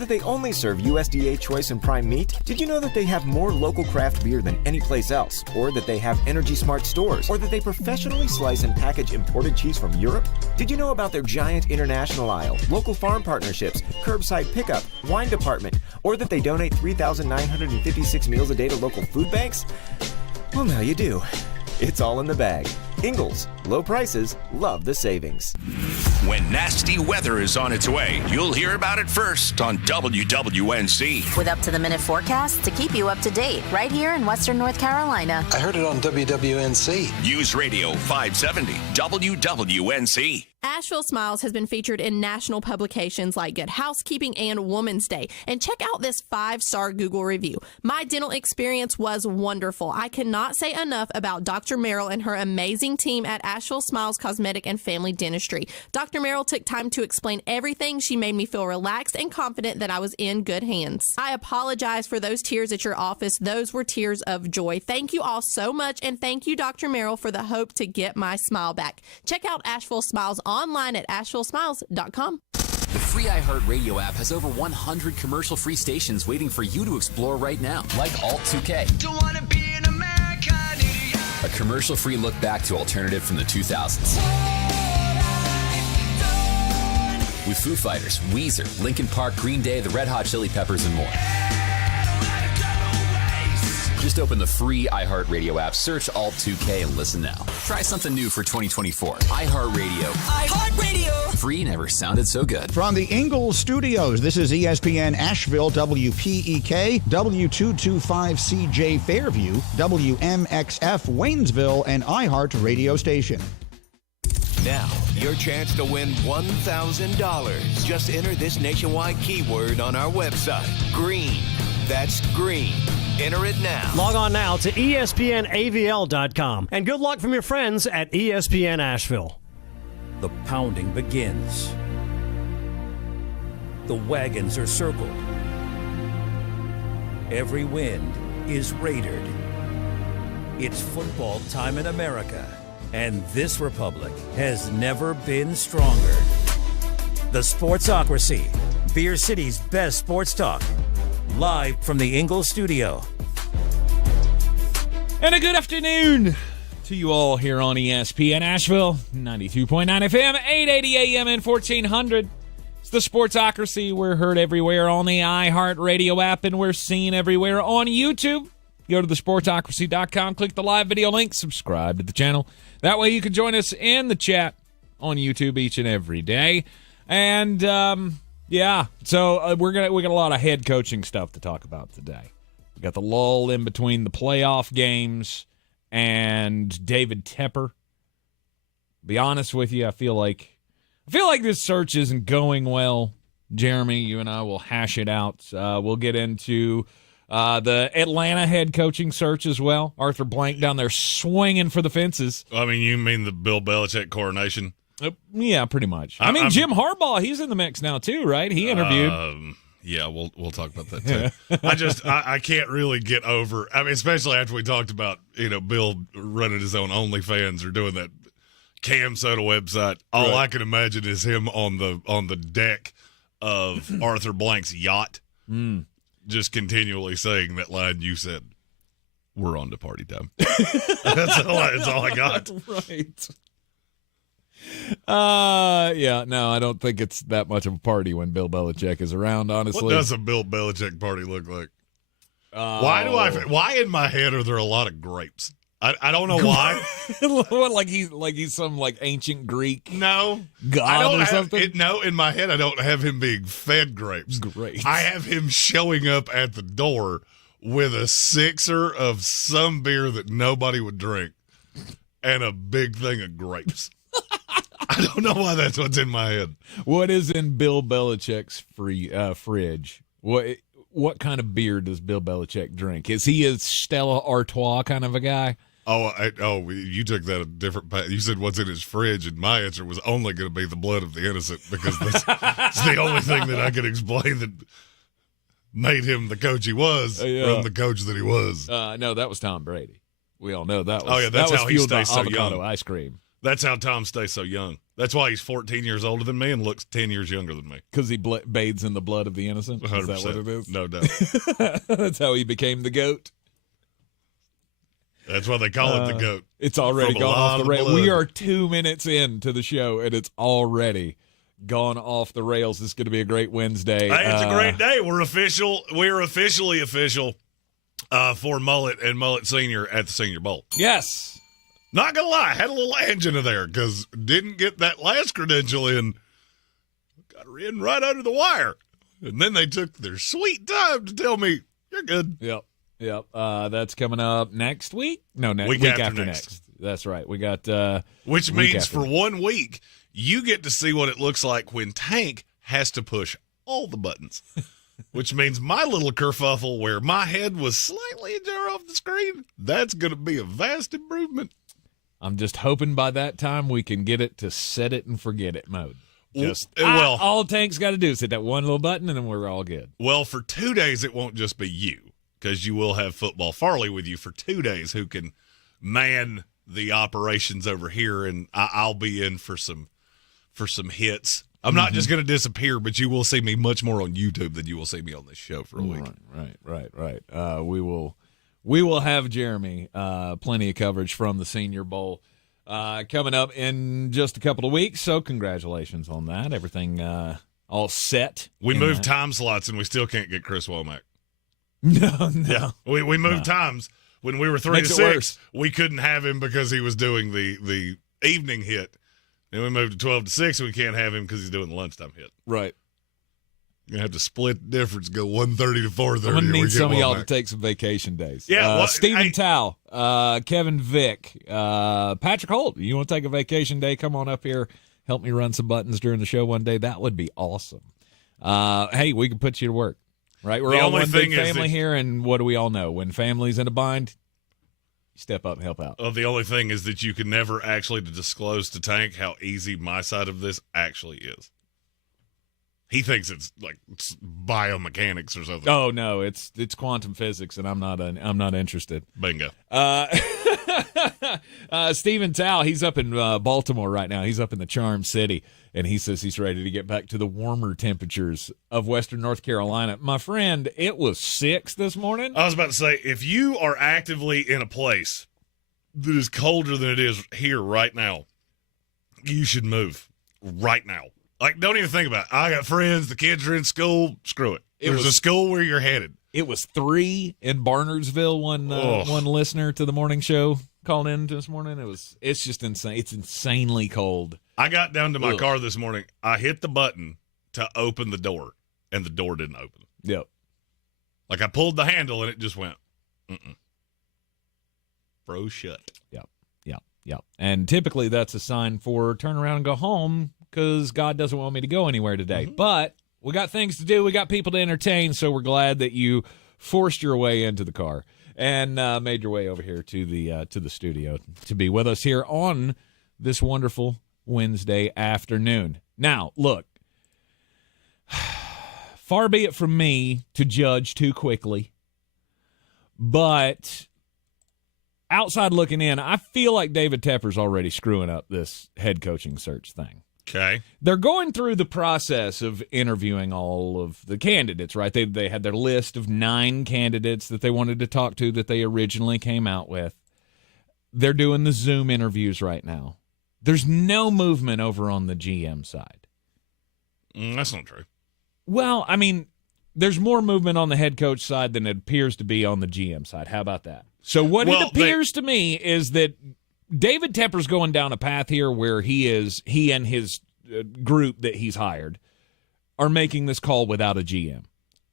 that they only serve USDA choice and prime meat? Did you know that they have more local craft beer than any place else? Or that they have Energy Smart stores? Or that they professionally slice and package imported cheese from Europe? Did you know about their giant international aisle, local farm partnerships, curbside pickup, wine department, or that they donate 3,956 meals a day to local food banks? Well, now you do. It's all in the bag. Ingles, low prices, love the savings. When nasty weather is on its way, you'll hear about it first on WWNC. With up-to-the-minute forecasts to keep you up to date right here in Western North Carolina. I heard it on WWNC. News Radio 570 WWNC. Asheville Smiles has been featured in national publications like Good Housekeeping and Woman's Day. And check out this 5-star Google review. My dental experience was wonderful. I cannot say enough about Dr. Merrill and her amazing team at Asheville Smiles Cosmetic and Family Dentistry. Dr. Merrill took time to explain everything. She made me feel relaxed and confident that I was in good hands. I apologize for those tears at your office. Those were tears of joy. Thank you all so much, and thank you, Dr. Merrill, for the hope to get my smile back. Check out Asheville Smiles online at AshevilleSmiles.com. The free iHeartRadio app has over 100 commercial-free stations waiting for you to explore right now, like Alt 2K. Don't wanna be an American idiot. A commercial-free look back to alternative from the 2000s. With Foo Fighters, Weezer, Linkin Park, Green Day, the Red Hot Chili Peppers, and more. Just open the free iHeartRadio app, search Alt 2K, and listen now. Try something new for 2024. iHeartRadio. iHeartRadio. Free never sounded so good. From the Ingalls Studios, this is ESPN Asheville, WPEK, W225CJ Fairview, WMXF Waynesville, and iHeart Radio Station. Now, your chance to win $1,000. Just enter this nationwide keyword on our website, Greene. That's Greene. Enter it now. Log on now to ESPNAVL.com. And good luck from your friends at ESPN Asheville. The pounding begins. The wagons are circled. Every wind is raidered. It's football time in America, and this republic has never been stronger. The Sportsocracy, Beer City's best sports talk. Live from the Ingalls studio. And a good afternoon to you all here on ESPN Asheville, 92.9 FM, 880 AM and 1400. It's the Sportsocracy. We're heard everywhere on the iHeartRadio app, and we're seen everywhere on YouTube. Go to thesportsocracy.com, click the live video link, subscribe to the channel. That way you can join us in the chat on YouTube each and every day. And, yeah, so we got a lot of head coaching stuff to talk about today. We got the lull in between the playoff games and David Tepper. Be honest with you, I feel like this search isn't going well. Jeremy, you and I will hash it out. We'll get into the Atlanta head coaching search as well. Arthur Blank down there swinging for the fences. I mean, you mean the Bill Belichick coronation? Yeah, pretty much. I mean, Jim Harbaugh, he's in the mix now too, right? He interviewed. Yeah, we'll talk about that too. I can't really get over. I mean, especially after we talked about Bill running his own OnlyFans or doing that Cam Soda website. All I can imagine is him on the deck of Arthur Blank's yacht, just continually saying that line you said. We're on to party time. That's all I got. Right. Yeah, no, I don't think it's that much of a party when Bill Belichick is around, honestly. What does a Bill Belichick party look like? Why in my head are there a lot of grapes? I don't know why. What, like he's some like ancient Greek god or something? No, in my head I don't have him being fed grapes. Great. I have him showing up at the door with a sixer of some beer that nobody would drink and a big thing of grapes. I don't know why that's what's in my head. What is in Bill Belichick's fridge? What kind of beer does Bill Belichick drink? Is he a Stella Artois kind of a guy? You took that a different path. You said what's in his fridge, and my answer was only going to be the blood of the innocent because that's the only thing that I could explain that made him the coach he was from the coach that he was. No, that was Tom Brady. We all know that was. That's that was how he fueled by stays so avocado young. ice cream. That's how Tom stays so young. That's why he's 14 years older than me and looks 10 years younger than me. Because he bathes in the blood of the innocent? 100%. Is that what it is? No doubt. That's how he became the GOAT. That's why they call it the GOAT. It's already From a gone lot off the of rails. blood. We are 2 minutes into the show, and it's already gone off the rails. This is going to be a great Wednesday. Hey, it's a great day. We're officially official for Mullet and Mullet Senior at the Senior Bowl. Yes. Not going to lie, had a little angina there because didn't get that last credential in. Got her in right under the wire. And then they took their sweet time to tell me, you're good. Yep. That's coming up next week? No, week after next. That's right. We got which means for 1 week, you get to see what it looks like when Tank has to push all the buttons. Which means my little kerfuffle where my head was slightly ajar off the screen, that's going to be a vast improvement. I'm just hoping by that time we can get it to set it and forget it mode. All Tank's got to do is hit that one little button, and then we're all good. Well, for 2 days, it won't just be you, because you will have Football Farley with you for 2 days who can man the operations over here, and I'll be in for some hits. I'm not just going to disappear, but you will see me much more on YouTube than you will see me on this show for a week. Right. We will have Jeremy plenty of coverage from the Senior Bowl coming up in just a couple of weeks. So congratulations on that. Everything all set. We moved time slots, and we still can't get Chris Womack. No. Yeah, we moved times. When we were 3 to 6, we couldn't have him because he was doing the evening hit. Then we moved to 12 to 6, and we can't have him because he's doing the lunchtime hit. Right. You're going to have to split the difference, go 1:30 to 4:30. I'm going to need some of y'all to take some vacation days. Yeah. Stephen Tao, Kevin Vick, Patrick Holt, you want to take a vacation day? Come on up here. Help me run some buttons during the show one day. That would be awesome. Hey, we can put you to work. Right? We're all one big family here, and what do we all know? When family's in a bind, step up and help out. The only thing is that you can never actually disclose to Tank how easy my side of this actually is. He thinks it's like biomechanics or something. Oh no, it's quantum physics, and I'm not interested. Bingo. Stephen Tao, he's up in Baltimore right now. He's up in the Charm City, and he says he's ready to get back to the warmer temperatures of Western North Carolina. My friend, it was 6 this morning. I was about to say, if you are actively in a place that is colder than it is here right now, you should move right now. Like, don't even think about it. I got friends, the kids are in school. Screw it. There's a school where you're headed. It was 3 in Barnersville. One listener to the morning show called in this morning. It's just insane. It's insanely cold. I got down to my car this morning. I hit the button to open the door, and the door didn't open. Yep. Like I pulled the handle, and it just went, froze shut. Yep. And typically that's a sign for turn around and go home because God doesn't want me to go anywhere today. Mm-hmm. But we got things to do. We got people to entertain, so we're glad that you forced your way into the car and made your way over here to the studio to be with us here on this wonderful Wednesday afternoon. Now, look, far be it from me to judge too quickly, but outside looking in, I feel like David Tepper's already screwing up this head coaching search thing. Okay. They're going through the process of interviewing all of the candidates, right? They had their list of 9 candidates that they wanted to talk to that they originally came out with. They're doing the Zoom interviews right now. There's no movement over on the GM side. That's not true. Well, I mean, there's more movement on the head coach side than it appears to be on the GM side. How about that? So what it appears to me is that David Tepper's going down a path here where he and his group that he's hired are making this call without a GM.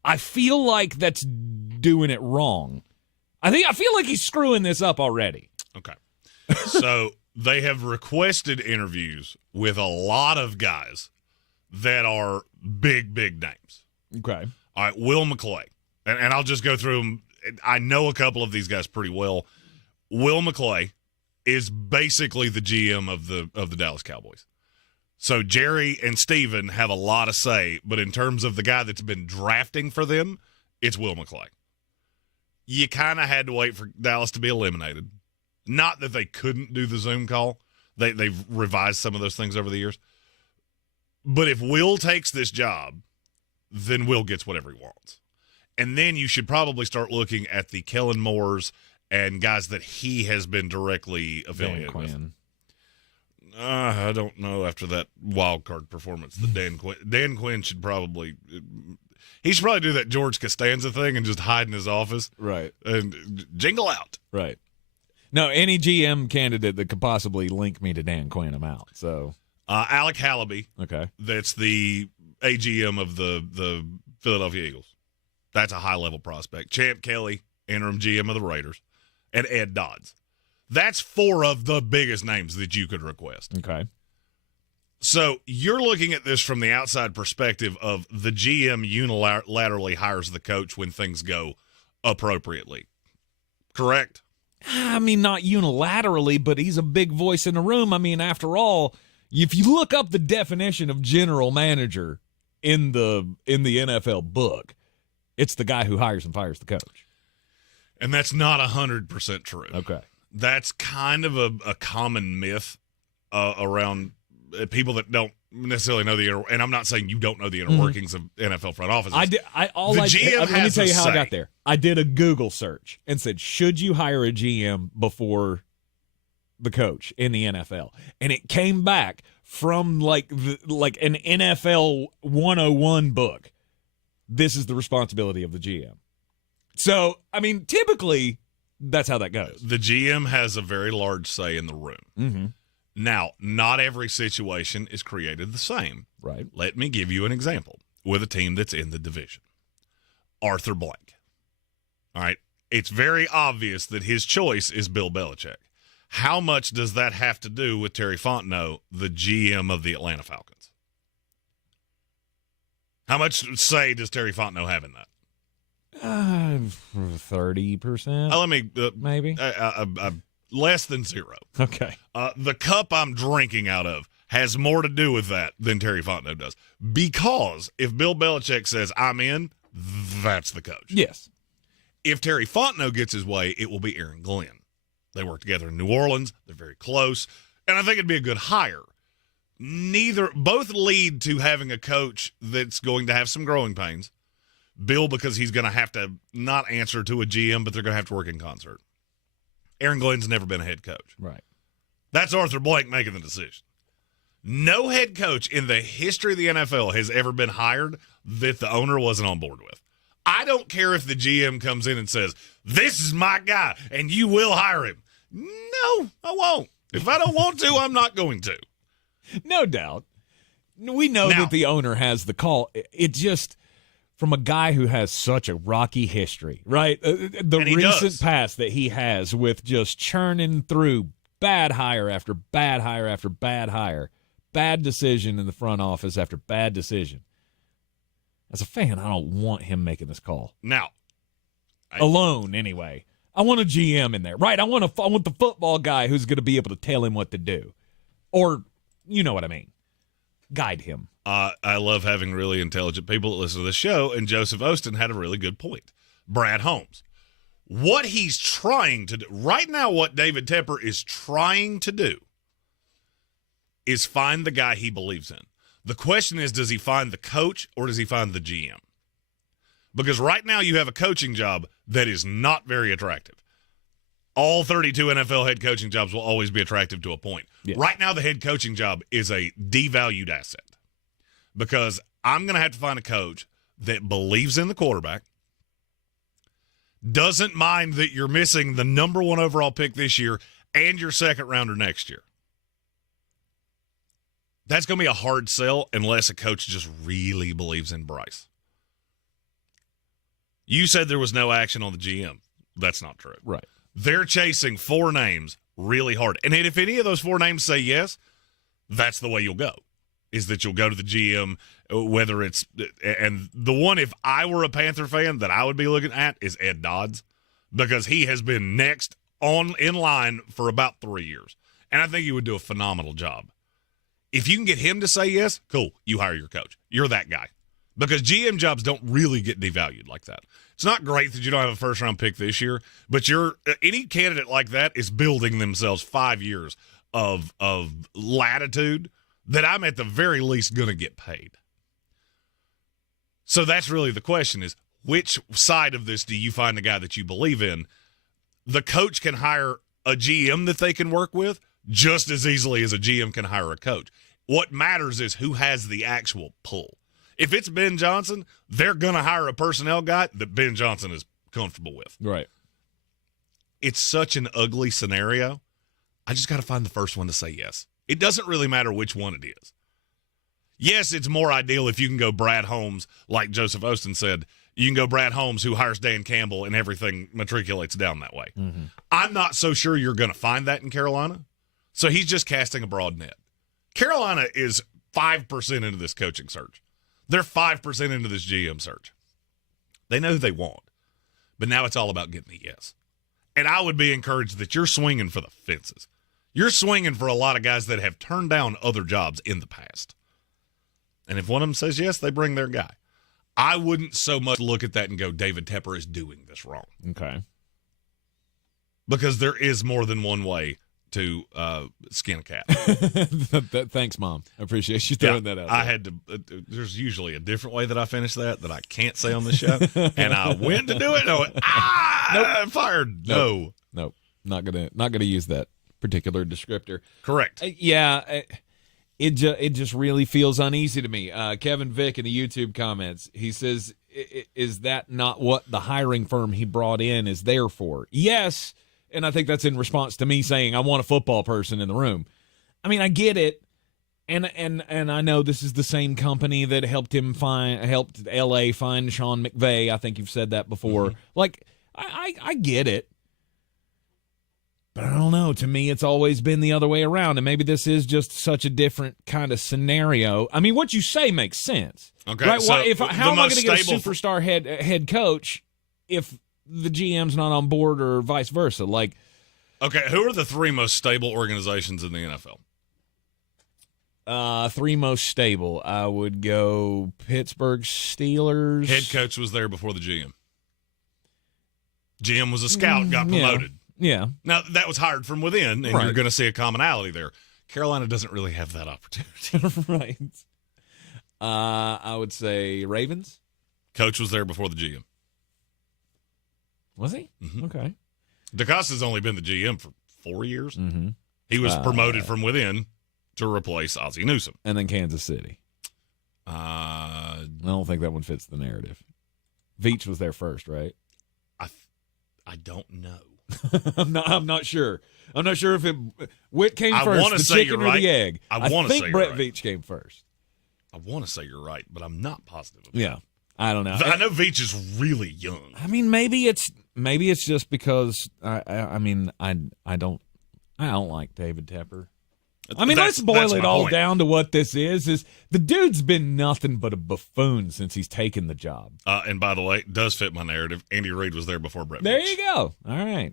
I feel like that's doing it wrong. I feel like he's screwing this up already. Okay. So they have requested interviews with a lot of guys that are big names. Okay. All right, Will McClay. And I'll just go through them. I know a couple of these guys pretty well. Will McClay is basically the GM of the Dallas Cowboys. So Jerry and Steven have a lot of say, but in terms of the guy that's been drafting for them, it's Will McClay. You kind of had to wait for Dallas to be eliminated. Not that they couldn't do the Zoom call. They've revised some of those things over the years. But if Will takes this job, then Will gets whatever he wants. And then you should probably start looking at the Kellen Moores and guys that he has been directly affiliated with. I don't know after that wild card performance that Dan Quinn should probably do that George Costanza thing and just hide in his office. Right. And jingle out. Right. No, any GM candidate that could possibly link me to Dan Quinn, I'm out. So Alec Hallaby. Okay. That's the AGM of the Philadelphia Eagles. That's a high-level prospect. Champ Kelly, interim GM of the Raiders, and Ed Dodds. That's 4 of the biggest names that you could request. Okay. So you're looking at this from the outside perspective of the GM unilaterally hires the coach when things go appropriately. Correct? I mean, not unilaterally, but he's a big voice in the room. I mean, after all, if you look up the definition of general manager in the NFL book, it's the guy who hires and fires the coach. And that's not 100% true. Okay. That's kind of a common myth around people that don't necessarily know the and I'm not saying you don't know the inner workings of NFL front offices. Let me tell you how I got there. I did a Google search and said, should you hire a GM before the coach in the NFL? And it came back from like an NFL 101 book. This is the responsibility of the GM. So, I mean, typically that's how that goes. The GM has a very large say in the room. Mm-hmm. Now, not every situation is created the same. Right. Let me give you an example with a team that's in the division. Arthur Blank. All right. It's very obvious that his choice is Bill Belichick. How much does that have to do with Terry Fontenot, the GM of the Atlanta Falcons? How much say does Terry Fontenot have in that? 30%. Let me maybe less than 0. Okay. The cup I'm drinking out of has more to do with that than Terry Fontenot does. Because if Bill Belichick says I'm in, that's the coach. Yes. If Terry Fontenot gets his way, it will be Aaron Glenn. They work together in New Orleans. They're very close, and I think it'd be a good hire. Both lead to having a coach that's going to have some growing pains. Bill, because he's going to have to not answer to a GM, but they're going to have to work in concert. Aaron Glenn's never been a head coach. Right. That's Arthur Blank making the decision. No head coach in the history of the NFL has ever been hired that the owner wasn't on board with. I don't care if the GM comes in and says, this is my guy, and you will hire him. No, I won't. If I don't want to, I'm not going to. No doubt. We know that the owner has the call. It just, from a guy who has such a rocky history, right? The recent past that he has with just churning through bad hire after bad hire after bad hire, bad decision in the front office after bad decision. As a fan, I don't want him making this call. Now, alone anyway. I want a GM in there, right? I want the football guy who's going to be able to tell him what to do, or you know what I mean, guide him. I love having really intelligent people that listen to the show, and Joseph Osteen had a really good point. Brad Holmes, what he's trying to do right now, what David Tepper is trying to do, is find the guy he believes in. The question is, does he find the coach or does he find the GM? Because right now you have a coaching job that is not very attractive. All 32 NFL head coaching jobs will always be attractive to a point. Yes. Right now the head coaching job is a devalued asset because I'm going to have to find a coach that believes in the quarterback, doesn't mind that you're missing the number 1 overall pick this year and your second rounder next year. That's going to be a hard sell unless a coach just really believes in Bryce. You said there was no action on the GM. That's not true. Right. They're chasing 4 names really hard. And if any of those 4 names say yes, that's the way you'll go, is that you'll go to the GM, whether it's – and the one, if I were a Panther fan, that I would be looking at is Ed Dodds, because he has been next in line for about 3 years. And I think he would do a phenomenal job. If you can get him to say yes, cool, you hire your coach. You're that guy. Because GM jobs don't really get devalued like that. It's not great that you don't have a first-round pick this year, but any candidate like that is building themselves 5 years of latitude that I'm at the very least going to get paid. So that's really the question is, which side of this do you find the guy that you believe in? The coach can hire a GM that they can work with just as easily as a GM can hire a coach. What matters is who has the actual pull. If it's Ben Johnson, they're going to hire a personnel guy that Ben Johnson is comfortable with. Right. It's such an ugly scenario. I just got to find the first one to say yes. It doesn't really matter which one it is. Yes, it's more ideal if you can go Brad Holmes, like Joseph Osteen said. You can go Brad Holmes, who hires Dan Campbell, and everything matriculates down that way. Mm-hmm. I'm not so sure you're going to find that in Carolina. So he's just casting a broad net. Carolina is 5% into this coaching search. They're 5% into this GM search. They know who they want. But now it's all about getting the yes. And I would be encouraged that you're swinging for the fences. You're swinging for a lot of guys that have turned down other jobs in the past. And if one of them says yes, they bring their guy. I wouldn't so much look at that and go, David Tepper is doing this wrong. Okay. Because there is more than one way to skin a cat. Thanks, Mom. I appreciate you throwing that out. I had to. There's usually a different way that I finish that I can't say on the show, and I went to do it. And I went, nope. I'm fired. Nope. Not gonna use that particular descriptor. Correct. It just really feels uneasy to me. Kevin Vick in the YouTube comments, he says, "Is that not what the hiring firm he brought in is there for?" Yes. And I think that's in response to me saying I want a football person in the room. I mean, I get it, and I know this is the same company that helped LA find Sean McVay. I think you've said that before. Mm-hmm. Like, I get it, but I don't know. To me, it's always been the other way around, and maybe this is just such a different kind of scenario. I mean, what you say makes sense. Okay, right? So how am I going to get a superstar head coach if the GM's not on board or vice versa? Like, okay, who are the three most stable organizations in the NFL? Three most stable. I would go Pittsburgh Steelers. Head coach was there before the GM. GM was a scout, got promoted. Yeah. Now, that was hired from within, and you're going to see a commonality there. Carolina doesn't really have that opportunity. Right. I would say Ravens. Coach was there before the GM. Was he? Mm-hmm. Okay. DeCosta's only been the GM for 4 years. Mm-hmm. He was promoted from within to replace Ozzie Newsome. And then Kansas City. I don't think that one fits the narrative. Veach was there first, right? I don't know. I'm not sure. I'm not sure if Whit came first, the chicken or the egg. I think Brett Veach came first. I want to say you're right, but I'm not positive. Yeah. I don't know. I know Veach is really young. I mean, maybe it's just because I don't like David Tepper. I mean, let's boil it all down to what this is the dude's been nothing but a buffoon since he's taken the job. And by the way, it does fit my narrative. Andy Reid was there before Brett Veach. There you go. All right.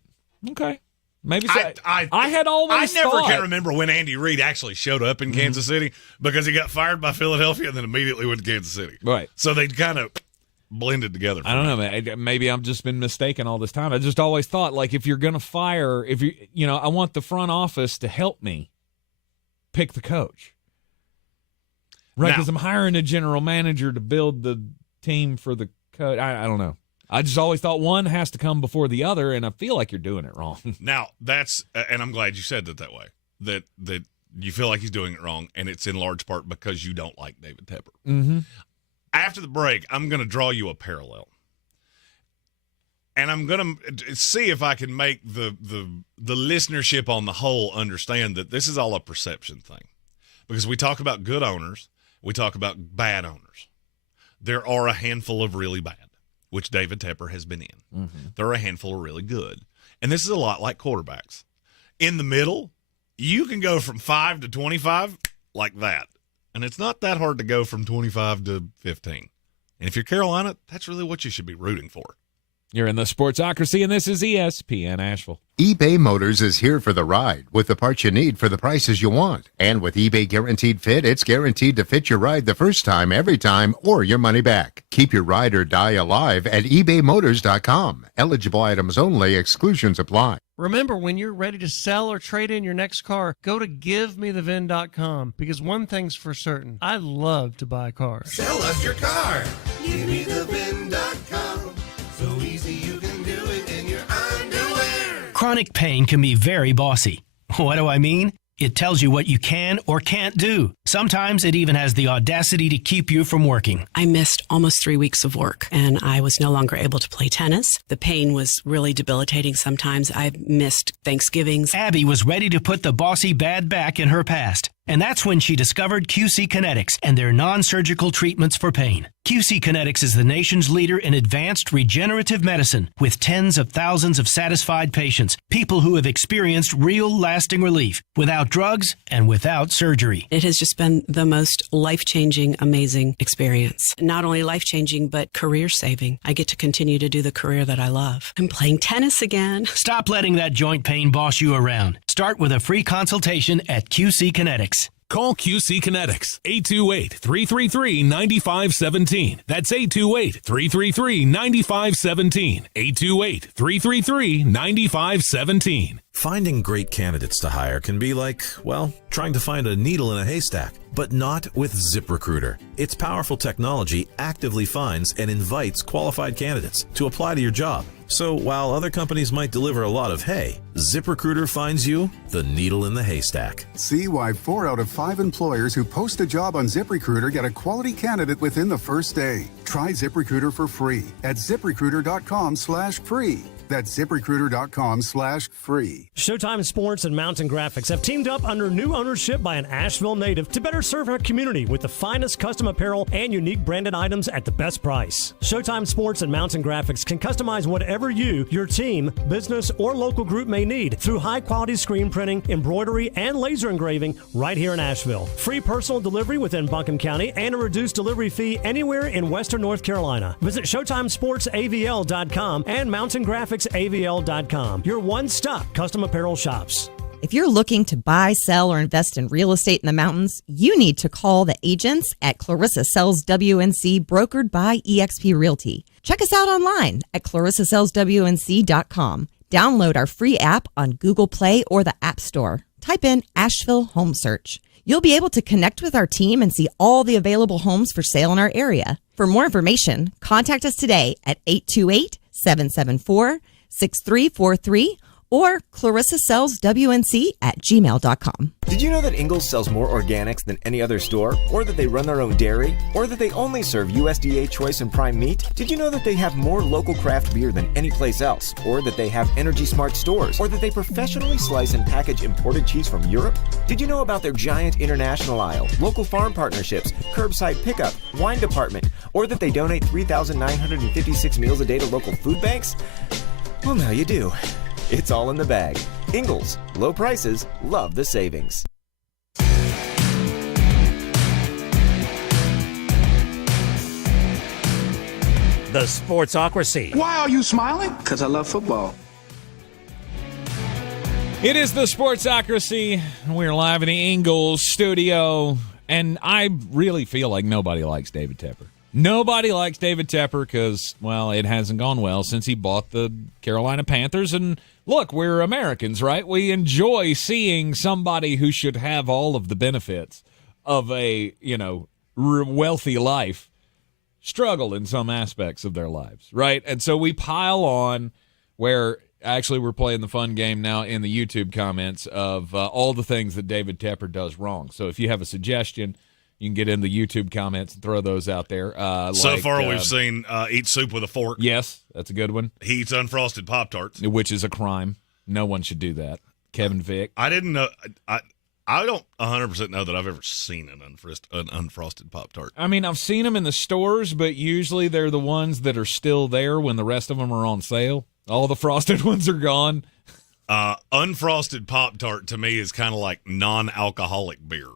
Okay. Maybe so. I had always I never can remember when Andy Reid actually showed up in Kansas City because he got fired by Philadelphia and then immediately went to Kansas City. Right. So they kind of blended together. I don't know, man. Maybe I've just been mistaken all this time. I just always thought, like, if you're going to fire, I want the front office to help me pick the coach. Right, because I'm hiring a general manager to build the team for the coach. I don't know. I just always thought one has to come before the other, and I feel like you're doing it wrong. Now, and I'm glad you said that way, that you feel like he's doing it wrong, and it's in large part because you don't like David Tepper. Mm-hmm. After the break, I'm going to draw you a parallel. And I'm going to see if I can make the listenership on the whole understand that this is all a perception thing. Because we talk about good owners, we talk about bad owners. There are a handful of really bad, which David Tepper has been in. Mm-hmm. There are a handful of really good. And this is a lot like quarterbacks. In the middle, you can go from 5 to 25 like that. And it's not that hard to go from 25 to 15. And if you're Carolina, that's really what you should be rooting for. You're in the Sportsocracy, and this is ESPN Asheville. eBay Motors is here for the ride with the parts you need for the prices you want. And with eBay Guaranteed Fit, it's guaranteed to fit your ride the first time, every time, or your money back. Keep your ride or die alive at ebaymotors.com. Eligible items only. Exclusions apply. Remember, when you're ready to sell or trade in your next car, go to GiveMeTheVin.com, because one thing's for certain, I love to buy cars. Sell us your car. GiveMeTheVin.com. So easy you can do it in your underwear. Chronic pain can be very bossy. What do I mean? It tells you what you can or can't do. Sometimes it even has the audacity to keep you from working. I missed almost 3 weeks of work, and I was no longer able to play tennis. The pain was really debilitating sometimes. I missed Thanksgivings. Abby was ready to put the bossy bad back in her past. And that's when she discovered QC Kinetics and their non-surgical treatments for pain. QC Kinetics is the nation's leader in advanced regenerative medicine with tens of thousands of satisfied patients, people who have experienced real lasting relief without drugs and without surgery. It has just been the most life-changing, amazing experience. Not only life-changing, but career-saving. I get to continue to do the career that I love. I'm playing tennis again. Stop letting that joint pain boss you around. Start with a free consultation at QC Kinetics. Call QC Kinetics, 828-333-9517. That's 828-333-9517. 828-333-9517. Finding great candidates to hire can be like, well, trying to find a needle in a haystack, but not with ZipRecruiter. Its powerful technology actively finds and invites qualified candidates to apply to your job. So while other companies might deliver a lot of hay, ZipRecruiter finds you the needle in the haystack. See why 4 out of 5 employers who post a job on ZipRecruiter get a quality candidate within the first day. Try ZipRecruiter for free at ZipRecruiter.com/free. That's ZipRecruiter.com/free. Showtime Sports and Mountain Graphics have teamed up under new ownership by an Asheville native to better serve our community with the finest custom apparel and unique branded items at the best price. Showtime Sports and Mountain Graphics can customize whatever you, your team, business, or local group may need through high-quality screen printing, embroidery, and laser engraving right here in Asheville. Free personal delivery within Buncombe County and a reduced delivery fee anywhere in Western North Carolina. Visit ShowtimeSportsAVL.com and MountainGraphicsAVL.com, your one-stop custom apparel shops. If you're looking to buy, sell, or invest in real estate in the mountains, you need to call the agents at Clarissa Sells WNC, brokered by eXp Realty. Check us out online at ClarissaSellsWNC.com. Download our free app on Google Play or the App Store. Type in Asheville Home Search. You'll be able to connect with our team and see all the available homes for sale in our area. For more information, contact us today at 828-774-6343 or ClarissaSellsWNC@gmail.com. Did you know that Ingles sells more organics than any other store? Or that they run their own dairy? Or that they only serve USDA choice and prime meat? Did you know that they have more local craft beer than any place else? Or that they have Energy Smart stores? Or that they professionally slice and package imported cheese from Europe? Did you know about their giant international aisle, local farm partnerships, curbside pickup, wine department? Or that they donate 3,956 meals a day to local food banks? Well, now you do. It's all in the bag. Ingles, low prices, love the savings. The Sportsocracy. Why are you smiling? Because I love football. It is the Sportsocracy. We're live in the Ingles studio, and I really feel like nobody likes David Tepper. Nobody likes David Tepper because, well, it hasn't gone well since he bought the Carolina Panthers. And look, we're Americans, right? We enjoy seeing somebody who should have all of the benefits of a, wealthy life struggle in some aspects of their lives, right? And so we pile on where actually we're playing the fun game now in the YouTube comments of all the things that David Tepper does wrong. So if you have a suggestion, you can get in the YouTube comments and throw those out there. So far, we've seen eat soup with a fork. Yes, that's a good one. He eats unfrosted Pop-Tarts. Which is a crime. No one should do that. Kevin Vick. I didn't know. I don't 100% know that I've ever seen an unfrosted Pop-Tart. I mean, I've seen them in the stores, but usually they're the ones that are still there when the rest of them are on sale. All the frosted ones are gone. Unfrosted Pop-Tart to me is kind of like non-alcoholic beer.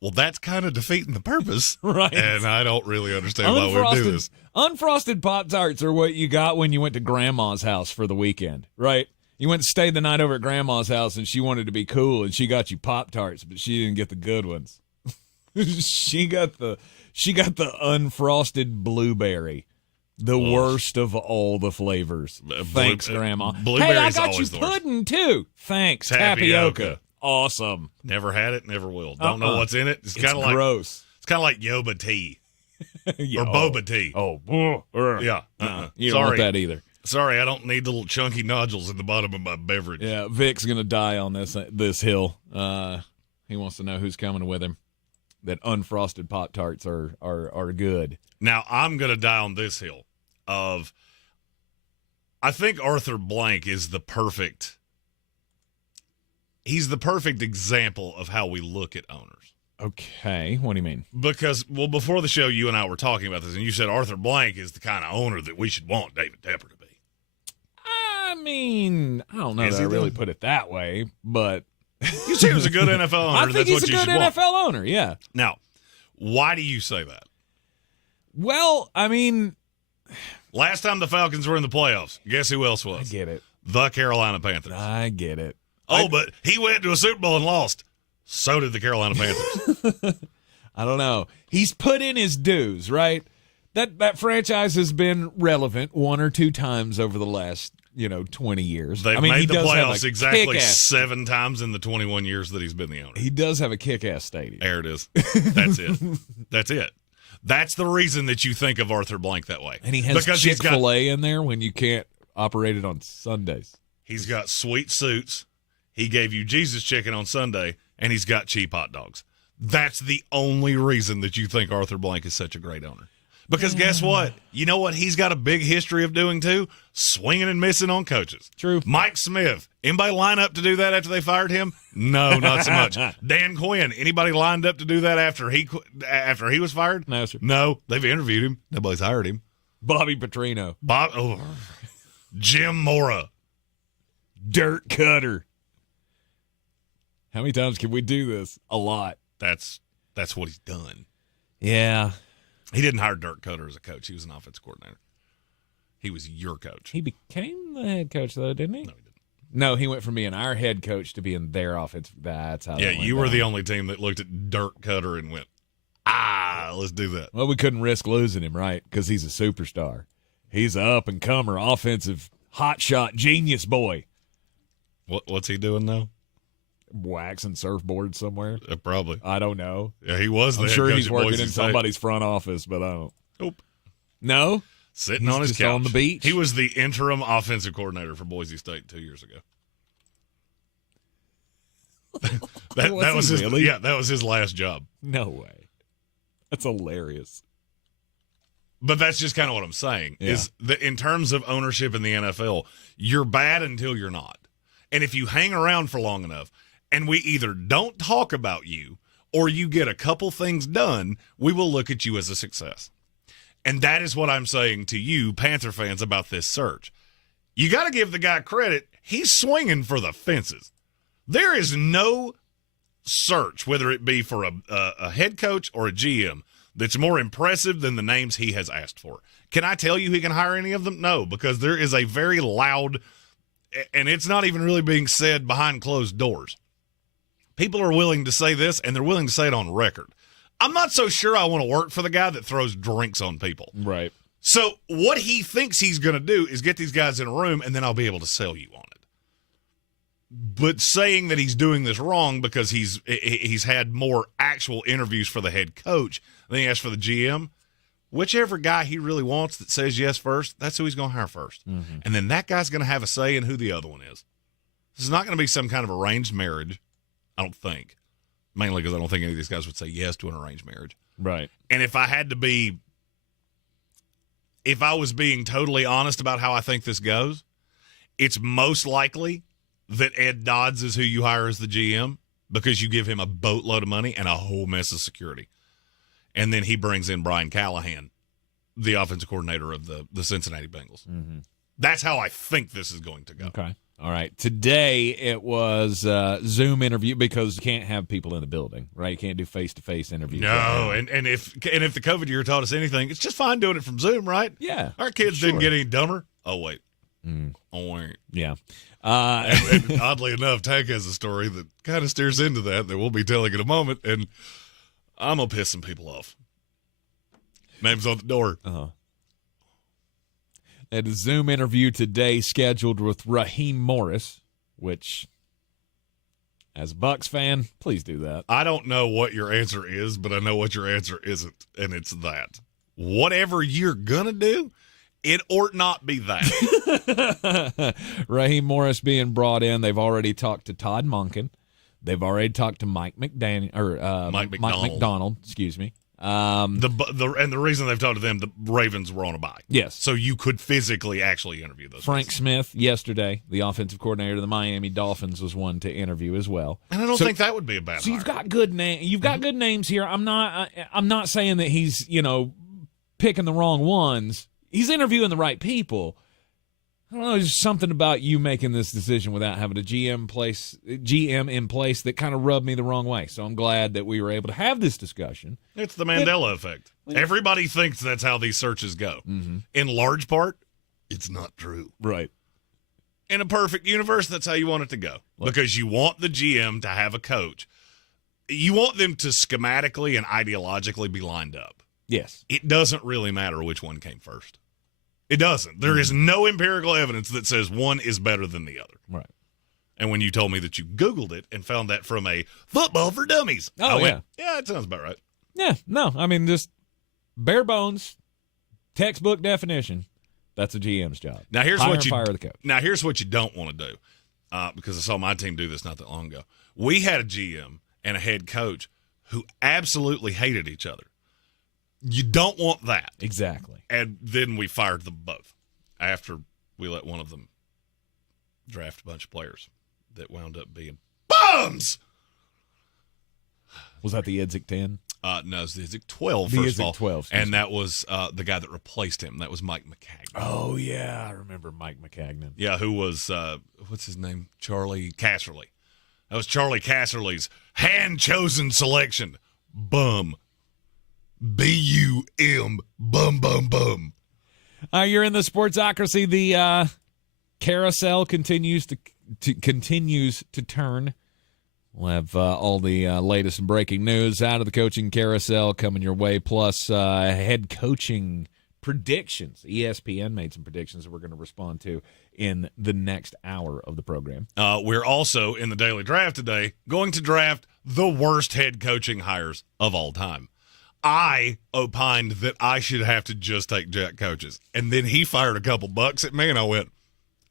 Well, that's kind of defeating the purpose. Right. And I don't really understand why we do this. Unfrosted Pop-Tarts are what you got when you went to Grandma's house for the weekend, right? You went to stay the night over at Grandma's house, and she wanted to be cool, and she got you Pop-Tarts, but she didn't get the good ones. She got the unfrosted blueberry. The worst of all the flavors. Thanks, Grandma. Blueberries hey, I got you always the worst. pudding, too. Thanks, tapioca. Awesome. Never had it, never will. Don't know what's in it. It's kind of like gross. It's kind of like Yoba tea Yeah, or boba tea. Yeah. You don't want that either. Sorry, I don't need the little chunky nodules at the bottom of my beverage. Yeah, Vic's going to die on this hill. He wants to know who's coming with him. That unfrosted Pop-Tarts are good. Now, I'm going to die on this hill of I think Arthur Blank is the perfect example of how we look at owners. Okay, what do you mean? Because, well, before the show, you and I were talking about this, and you said Arthur Blank is the kind of owner that we should want David Tepper to be. I mean, I don't know that I really put it that way, but... You say he was a good NFL owner. I think he's a good NFL owner, yeah. Now, why do you say that? Well, I mean... Last time the Falcons were in the playoffs, guess who else was? I get it. The Carolina Panthers. I get it. But he went to a Super Bowl and lost. So did the Carolina Panthers. I don't know. He's put in his dues, right? That franchise has been relevant one or two times over the last, 20 years. They've made the playoffs exactly 7 times in the 21 years that he's been the owner. He does have a kick-ass stadium. There it is. That's it. That's it. That's the reason that you think of Arthur Blank that way. And he has Chick-fil-A in there when you can't operate it on Sundays. He's got sweet suits. He gave you Jesus chicken on Sunday, and he's got cheap hot dogs. That's the only reason that you think Arthur Blank is such a great owner. Because guess what? You know what he's got a big history of doing too? Swinging and missing on coaches. True. Mike Smith. Anybody line up to do that after they fired him? No, not so much. Dan Quinn. Anybody lined up to do that after he was fired? No, sir. No, they've interviewed him. Nobody's hired him. Bobby Petrino. Jim Mora. Dirt Cutter. How many times can we do this? A lot. That's what he's done. Yeah. He didn't hire Dirk Cutter as a coach. He was an offensive coordinator. He was your coach. He became the head coach, though, didn't he? No, he didn't. No, he went from being our head coach to being their offensive. That's how. Yeah, you were the only team that looked at Dirk Cutter and went, let's do that. Well, we couldn't risk losing him, right? Because he's a superstar. He's an up-and-comer, offensive, hotshot, genius boy. What's he doing now? Waxing surfboards somewhere. Probably. I don't know. Yeah, he was. I'm sure he's working in somebody's front office, but I don't. Nope. No? Sitting on his couch on the beach. He was the interim offensive coordinator for Boise State 2 years ago. that was his. Really? Yeah, that was his last job. No way. That's hilarious. But that's just kind of what I'm saying. Yeah. Is that in terms of ownership in the NFL, you're bad until you're not, and if you hang around for long enough. And we either don't talk about you or you get a couple things done, we will look at you as a success. And that is what I'm saying to you, Panther fans, about this search. You got to give the guy credit. He's swinging for the fences. There is no search, whether it be for a head coach or a GM, that's more impressive than the names he has asked for. Can I tell you he can hire any of them? No, because there is a very loud, and it's not even really being said behind closed doors. People are willing to say this, and they're willing to say it on record. I'm not so sure I want to work for the guy that throws drinks on people. Right. So what he thinks he's going to do is get these guys in a room, and then I'll be able to sell you on it. But saying that he's doing this wrong because he's had more actual interviews for the head coach than he has for the GM, whichever guy he really wants that says yes first, that's who he's going to hire first. Mm-hmm. And then that guy's going to have a say in who the other one is. This is not going to be some kind of arranged marriage. I don't think. Mainly because I don't think any of these guys would say yes to an arranged marriage. Right. And if I was being totally honest about how I think this goes, it's most likely that Ed Dodds is who you hire as the GM because you give him a boatload of money and a whole mess of security. And then he brings in Brian Callahan, the offensive coordinator of the Cincinnati Bengals. Mm-hmm. That's how I think this is going to go. Okay. All right. Today it was Zoom interview because you can't have people in the building, right? You can't do face-to-face interviews. No, and if the COVID year taught us anything, it's just fine doing it from Zoom, right? Yeah. Our kids didn't get any dumber. Oh, wait. Oh, wait. Yeah. And oddly enough, Tank has a story that kind of steers into that we'll be telling in a moment, and I'm going to piss some people off. Name's on the door. Uh-huh. Had a Zoom interview today scheduled with Raheem Morris, which, as a Bucs fan, please do that. I don't know what your answer is, but I know what your answer isn't, and it's that. Whatever you're going to do, it ought not be that. Raheem Morris being brought in. They've already talked to Todd Monken. They've already talked to Mike McDaniel or Mike McDonald. Excuse me. And the reason they've talked to them, the Ravens were on a bye. Yes. So you could physically actually interview those Frank guys. Smith yesterday, the offensive coordinator of the Miami Dolphins, was one to interview as well. And I don't think that would be a bad. So you've got good good names here. I'm not saying that he's picking the wrong ones. He's interviewing the right people. I don't know, there's something about you making this decision without having a GM in place that kind of rubbed me the wrong way. So I'm glad that we were able to have this discussion. It's the Mandela effect. Everybody thinks that's how these searches go. Mm-hmm. In large part, it's not true. Right. In a perfect universe, that's how you want it to go. Because you want the GM to have a coach. You want them to schematically and ideologically be lined up. Yes. It doesn't really matter which one came first. It doesn't. There is no empirical evidence that says one is better than the other. Right. And when you told me that you Googled it and found that from a Football for Dummies, I went, yeah, it sounds about right. Yeah, no, I mean, just bare bones, textbook definition. That's a GM's job. Now here's Hire what and you fire the coach. Now here's what you don't want to do, because I saw my team do this not that long ago. We had a GM and a head coach who absolutely hated each other. You don't want that. Exactly. And then we fired them both after we let one of them draft a bunch of players that wound up being bums. Was that the Idzik 10? No, it was the Idzik 12, The first of Idzik all. 12, and that was the guy that replaced him. That was Mike McCagnon. Oh, yeah, I remember Mike McCagnon. Yeah, who was, what's his name? Charlie Casserly. That was Charlie Casserly's hand-chosen selection. Bum. B-U-M. Bum, bum, bum. You're in the Sportsocracy. The carousel continues to turn. We'll have all the latest and breaking news out of the coaching carousel coming your way, plus head coaching predictions. ESPN made some predictions that we're going to respond to in the next hour of the program. We're also, in the daily draft today, going to draft the worst head coaching hires of all time. I opined that I should have to just take Jack coaches. And then he fired a couple bucks at me, and I went,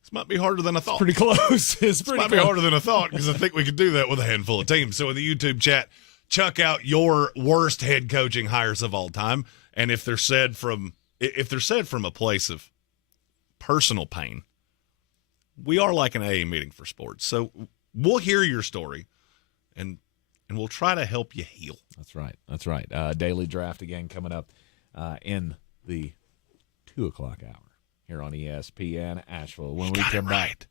this might be harder than I thought. Pretty close. This might be harder than I thought, because I think we could do that with a handful of teams. So in the YouTube chat, chuck out your worst head coaching hires of all time. And if they're said from a place of personal pain, we are like an AA meeting for sports. So we'll hear your story, and we'll try to help you heal. That's right. Daily draft again coming up in the 2 o'clock hour here on ESPN Asheville. When we come back,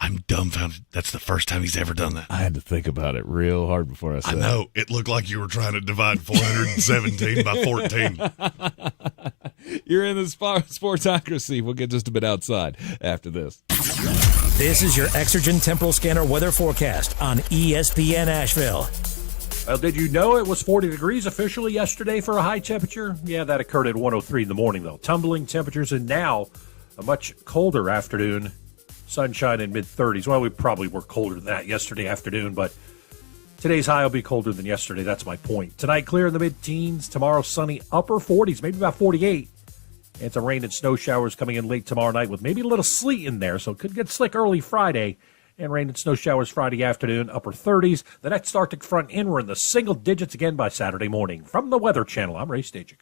I'm dumbfounded. That's the first time he's ever done that. I had to think about it real hard before I said I know. It looked like you were trying to divide 417 by 14. You're in the Sportsocracy. We'll get just a bit outside after this. This is your Exergen Temporal Scanner weather forecast on ESPN Asheville. Well, did you know it was 40 degrees officially yesterday for a high temperature? Yeah, that occurred at 1:03 in the morning, though. Tumbling temperatures, and now a much colder afternoon. Sunshine in mid-30s. Well, we probably were colder than that yesterday afternoon, but today's high will be colder than yesterday. That's my point. Tonight, clear in the mid-teens. Tomorrow, sunny upper 40s, maybe about 48. And some rain and snow showers coming in late tomorrow night with maybe a little sleet in there, so it could get slick early Friday. And rain and snow showers Friday afternoon, upper 30s. The next Arctic front in, we're in the single digits again by Saturday morning. From the Weather Channel, I'm Ray Stajic.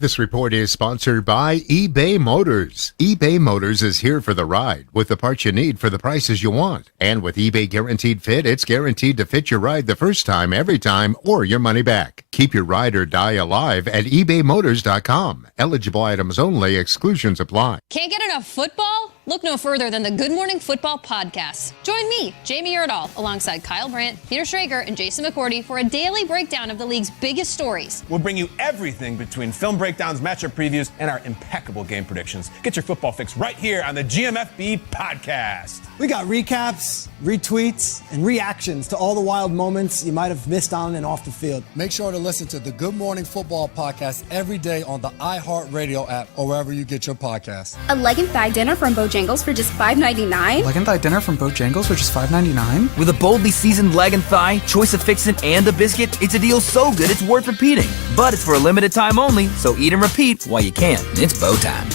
This report is sponsored by eBay Motors. eBay Motors is here for the ride with the parts you need for the prices you want. And with eBay Guaranteed Fit, it's guaranteed to fit your ride the first time, every time, or your money back. Keep your ride or die alive at ebaymotors.com. Eligible items only. Exclusions apply. Can't get enough football? Look no further than the Good Morning Football podcast. Join me, Jamie Erdahl, alongside Kyle Brandt, Peter Schrager, and Jason McCourty for a daily breakdown of the league's biggest stories. We'll bring you everything between film breakdowns, matchup previews, and our impeccable game predictions. Get your football fix right here on the GMFB podcast. We got recaps, retweets, and reactions to all the wild moments you might have missed on and off the field. Make sure to listen to the Good Morning Football podcast every day on the iHeartRadio app or wherever you get your podcasts. A leg and thigh dinner from Bojangles for just $5.99? Leg and thigh dinner from Bojangles for just $5.99? With a boldly seasoned leg and thigh, choice of fixin', and a biscuit, it's a deal so good it's worth repeating. But it's for a limited time only, so eat and repeat while you can. It's Bo time.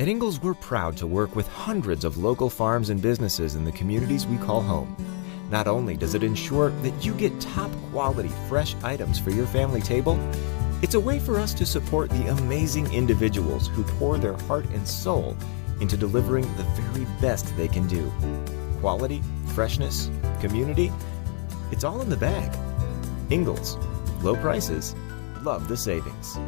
At Ingalls, we're proud to work with hundreds of local farms and businesses in the communities we call home. Not only does it ensure that you get top quality fresh items for your family table, it's a way for us to support the amazing individuals who pour their heart and soul into delivering the very best they can do. Quality, freshness, community, it's all in the bag. Ingalls, low prices, love the savings.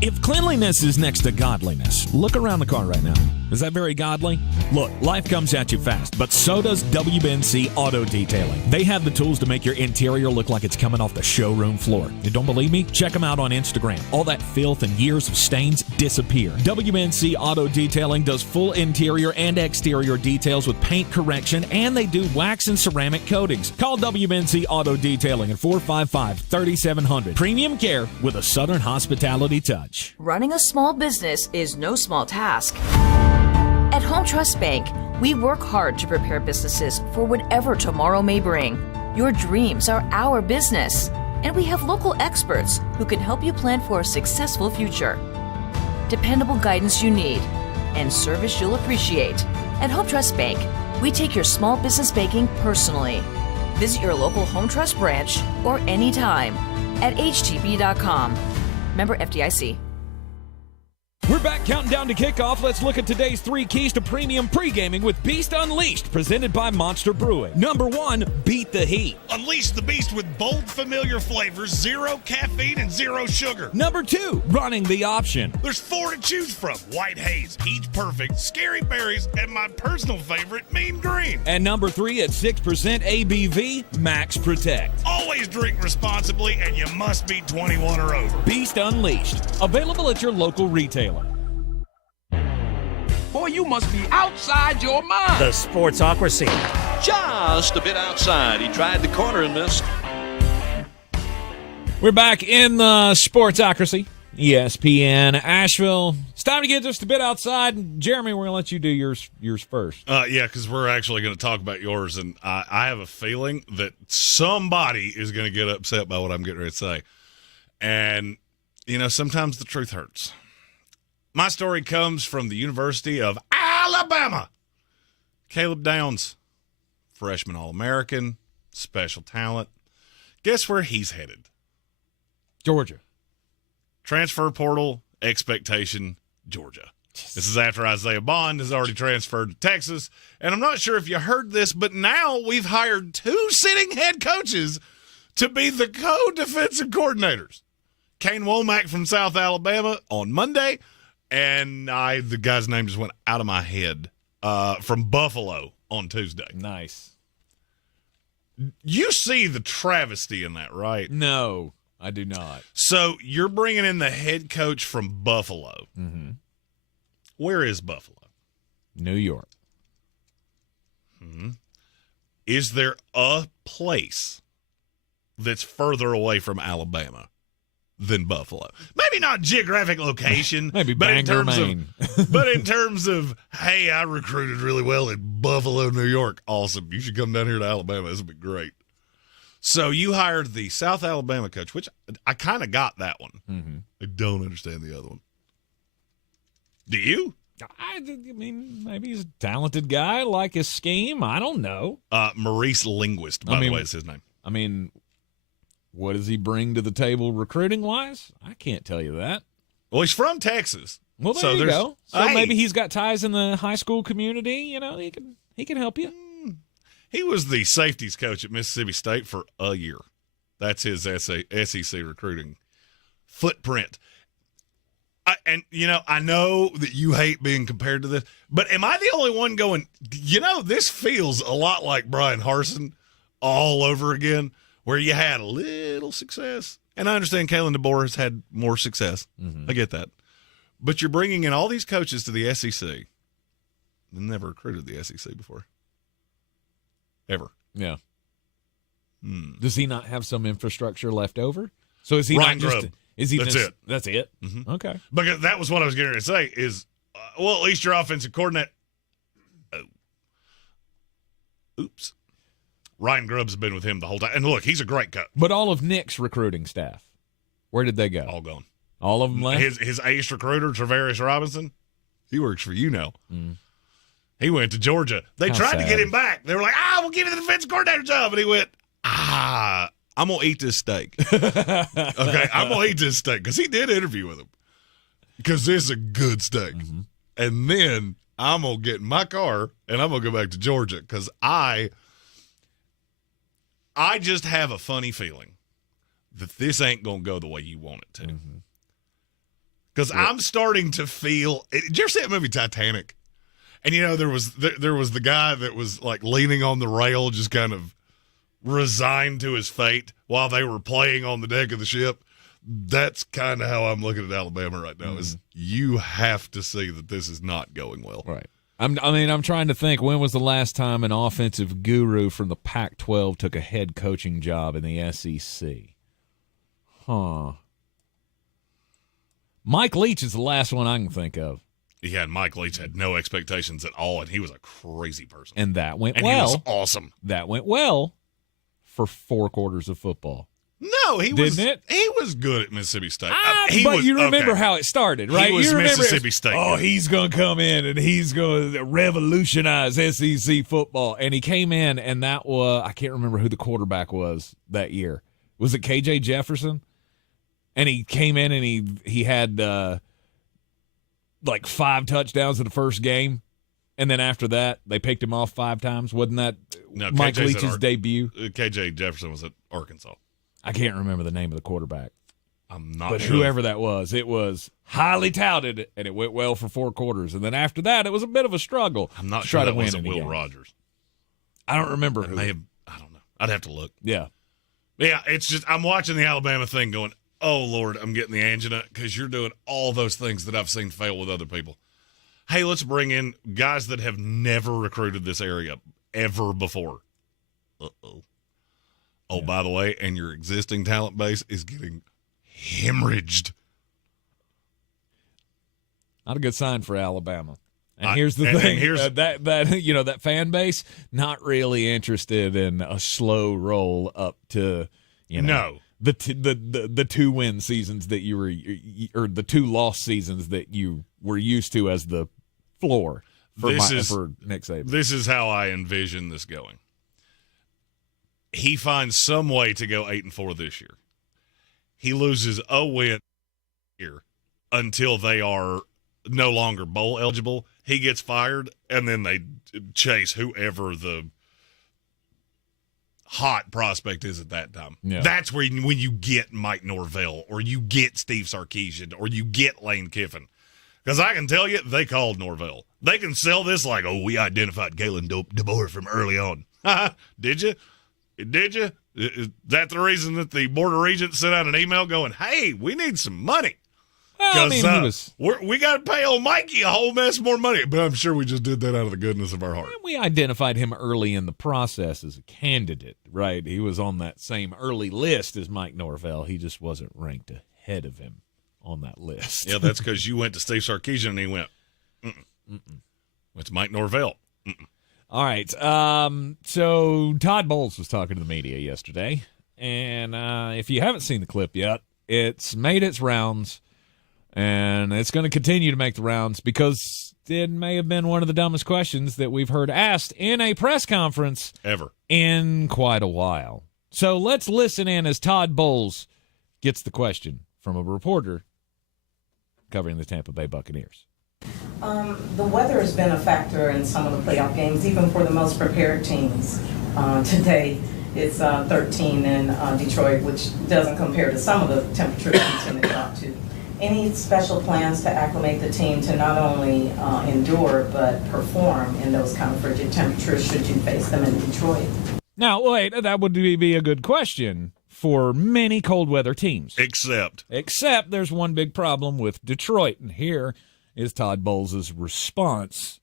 If cleanliness is next to godliness, look around the car right now. Is that very godly? Look, life comes at you fast, but so does WNC Auto Detailing. They have the tools to make your interior look like it's coming off the showroom floor. You don't believe me? Check them out on Instagram. All that filth and years of stains disappear. WNC Auto Detailing does full interior and exterior details with paint correction, and they do wax and ceramic coatings. Call WNC Auto Detailing at 455-3700. Premium care with a Southern hospitality touch. Running a small business is no small task. At Home Trust Bank, we work hard to prepare businesses for whatever tomorrow may bring. Your dreams are our business, and we have local experts who can help you plan for a successful future. Dependable guidance you need, and service you'll appreciate. At Home Trust Bank, we take your small business banking personally. Visit your local Home Trust branch or anytime at htb.com. Member FDIC. We're back counting down to kickoff. Let's look at today's 3 keys to premium pre-gaming with Beast Unleashed, presented by Monster Brewing. Number 1, beat the heat. Unleash the beast with bold, familiar flavors, 0 caffeine, and 0 sugar. Number 2, running the option. There's 4 to choose from: White Haze, Peach Perfect, Scary Berries, and my personal favorite, Mean Green. And number 3, at 6% ABV, Max Protect. Always drink responsibly, and you must be 21 or over. Beast Unleashed, available at your local retailer. Boy, you must be outside your mind. The Sportsocracy. Just a bit outside. He tried the corner and missed. We're back in the Sportsocracy. ESPN Asheville. It's time to get just a bit outside. Jeremy, we're going to let you do yours first. Yeah, because we're actually going to talk about yours, and I have a feeling that somebody is going to get upset by what I'm getting ready to say. And, you know, sometimes the truth hurts. My story comes from the University of Alabama. Caleb Downs, freshman All-American, special talent. Guess where he's headed? Georgia. Transfer portal, expectation, Georgia. This is after Isaiah Bond has already transferred to Texas. And I'm not sure if you heard this, but now we've hired 2 sitting head coaches to be the co-defensive coordinators. Kane Womack from South Alabama on Monday. And the guy's name just went out of my head, from Buffalo on Tuesday. Nice. You see the travesty in that, right? No, I do not. So you're bringing in the head coach from Buffalo. Mm-hmm. Where is Buffalo? New York. Mm-hmm. Is there a place that's further away from Alabama than Buffalo? Maybe not geographic location, maybe Bangor, Maine. But in terms of, hey, I recruited really well in Buffalo, New York. Awesome. You should come down here to Alabama. This would be great. So you hired the South Alabama coach, which I kind of got that one. Mm-hmm. I don't understand the other one. Do you? I mean, maybe he's a talented guy, like his scheme. I don't know. Maurice Linguist, by the way, is his name. I mean, what does he bring to the table recruiting-wise? I can't tell you that. Well, he's from Texas. Well, there you go. So maybe he's got ties in the high school community. You know, he can help you. He was the safeties coach at Mississippi State for a year. That's his SEC recruiting footprint. And, I know that you hate being compared to this, but am I the only one going, this feels a lot like Brian Harsin all over again, where you had a little success. And I understand Kalen DeBoer has had more success. Mm-hmm. I get that. But you're bringing in all these coaches to the SEC. Never recruited the SEC before. Ever. Yeah. Does he not have some infrastructure left over? So is he Ryan not Grubb. just? Is he? That's it. That's it. Mm-hmm. Okay. Because that was what I was getting ready to say. Is at least your offensive coordinator. Oops. Ryan Grubb's been with him the whole time, and look, he's a great coach. But all of Nick's recruiting staff, where did they go? All gone. All of them left. His ace recruiter, Travaris Robinson, he works for you now. He went to Georgia. They tried to get him back. They were like, we'll give you the defensive coordinator job. And he went, I'm going to eat this steak. Okay, I'm going to eat this steak. Because he did interview with him. Because this is a good steak. Mm-hmm. And then I'm going to get in my car, and I'm going to go back to Georgia. Because I just have a funny feeling that this ain't going to go the way you want it to. Because I'm starting to feel – did you ever see that movie Titanic? And, there was the guy that was, like, leaning on the rail, just kind of resigned to his fate while they were playing on the deck of the ship. That's kind of how I'm looking at Alabama right now, is you have to see that this is not going well. Right. I'm trying to think, when was the last time an offensive guru from the Pac-12 took a head coaching job in the SEC? Mike Leach is the last one I can think of. Yeah, and Mike Leach had no expectations at all, and he was a crazy person. And that went well. And he was awesome. That went well for 4 quarters of football. No, he was good at Mississippi State. You remember how it started, right? He was Mississippi State. Oh, he's going to come in and he's going to revolutionize SEC football. And he came in, and that was, I can't remember who the quarterback was that year. Was it KJ Jefferson? And he came in and he had like 5 touchdowns in the first game. And then after that, they picked him off 5 times. Wasn't that Mike Leach's debut? KJ Jefferson was at Arkansas. I can't remember the name of the quarterback. I'm not but sure. Whoever that was, it was highly touted, and it went well for 4 quarters. And then after that, it was a bit of a struggle. I'm not to sure try that to win wasn't Will game. Rogers. I don't remember who. I don't know. I'd have to look. Yeah. Yeah, it's just I'm watching the Alabama thing going, oh, Lord, I'm getting the angina because you're doing all those things that I've seen fail with other people. Hey, let's bring in guys that have never recruited this area ever before. Uh-oh. Oh, yeah. By the way, and your existing talent base is getting hemorrhaged. Not a good sign for Alabama. And here's the thing: that fan base not really interested in a slow roll up to the 2 win seasons that you were, or the 2 loss seasons that you were used to as the floor for Nick Saban. This is how I envision this going. He finds some way to go 8-4 this year. He loses a win here until they are no longer bowl eligible. He gets fired, and then they chase whoever the hot prospect is at that time. Yeah. That's when you get Mike Norvell, or you get Steve Sarkisian, or you get Lane Kiffin. Because I can tell you, they called Norvell. They can sell this like, we identified Kalen DeBoer from early on. Did you? Did you? Is that the reason that the Board of Regents sent out an email going, hey, we need some money? Well, we got to pay old Mikey a whole mess more money. But I'm sure we just did that out of the goodness of our heart. We identified him early in the process as a candidate, right? He was on that same early list as Mike Norvell. He just wasn't ranked ahead of him on that list. Yeah, that's because you went to Steve Sarkisian and he went, It's Mike Norvell. All right. So Todd Bowles was talking to the media yesterday, and if you haven't seen the clip yet, it's made its rounds, and it's going to continue to make the rounds because it may have been one of the dumbest questions that we've heard asked in a press conference ever in quite a while. So let's listen in as Todd Bowles gets the question from a reporter covering the Tampa Bay Buccaneers. The weather has been a factor in some of the playoff games, even for the most prepared teams. Today, it's 13 in Detroit, which doesn't compare to some of the temperatures we tend to drop to. Any special plans to acclimate the team to not only endure but perform in those kind of frigid temperatures should you face them in Detroit? Now, wait, that would be a good question for many cold weather teams. Except there's one big problem with Detroit, and here is Todd Bowles' response.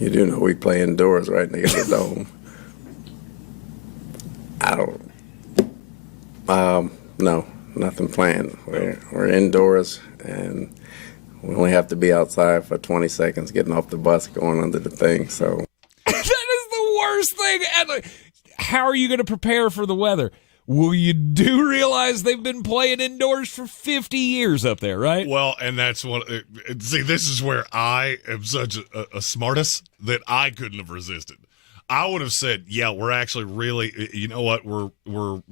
You do know we play indoors right near the dome. No, nothing planned. We're indoors, and we only have to be outside for 20 seconds getting off the bus going under the thing. So that is the worst thing. How are you going to prepare for the weather? Well, you do realize they've been playing indoors for 50 years up there, right? Well, and that's what. See, this is where I am such a smartass that I couldn't have resisted. I would have said, "Yeah, we're actually really. You know what? We're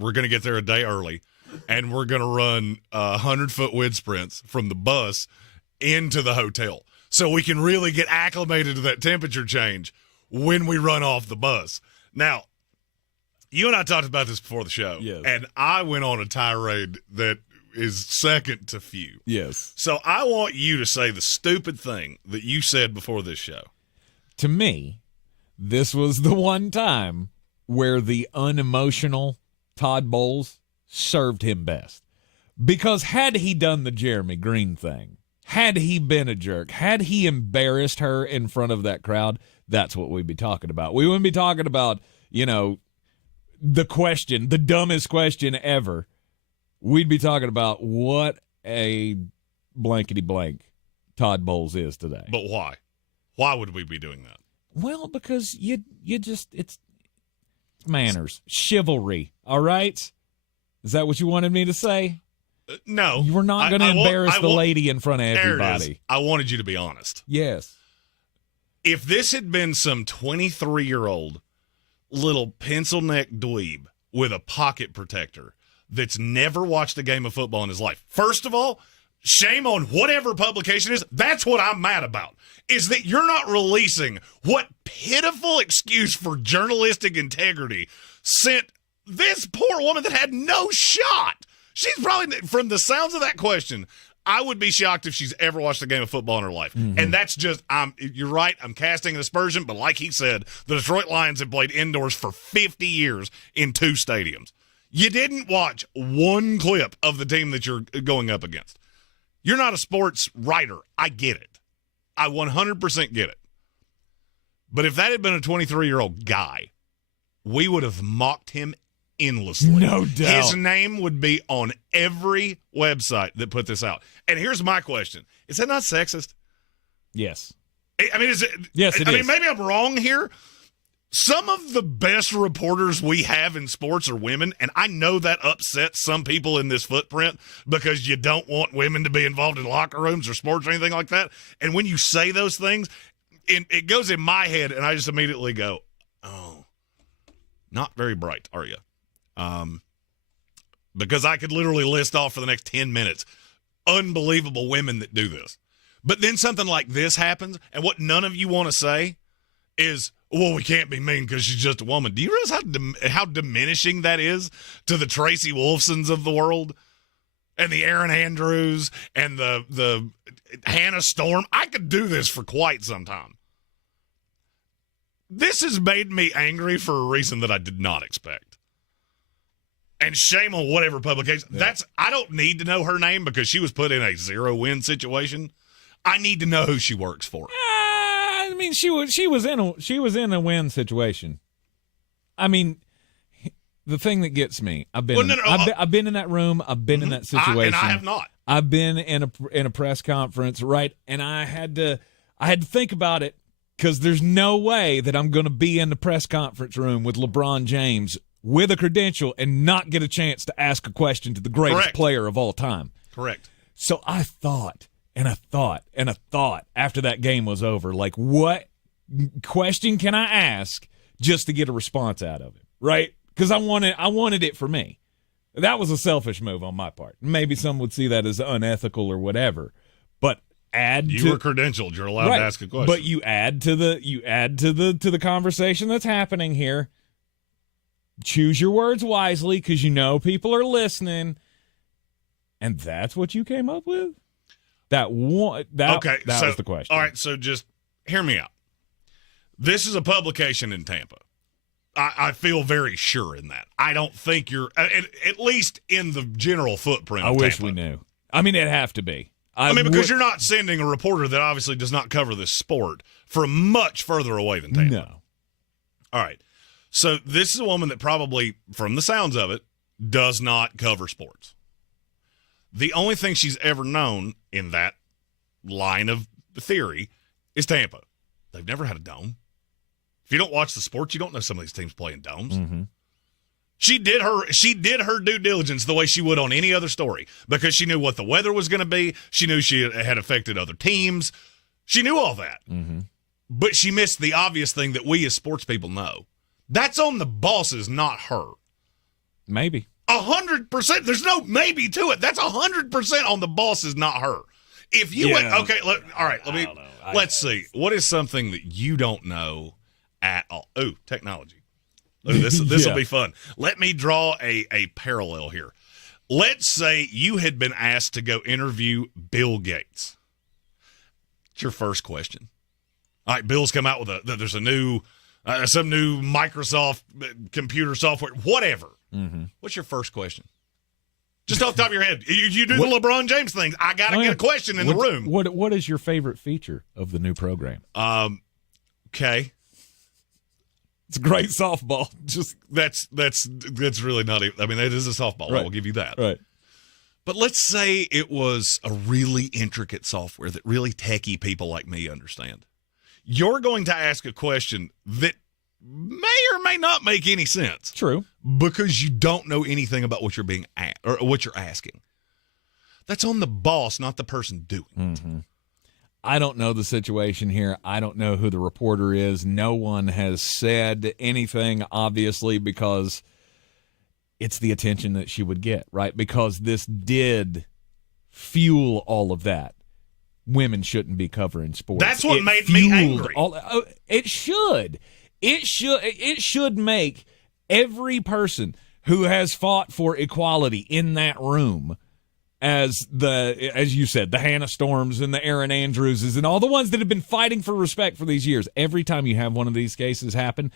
going to get there a day early, and we're going to run 100-foot wind sprints from the bus into the hotel, so we can really get acclimated to that temperature change when we run off the bus." Now, you and I talked about this before the show, yes, and I went on a tirade that is second to few. Yes. So I want you to say the stupid thing that you said before this show. To me, this was the one time where the unemotional Todd Bowles served him best. Because had he done the Jeremy Greene thing, had he been a jerk, had he embarrassed her in front of that crowd, that's what we'd be talking about. We wouldn't be talking about, the question, the dumbest question ever. We'd be talking about what a blankety blank Todd Bowles is today. But why? Why would we be doing that? Well, because you just it's manners, chivalry. All right, is that what you wanted me to say? No, you were not going to embarrass the lady in front of everybody. I wanted you to be honest. Yes. If this had been some 23-year-old little pencil neck dweeb with a pocket protector that's never watched a game of football in his life, first of all, shame on whatever publication it is. That's what I'm mad about, is that you're not releasing what pitiful excuse for journalistic integrity sent this poor woman that had no shot. She's probably, from the sounds of that question, I would be shocked if she's ever watched a game of football in her life. Mm-hmm. And that's just, you're right, I'm casting an aspersion, but like he said, the Detroit Lions have played indoors for 50 years in 2 stadiums. You didn't watch one clip of the team that you're going up against. You're not a sports writer. I get it. I 100% get it. But if that had been a 23-year-old guy, we would have mocked him endlessly. No doubt. His name would be on every website that put this out. And here's my question. Is that not sexist? Yes. I mean, is it? Yes, it is. I mean, maybe I'm wrong here. Some of the best reporters we have in sports are women, and I know that upsets some people in this footprint because you don't want women to be involved in locker rooms or sports or anything like that. And when you say those things, it goes in my head, and I just immediately go, oh, not very bright, are you? Because I could literally list off for the next 10 minutes unbelievable women that do this. But then something like this happens, and what none of you want to say is, well, we can't be mean because she's just a woman. Do you realize how diminishing that is to the Tracy Wolfsons of the world and the Aaron Andrews and the Hannah Storm? I could do this for quite some time. This has made me angry for a reason that I did not expect. And shame on whatever publication. Yeah. I don't need to know her name because she was put in a 0-win situation. I need to know who she works for. I mean, she was in a win situation. I mean, the thing that gets me, I've been in that room, I've been in that situation, and I have not. I've been in a press conference, right? And I had to think about it because there's no way that I'm going to be in the press conference room with LeBron James with a credential and not get a chance to ask a question to the greatest player of all time. Correct. So I thought. And I thought after that game was over, like, what question can I ask just to get a response out of it, right? Because I wanted it for me. That was a selfish move on my part. Maybe some would see that as unethical or whatever. But you were credentialed. You're allowed to ask a question. But you add to the conversation that's happening here. Choose your words wisely because you know people are listening. And that's what you came up with? That was the question. All right, so just hear me out. This is a publication in Tampa. I feel very sure in that. I don't think you're, at least in the general footprint of wish Tampa. we knew. I mean, it'd have to be. Because you're not sending a reporter that obviously does not cover this sport from much further away than Tampa. No. All right. So this is a woman that probably, from the sounds of it, does not cover sports. The only thing she's ever known in that line of theory is Tampa. They've never had a dome. If you don't watch the sports, you don't know some of these teams play in domes. Mm-hmm. She did her due diligence the way she would on any other story because she knew what the weather was going to be. She knew she had affected other teams. She knew all that. Mm-hmm. But she missed the obvious thing that we as sports people know. That's on the bosses, not her. Maybe. 100%. There's no maybe to it. That's 100% on the bosses, not her. If you went, okay, let's see. What is something that you don't know at all? Ooh, technology. Ooh, this will be fun. Let me draw a parallel here. Let's say you had been asked to go interview Bill Gates. It's your first question. All right, Bill's come out with there's a new, some new Microsoft computer software, whatever. Mm-hmm. What's your first question? Just off the top of your head. You do the LeBron James things. I got to get a question in the room. What is your favorite feature of the new program? Okay. It's a great softball. Just that's really not even, I mean, it is a softball. Right. I will give you that. Right. But let's say it was a really intricate software that really techie people like me understand. You're going to ask a question that may or may not make any sense. True. Because you don't know anything about what you're being or what you're asking. That's on the boss, not the person doing it. Mm-hmm. I don't know the situation here. I don't know who the reporter is. No one has said anything, obviously, because it's the attention that she would get, right? Because this did fuel all of that. Women shouldn't be covering sports. That's what made me angry. It should. It should make every person who has fought for equality in that room, as you said, the Hannah Storms and the Aaron Andrewses and all the ones that have been fighting for respect for these years. Every time you have one of these cases happen,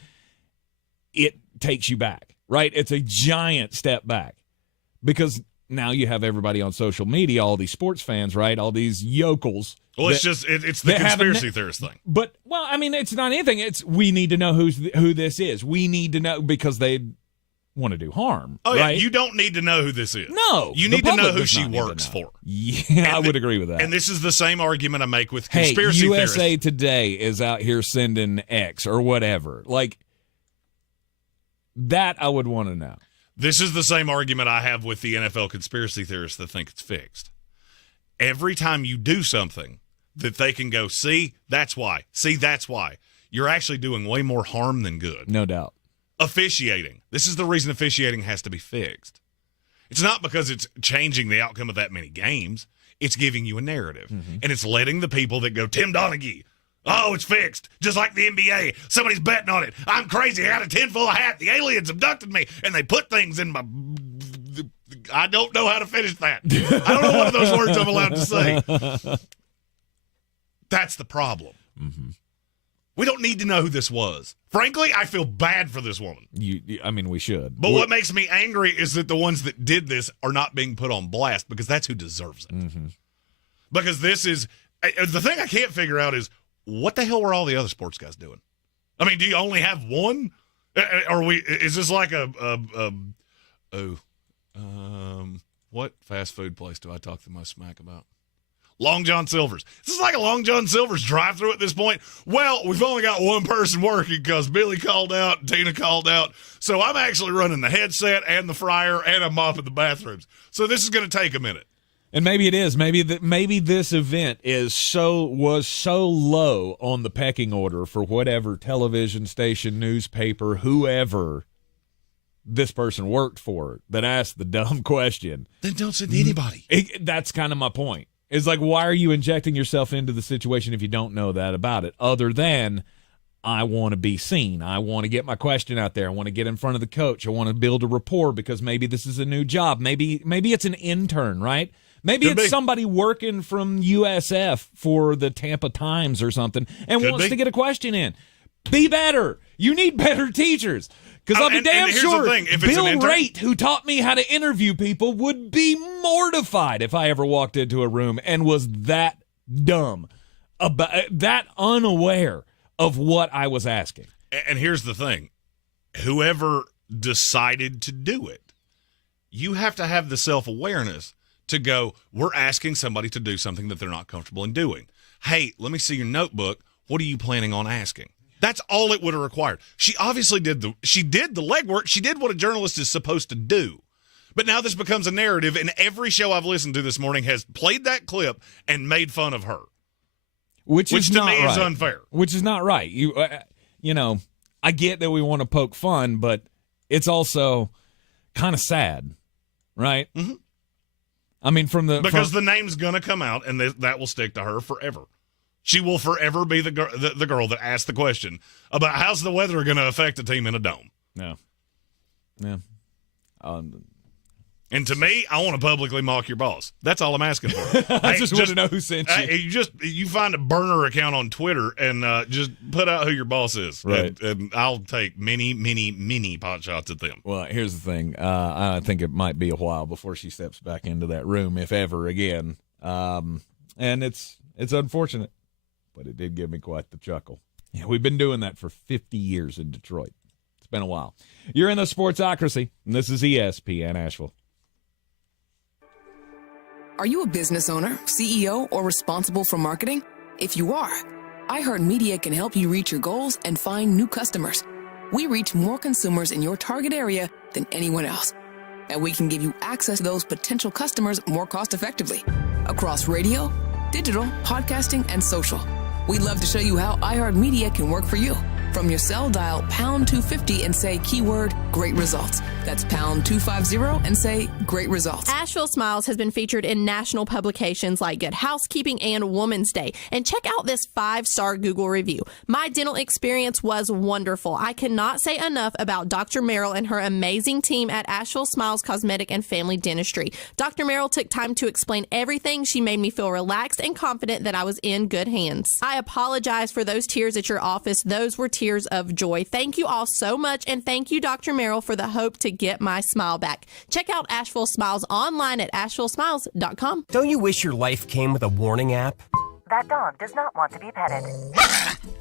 it takes you back, right? It's a giant step back because now you have everybody on social media, all these sports fans, right? All these yokels. Well, it's the conspiracy theorist thing. But, well, I mean, it's not anything. It's we need to know who this is. We need to know because they want to do harm. Oh, right? Yeah, you don't need to know who this is. No. You need to know who she works for. Yeah, I would agree with that. And this is the same argument I make with conspiracy theorists. USA Today is out here sending X or whatever. Like, that I would want to know. This is the same argument I have with the NFL conspiracy theorists that think it's fixed. Every time you do something that they can go, see, that's why. See, that's why. You're actually doing way more harm than good. No doubt. Officiating. This is the reason officiating has to be fixed. It's not because it's changing the outcome of that many games. It's giving you a narrative. Mm-hmm. And it's letting the people that go, Tim Donaghy, oh, it's fixed. Just like the NBA. Somebody's betting on it. I'm crazy. I had a tinfoil hat. The aliens abducted me. And they put things in my... I don't know how to finish that. I don't know one of those words I'm allowed to say. That's the problem. Mm-hmm. We don't need to know who this was. Frankly, I feel bad for this woman. I mean, we should. But what makes me angry is that the ones that did this are not being put on blast because that's who deserves it. Mm-hmm. Because this is... The thing I can't figure out is what the hell were all the other sports guys doing? I mean, do you only have one? Is this like what fast food place do I talk the most smack about? Long John Silver's. This is like a Long John Silver's drive-thru at this point. Well, we've only got one person working because Billy called out and Tina called out. So I'm actually running the headset and the fryer and I'm mopping the bathrooms. So this is going to take a minute. And maybe it is. Maybe this event was so low on the pecking order for whatever television station, newspaper, whoever this person worked for that asked the dumb question. Then don't send anybody. That's kind of my point. It's like, why are you injecting yourself into the situation if you don't know that about it? Other than, I want to be seen. I want to get my question out there. I want to get in front of the coach. I want to build a rapport because maybe this is a new job. Maybe it's an intern, right? Maybe it's somebody working from USF for the Tampa Times or something and wants to get a question in. Be better. You need better teachers. Because I'll be damn sure Bill Raitt, who taught me how to interview people, would be mortified if I ever walked into a room and was that dumb, that unaware of what I was asking. And here's the thing. Whoever decided to do it, you have to have the self-awareness to go, we're asking somebody to do something that they're not comfortable in doing. Hey, let me see your notebook. What are you planning on asking? That's all it would have required. She obviously did the legwork. She did what a journalist is supposed to do. But now this becomes a narrative, and every show I've listened to this morning has played that clip and made fun of her. Which to me is unfair. Which is not right. You know, I get that we want to poke fun, but it's also kind of sad, right? Mm-hmm. I mean, because the name's gonna come out, and that will stick to her forever. She will forever be the girl that asked the question about how's the weather going to affect a team in a dome. Yeah. And to me, I want to publicly mock your boss. That's all I'm asking for. I just want to know who sent you. You find a burner account on Twitter and just put out who your boss is. Right. And I'll take many, many, many pot shots at them. Well, here's the thing. I think it might be a while before she steps back into that room, if ever again. And it's unfortunate. But it did give me quite the chuckle. Yeah, we've been doing that for 50 years in Detroit. It's been a while. You're in the Sportsocracy, and this is ESPN Asheville. Are you a business owner, CEO, or responsible for marketing? If you are, iHeartMedia can help you reach your goals and find new customers. We reach more consumers in your target area than anyone else. And we can give you access to those potential customers more cost-effectively across radio, digital, podcasting, and social. We'd love to show you how iHeartMedia can work for you. From your cell, dial pound 250 and say keyword great results. That's pound 250 and say great results. Asheville Smiles has been featured in national publications like Good Housekeeping and Woman's Day. And check out this 5-star Google review. My dental experience was wonderful. I cannot say enough about Dr. Merrill and her amazing team at Asheville Smiles Cosmetic and Family Dentistry. Dr. Merrill took time to explain everything. She made me feel relaxed and confident that I was in good hands. I apologize for those tears at your office. Those were tears of joy. Thank you all so much, and thank you, Dr. Merrill, for the hope to get my smile back. Check out Asheville Smiles online at AshevilleSmiles.com. Don't you wish your life came with a warning app? That dog does not want to be petted.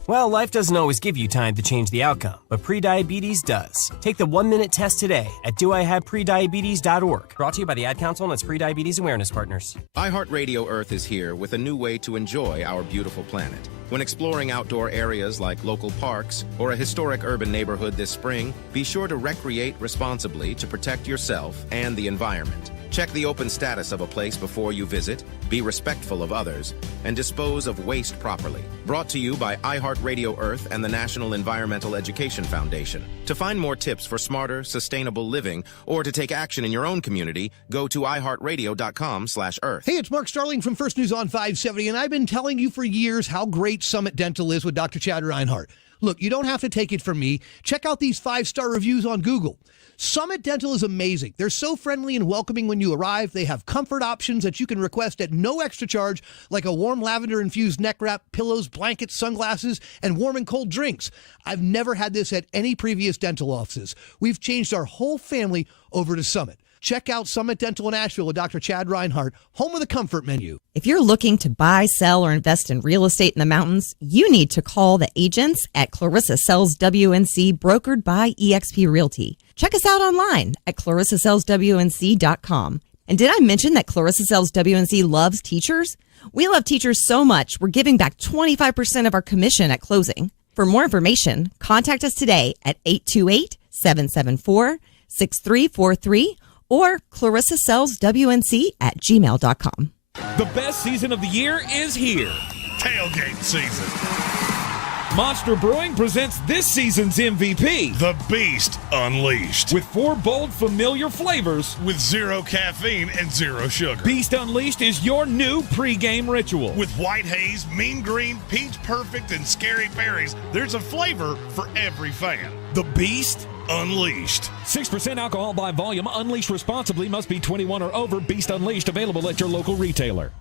Well, life doesn't always give you time to change the outcome, but prediabetes does. Take the 1-minute test today at doihaveprediabetes.org. Brought to you by the Ad Council and its Prediabetes Awareness Partners. iHeartRadio Earth is here with a new way to enjoy our beautiful planet. When exploring outdoor areas like local parks or a historic urban neighborhood this spring, be sure to recreate responsibly to protect yourself and the environment. Check the open status of a place before you visit, be respectful of others, and dispose of waste properly. Brought to you by iHeartRadio Earth and the National Environmental Education Foundation. To find more tips for smarter, sustainable living, or to take action in your own community, go to iHeartRadio.com/Earth. Hey, it's Mark Starling from First News on 570, and I've been telling you for years how great Summit Dental is with Dr. Chad Reinhardt. Look, you don't have to take it from me. Check out these 5-star reviews on Google. Summit Dental is amazing. They're so friendly and welcoming when you arrive. They have comfort options that you can request at no extra charge, like a warm lavender-infused neck wrap, pillows, blankets, sunglasses, and warm and cold drinks. I've never had this at any previous dental offices. We've changed our whole family over to Summit. Check out Summit Dental in Asheville with Dr. Chad Reinhardt, home of the comfort menu. If you're looking to buy, sell, or invest in real estate in the mountains, you need to call the agents at Clarissa Sells WNC, brokered by eXp Realty. Check us out online at clarissasellswnc.com. And did I mention that Clarissa Sells WNC loves teachers? We love teachers so much, we're giving back 25% of our commission at closing. For more information, contact us today at 828-774-6343 or clarissasellswnc@gmail.com. The best season of the year is here. Tailgate season. Monster Brewing presents this season's MVP, The Beast Unleashed. with 4 bold, familiar flavors. With 0 caffeine and 0 sugar. Beast Unleashed is your new pregame ritual. With white haze, mean green, peach perfect, and scary berries, there's a flavor for every fan. The Beast Unleashed. 6% alcohol by volume. Unleashed responsibly. Must be 21 or over. Beast Unleashed available at your local retailer.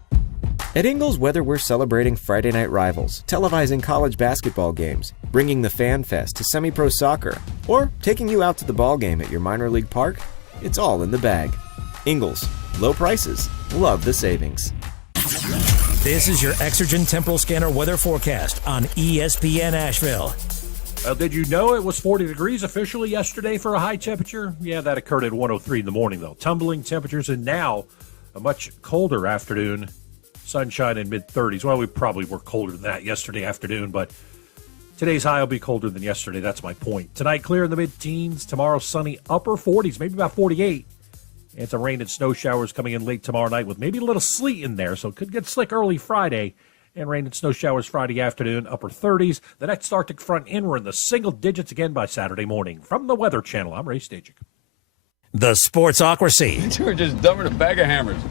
At Ingles, whether we're celebrating Friday night rivals, televising college basketball games, bringing the Fan Fest to semi-pro soccer, or taking you out to the ball game at your minor league park, it's all in the bag. Ingles, low prices, love the savings. This is your Exergen Temporal Scanner weather forecast on ESPN Asheville. Well, did you know it was 40 degrees officially yesterday for a high temperature? Yeah, that occurred at 1:03 in the morning, though. Tumbling temperatures, and now a much colder afternoon. Sunshine in mid-30s. Well, we probably were colder than that yesterday afternoon, but today's high will be colder than yesterday. That's my point. Tonight, clear in the mid-teens. Tomorrow, sunny upper 40s, maybe about 48. And some rain and snow showers coming in late tomorrow night with maybe a little sleet in there, so it could get slick early Friday. And rain and snow showers Friday afternoon, upper 30s. The next Arctic front in, we're in the single digits again by Saturday morning. From the Weather Channel, I'm Ray Stajic. The Sportsocracy. You're just dumber than a bag of hammers.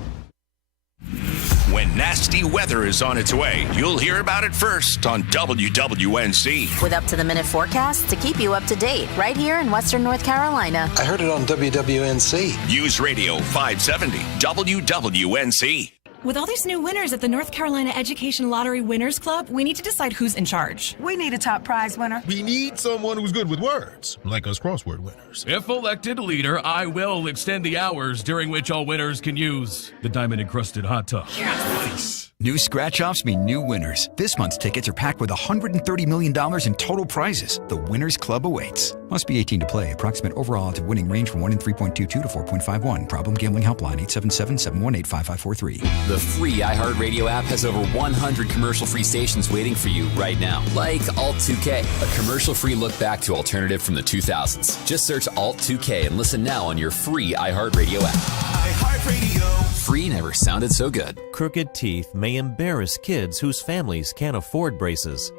When nasty weather is on its way, you'll hear about it first on WWNC. With up-to-the-minute forecasts to keep you up to date, right here in Western North Carolina. I heard it on WWNC. News Radio 570, WWNC. With all these new winners at the North Carolina Education Lottery Winners Club, we need to decide who's in charge. We need a top prize winner. We need someone who's good with words, like us crossword winners. If elected leader, I will extend the hours during which all winners can use the diamond-encrusted hot tub. Yes! New scratch-offs mean new winners. This month's tickets are packed with $130 million in total prizes. The Winners Club awaits. Must be 18 to play. Approximate overall odds of winning range from 1 in 3.22 to 4.51. Problem gambling helpline 877-718-5543. The free iHeartRadio app has over 100 commercial-free stations waiting for you right now. Like Alt 2K, a commercial-free look back to alternative from the 2000s. Just search Alt 2K and listen now on your free iHeartRadio app. iHeartRadio. Free never sounded so good. Crooked teeth may embarrass kids whose families can't afford braces.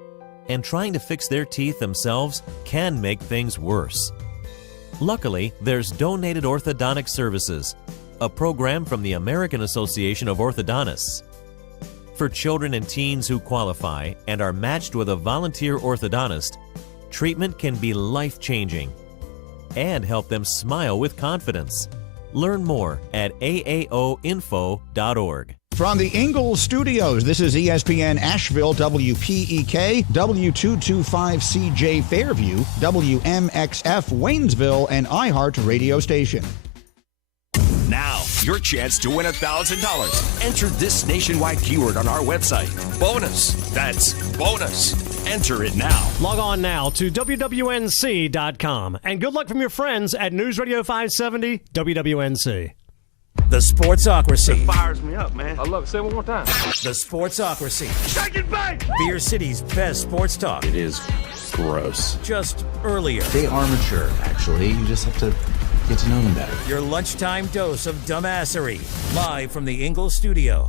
And trying to fix their teeth themselves can make things worse. Luckily, there's Donated Orthodontic Services, a program from the American Association of Orthodontists. For children and teens who qualify and are matched with a volunteer orthodontist, treatment can be life-changing and help them smile with confidence. Learn more at aaoinfo.org. From the Ingles Studios, this is ESPN Asheville, WPEK, W225CJ Fairview, WMXF Waynesville, and iHeart radio station. Now, your chance to win $1,000. Enter this nationwide keyword on our website. Bonus. That's bonus. Enter it now. Log on now to WWNC.com. And good luck from your friends at News Radio 570 WWNC. The Sportsocracy. It fires me up, man. I love it. Say it one more time. The Sportsocracy. Shake it back! Beer City's best sports talk. It is gross. Just earlier. They are mature, actually. You just have to get to know them better. Your lunchtime dose of dumbassery. Live from the Ingles studio.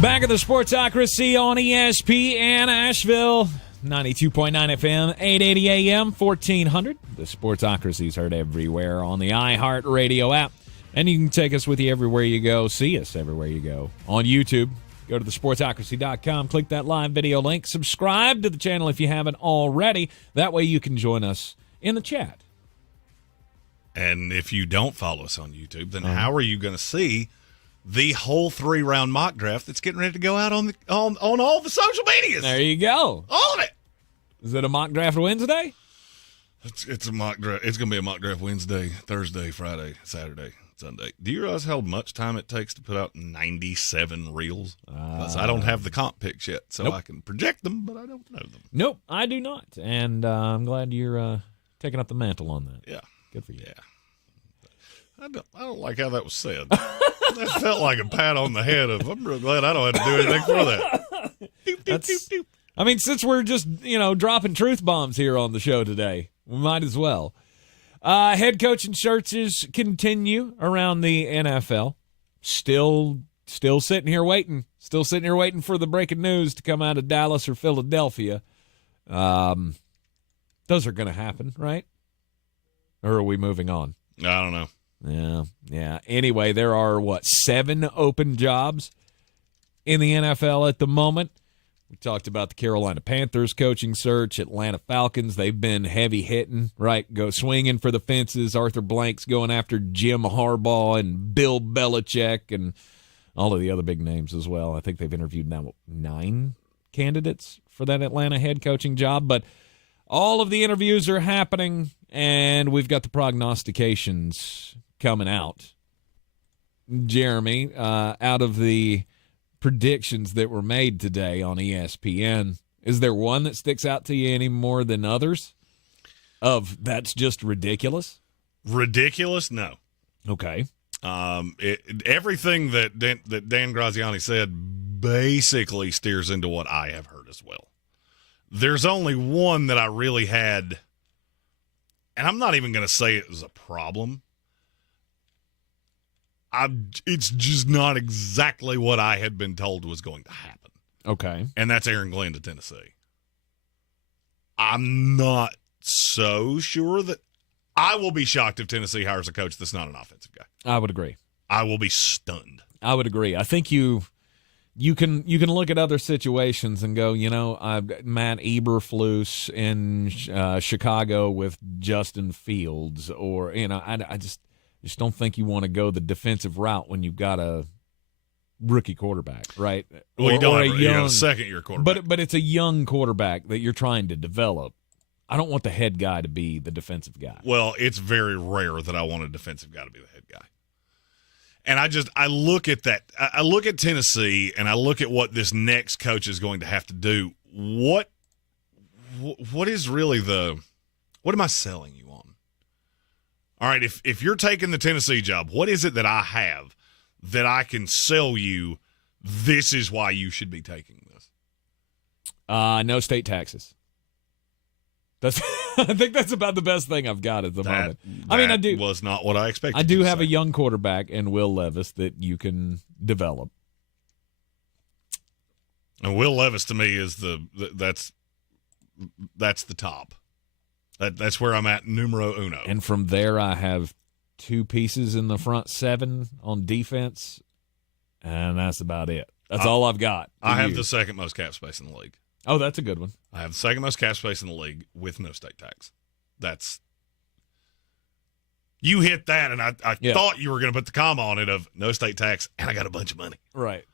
Back at the Sportsocracy on ESPN Asheville, 92.9 FM, 880 AM, 1400. The Sportsocracy is heard everywhere on the iHeartRadio app. And you can take us with you everywhere you go, see us everywhere you go. On YouTube, go to thesportsocracy.com, click that live video link, subscribe to the channel if you haven't already. That way you can join us in the chat. And if you don't follow us on YouTube, then how are you going to see the whole 3-round mock draft that's getting ready to go out on all the social medias? There you go. All of it. Is it a mock draft Wednesday? It's a mock draft. It's going to be a mock draft Wednesday, Thursday, Friday, Saturday, Sunday. Do you realize how much time it takes to put out 97 reels? Because I don't have the comp picks yet, so Nope. I can project them, but I don't know them. Nope, I do not. And I'm glad you're taking up the mantle on that. Yeah. Good for you. Yeah. I don't like how that was said. That felt like a pat on the head of, I'm real glad I don't have to do anything for that. Doop, doop, doop, doop. I mean, since we're just, dropping truth bombs here on the show today, we might as well. Head coaching searches continue around the NFL. Still sitting here waiting Still sitting here waiting for the breaking news to come out of Dallas or Philadelphia. Those are going to happen, right? Or are we moving on? I don't know. Yeah. Anyway, there are, 7 open jobs in the NFL at the moment. We talked about the Carolina Panthers coaching search, Atlanta Falcons. They've been heavy hitting, right? Go swinging for the fences. Arthur Blank's going after Jim Harbaugh and Bill Belichick and all of the other big names as well. I think they've interviewed now 9 candidates for that Atlanta head coaching job. But all of the interviews are happening, and we've got the prognostications coming out. Jeremy, out of the predictions that were made today on ESPN, is there one that sticks out to you any more than others? That's just ridiculous? Ridiculous? No. Okay. Everything that Dan Graziani said basically steers into what I have heard as well. There's only one that I really had, and I'm not even going to say it was a problem. It's just not exactly what I had been told was going to happen. Okay. And that's Aaron Glenn to Tennessee. I'm not so sure that I will be shocked if Tennessee hires a coach that's not an offensive guy. I would agree. I will be stunned. I would agree. I think you can look at other situations and go, Matt Eberflus in Chicago with Justin Fields, or I just don't think you want to go the defensive route when you've got a rookie quarterback, right? Well, you don't have a second-year quarterback. But it's a young quarterback that you're trying to develop. I don't want the head guy to be the defensive guy. Well, it's very rare that I want a defensive guy to be the head guy. And I look at that. I look at Tennessee, and I look at what this next coach is going to have to do. What is really what am I selling you on? All right, if you're taking the Tennessee job, what is it that I have that I can sell you? This is why you should be taking this. No state taxes. I think that's about the best thing I've got at the moment. I do. Was not what I expected. I do have a young quarterback in Will Levis that you can develop. And Will Levis to me is that's the top. That's where I'm at, numero uno. And from there, I have 2 pieces in the front 7 on defense, and that's about it. That's all I've got. I have the second most cap space in the league. Oh, that's a good one. I have the second most cap space in the league with no state tax. You hit that, and I thought you were going to put the comma on it of no state tax, and I got a bunch of money. Right.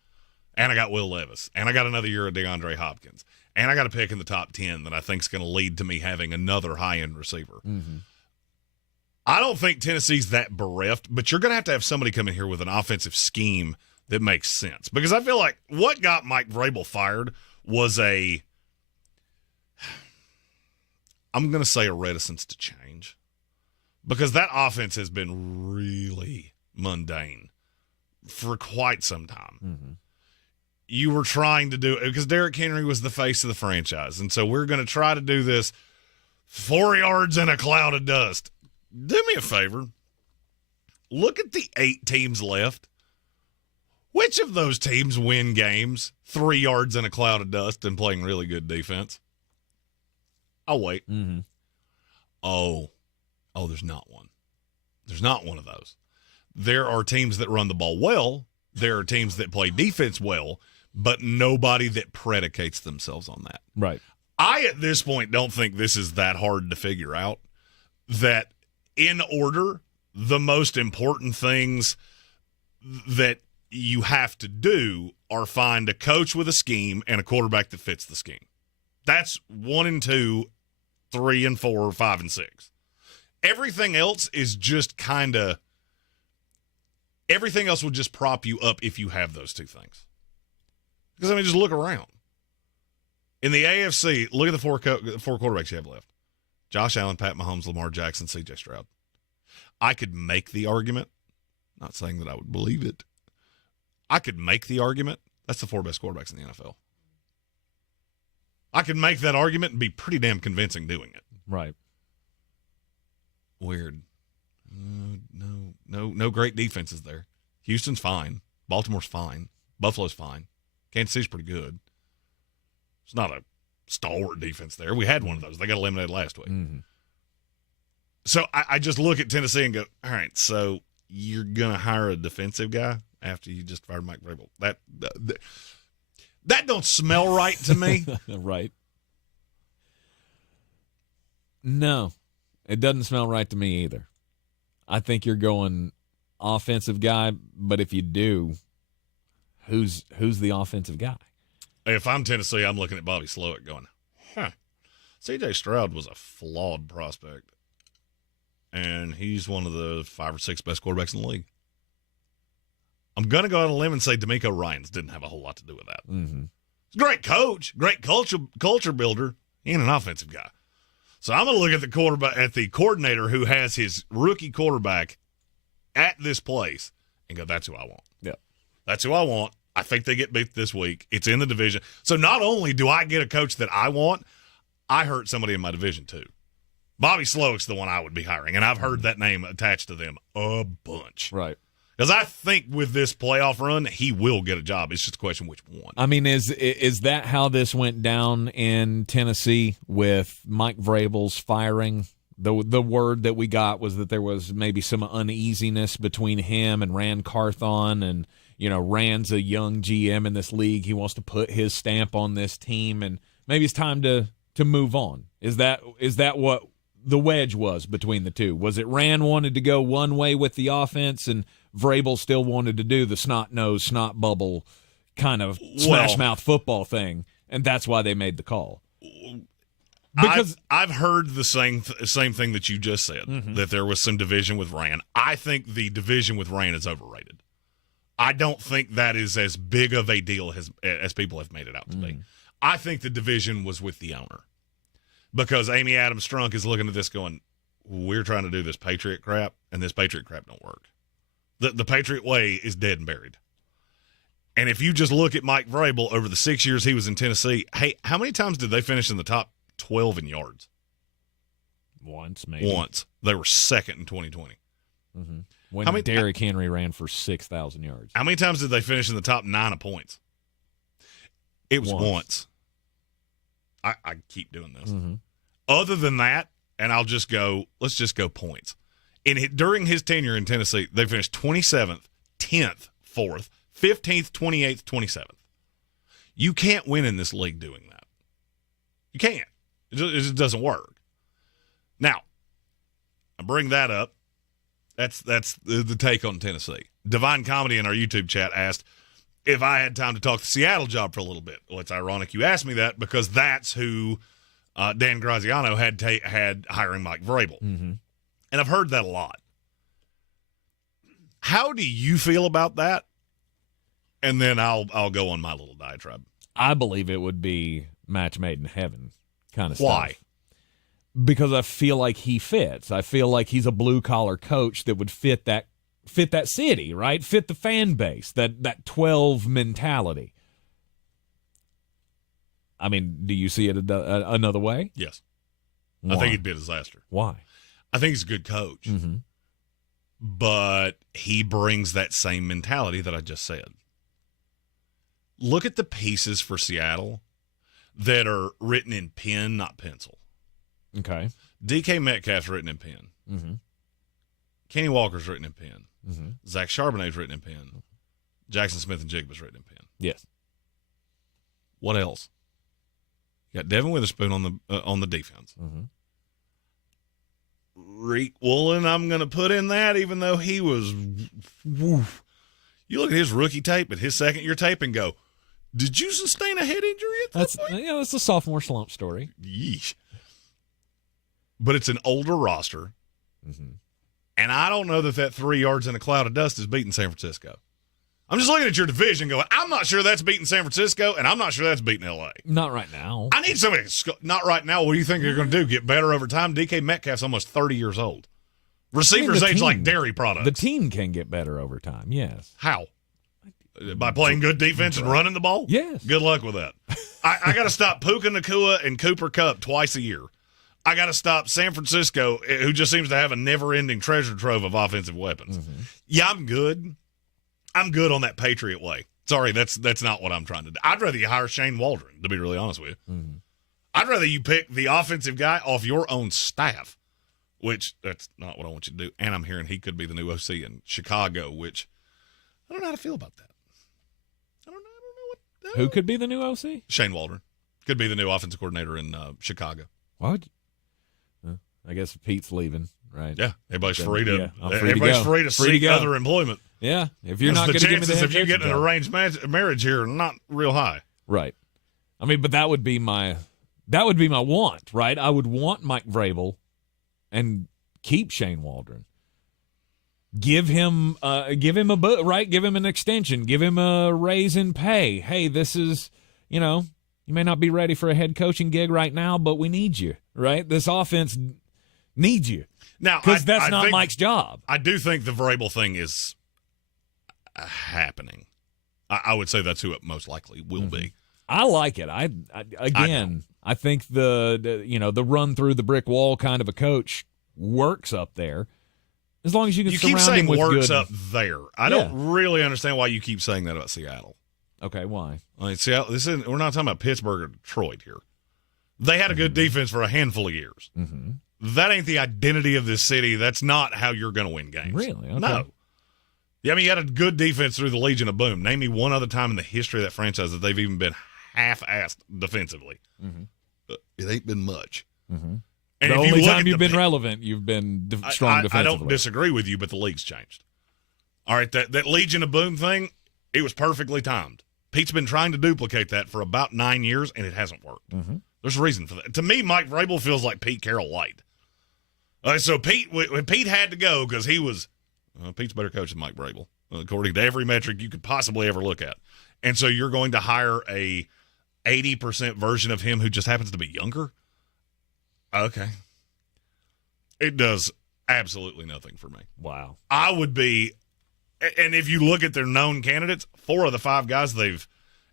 And I got Will Levis, and I got another year of DeAndre Hopkins, and I got a pick in the top 10 that I think is going to lead to me having another high-end receiver. Mm-hmm. I don't think Tennessee's that bereft, but you're going to have somebody come in here with an offensive scheme that makes sense. Because I feel like what got Mike Vrabel fired was I'm going to say a reticence to change. Because that offense has been really mundane for quite some time. Mm-hmm. You were trying to do it because Derrick Henry was the face of the franchise. And so we're going to try to do this 4 yards in a cloud of dust. Do me a favor. Look at the 8 teams left. Which of those teams win games 3 yards in a cloud of dust and playing really good defense? I'll wait. Mm-hmm. Oh, there's not one. There's not one of those. There are teams that run the ball well. There are teams that play defense well, but nobody that predicates themselves on that. Right. I, at this point, don't think this is that hard to figure out. That in order, the most important things that you have to do are find a coach with a scheme and a quarterback that fits the scheme. That's 1 and 2, 3 and 4, 5 and 6. Everything else is just everything else will just prop you up if you have those 2 things. Because, just look around. In the AFC, look at the 4 quarterbacks you have left. Josh Allen, Pat Mahomes, Lamar Jackson, C.J. Stroud. I could make the argument, not saying that I would believe it, I could make the argument that's the 4 best quarterbacks in the NFL. I could make that argument and be pretty damn convincing doing it. Right. Weird. No great defenses there. Houston's fine. Baltimore's fine. Buffalo's fine. Kansas City's pretty good. It's not a stalwart defense there. We had one of those. They got eliminated last week. Mm-hmm. So I just look at Tennessee and go, all right, so you're going to hire a defensive guy after you just fired Mike Vrabel. That don't smell right to me. Right. No, it doesn't smell right to me either. I think you're going offensive guy, but if you do, who's the offensive guy? If I'm Tennessee, I'm looking at Bobby Slowick going, C.J. Stroud was a flawed prospect, and he's one of the 5 or 6 best quarterbacks in the league. I'm going to go out on a limb and say DeMeco Ryans didn't have a whole lot to do with that. Mm-hmm. He's a great coach, great culture builder. He ain't an offensive guy. So I'm going to look at the coordinator who has his rookie quarterback at this place and go, that's who I want. Yeah. That's who I want. I think they get beat this week. It's in the division. So not only do I get a coach that I want, I hurt somebody in my division too. Bobby Slowick's the one I would be hiring, and I've heard that name attached to them a bunch. Right. Because I think with this playoff run, he will get a job. It's just a question which one. I mean, is that how this went down in Tennessee with Mike Vrabel's firing? The word that we got was that there was maybe some uneasiness between him and Rand Carthon, and Rand's a young GM in this league. He wants to put his stamp on this team, and maybe it's time to move on. Is that what the wedge was between the two? Was it Rand wanted to go one way with the offense, and Vrabel still wanted to do the snot-nosed, snot-bubble kind of smash-mouth football thing, and that's why they made the call? Because I've heard the same thing that you just said, that there was some division with Rand. I think the division with Rand is overrated. I don't think that is as big of a deal as people have made it out to be. I think the division was with the owner, because Amy Adams Strunk is looking at this going, we're trying to do this Patriot crap, and this Patriot crap don't work. The Patriot way is dead and buried. And if you just look at Mike Vrabel over the 6 years he was in Tennessee, hey, how many times did they finish in the top 12 in yards? Once, maybe. Once. They were second in 2020. Mm-hmm. When Derrick Henry ran for 6,000 yards. How many times did they finish in the top 9 of points? It was once. I keep doing this. Mm-hmm. Other than that, and let's just go points. During his tenure in Tennessee, they finished 27th, 10th, 4th, 15th, 28th, 27th. You can't win in this league doing that. You can't. It just doesn't work. Now, I bring that up. That's the take on Tennessee. Divine Comedy in our YouTube chat asked if I had time to talk the Seattle job for a little bit. Well, it's ironic you asked me that, because that's who Dan Graziano had hiring Mike Vrabel. Mm-hmm. And I've heard that a lot. How do you feel about that? And then I'll go on my little diatribe. I believe it would be match made in heaven kind of stuff. Why? Because I feel like he fits. I feel like he's a blue-collar coach that would fit that city, right? Fit the fan base, that 12 mentality. I mean, do you see it another way? Yes. Why? I think it'd be a disaster. Why? I think he's a good coach. Mm-hmm. But he brings that same mentality that I just said. Look at the pieces for Seattle that are written in pen, not pencil. Okay. DK Metcalf's written in pen. Mm-hmm. Kenny Walker's written in pen. Mm-hmm. Zach Charbonnet's written in pen. Jackson Smith and Jigba's written in pen. Yes. What else? You got Devin Witherspoon on the defense. Mm-hmm. Reek Woolen, I'm going to put in that, even though he was. Woof. You look at his rookie tape and his second-year tape and go, did you sustain a head injury at that point? Yeah, that's a sophomore slump story. Yeesh. But it's an older roster. Mm-hmm. And I don't know that 3 yards in a cloud of dust is beating San Francisco. I'm just looking at your division going, I'm not sure that's beating San Francisco, and I'm not sure that's beating L.A. Not right now. I need somebody not right now. What do you think they're going to do? Get better over time? DK Metcalf's almost 30 years old. Receivers age like dairy products. The team can get better over time, yes. How? By playing good defense and running the ball? Yes. Good luck with that. I got to stop Puka Nacua and Cooper Kupp twice a year. I got to stop San Francisco, who just seems to have a never-ending treasure trove of offensive weapons. Mm-hmm. Yeah, I'm good. I'm good on that Patriot way. Sorry, that's not what I'm trying to do. I'd rather you hire Shane Waldron, to be really honest with you. I'd rather you pick the offensive guy off your own staff, which that's not what I want you to do. And I'm hearing he could be the new OC in Chicago, which I don't know how to feel about that. Who could be the new OC? Shane Waldron. Could be the new offensive coordinator in Chicago. What? I guess Pete's leaving, right? Yeah, everybody's free to to seek other employment. Yeah, if you're not going to give me the chances of you getting an arranged marriage here are not real high. Right. I mean, but that would be my want, right? I would want Mike Vrabel and keep Shane Waldron. Give him a book, right? Give him an extension. Give him a raise in pay. Hey, this is, you may not be ready for a head coaching gig right now, but we need you, right? This offense needs you. Now, because that's not Mike's job. I do think the Vrabel thing is happening. I would say that's who it most likely will be. I like it. I think the run through the brick wall kind of a coach works up there. As long as you can keep surround him saying with works good. up there. I don't really understand why you keep saying that about Seattle. Okay, why? I mean, Seattle. We're not talking about Pittsburgh or Detroit here. They had a good defense for a handful of years. That ain't the identity of this city. That's not how you're going to win games. Really? Okay. No. Yeah, I mean, you had a good defense through the Legion of Boom. Name me one other time in the history of that franchise that they've even been half-assed defensively. It ain't been much. And the only time you've been relevant, you've been strong defensively. I don't disagree with you, but the league's changed. All right, that Legion of Boom thing, it was perfectly timed. Pete's been trying to duplicate that for about 9 years, and it hasn't worked. There's a reason for that. To me, Mike Vrabel feels like Pete Carroll light. So when Pete had to go because he was Pete's better coach than Mike Vrabel, according to every metric you could possibly ever look at. And so you're going to hire a 80% version of him who just happens to be younger? Okay. It does absolutely nothing for me. Wow. I would be, and if you look at their known candidates, 4 of the 5 guys they've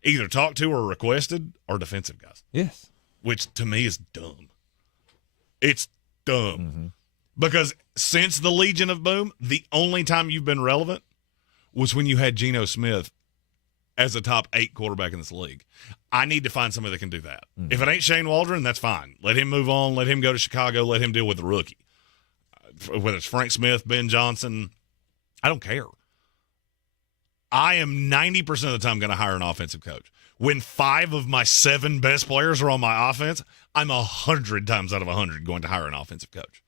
either talked to or requested are defensive guys. Yes. Which to me is dumb. It's dumb. Because since the Legion of Boom, the only time you've been relevant was when you had Geno Smith as a top 8 quarterback in this league. I need to find somebody that can do that. If it ain't Shane Waldron, that's fine. Let him move on. Let him go to Chicago. Let him deal with the rookie. Whether it's Frank Smith, Ben Johnson, I don't care. I am 90% of the time going to hire an offensive coach. When 5 of my 7 best players are on my offense, I'm 100 times out of 100 going to hire an offensive coach.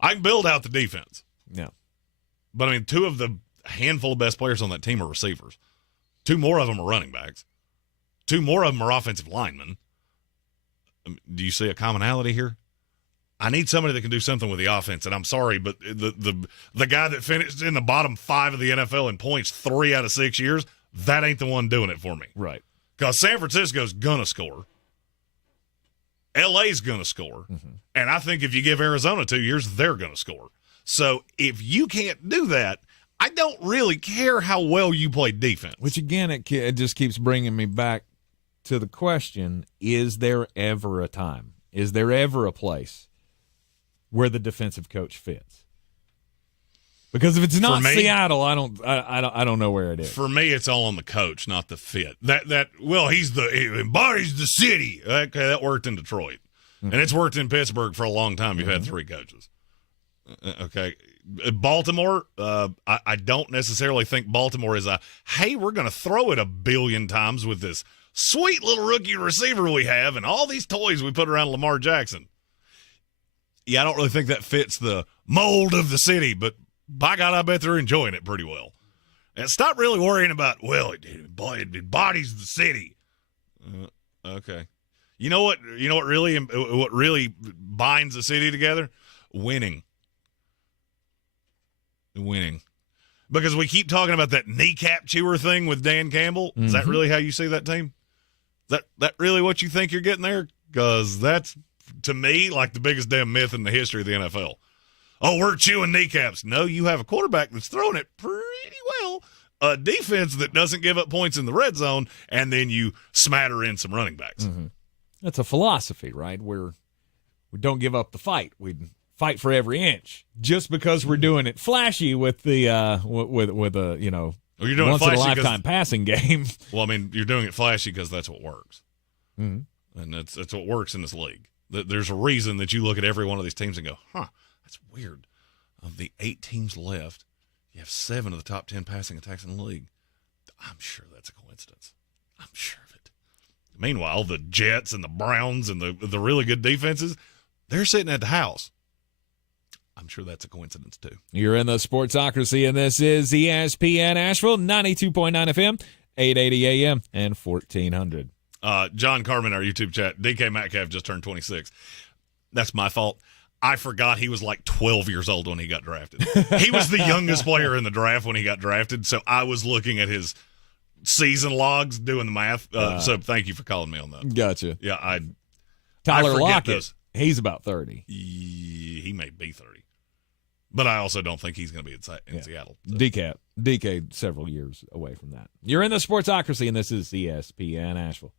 I can build out the defense. Yeah. But, I mean, 2 of the handful of best players on that team are receivers. 2 more of them are running backs. 2 more of them are offensive linemen. Do you see a commonality here? I need somebody that can do something with the offense, and I'm sorry, but the guy that finished in the bottom 5 of the NFL in points 3 out of 6 years, that ain't the one doing it for me. Right. Because San Francisco's going to score. LA's going to score. And I think if you give Arizona 2 years, they're going to score. So if you can't do that, I don't really care how well you play defense. Which, again, it just keeps bringing me back to the question, is there ever a time? Is there ever a place where the defensive coach fits? Because if it's not Seattle, I don't know where it is. For me, it's all on the coach, not the fit. He embodies the city. Okay, that worked in Detroit. And it's worked in Pittsburgh for a long time. You've had 3 coaches. Okay. Baltimore, I don't necessarily think Baltimore is hey, we're going to throw it 1 billion times with this sweet little rookie receiver we have and all these toys we put around Lamar Jackson. Yeah, I don't really think that fits the mold of the city, but by God, I bet they're enjoying it pretty well. And stop really worrying about, it embodies the city. Okay. You know what really binds the city together? Winning. Because we keep talking about that kneecap chewer thing with Dan Campbell. Is that really how you see that team? Is that really what you think you're getting there? Because that's, to me, like the biggest damn myth in the history of the NFL. Oh, we're chewing kneecaps. No, you have a quarterback that's throwing it pretty well, a defense that doesn't give up points in the red zone, and then you smatter in some running backs. That's a philosophy, right? We don't give up the fight. We fight for every inch. Just because we're doing it flashy with the with a Well, you're doing once it in a flashy lifetime passing game. Well, I mean, you're doing it flashy because that's what works. Mm-hmm. And that's what works in this league. There's a reason that you look at every one of these teams and go, that's weird. Of the 8 teams left, you have 7 of the top 10 passing attacks in the league. I'm sure that's a coincidence. I'm sure of it. Meanwhile, the Jets and the Browns and the really good defenses, they're sitting at the house. I'm sure that's a coincidence, too. You're in the Sportsocracy, and this is ESPN Asheville, 92.9 FM, 880 AM, and 1400. John Carmen, our YouTube chat, DK Metcalf just turned 26. That's my fault. I forgot he was like 12 years old when he got drafted. He was the youngest player in the draft when he got drafted, so I was looking at his season logs, doing the math. So thank you for calling me on that. Gotcha. Yeah, Tyler I forget Lockett, those. He's about 30. He may be 30. But I also don't think he's going to be in Seattle. So. DK several years away from that. You're in the Sportsocracy, and this is ESPN Asheville.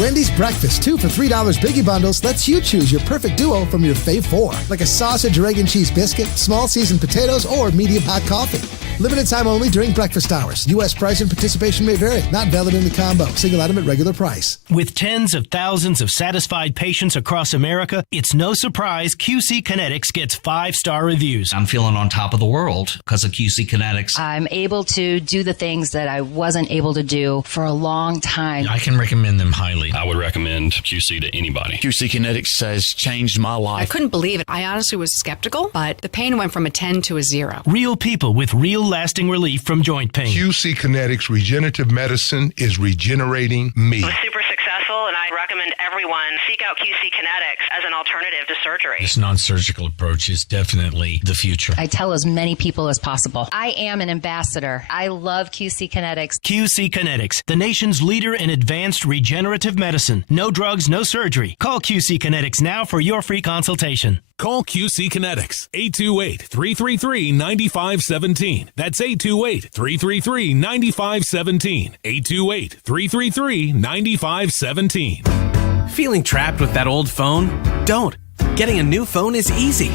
Wendy's Breakfast 2 for $3 Biggie Bundles lets you choose your perfect duo from your fave 4, like a sausage or egg and cheese biscuit, small seasoned potatoes, or medium hot coffee. Limited time only during breakfast hours. U.S. price and participation may vary. Not valid in the combo. Single item at regular price. With tens of thousands of satisfied patients across America, it's no surprise QC Kinetics gets 5-star reviews. I'm feeling on top of the world because of QC Kinetics. I'm able to do the things that I wasn't able to do for a long time. I can recommend them highly. I would recommend QC to anybody. QC Kinetics has changed my life. I couldn't believe it. I honestly was skeptical, but the pain went from a 10 to a 0. Real people with real lasting relief from joint pain. QC Kinetics Regenerative Medicine is regenerating me. It was super successful, and I recommend everyone seek out QC Kinetics as an alternative to surgery. This non-surgical approach is definitely the future. I tell as many people as possible. I am an ambassador. I love QC Kinetics. QC Kinetics, the nation's leader in advanced regenerative medicine. No drugs, no surgery. Call QC Kinetics now for your free consultation. Call QC Kinetics, 828-333-9517. That's 828-333-9517. 828-333-9517. Feeling trapped with that old phone? Don't. Getting a new phone is easy.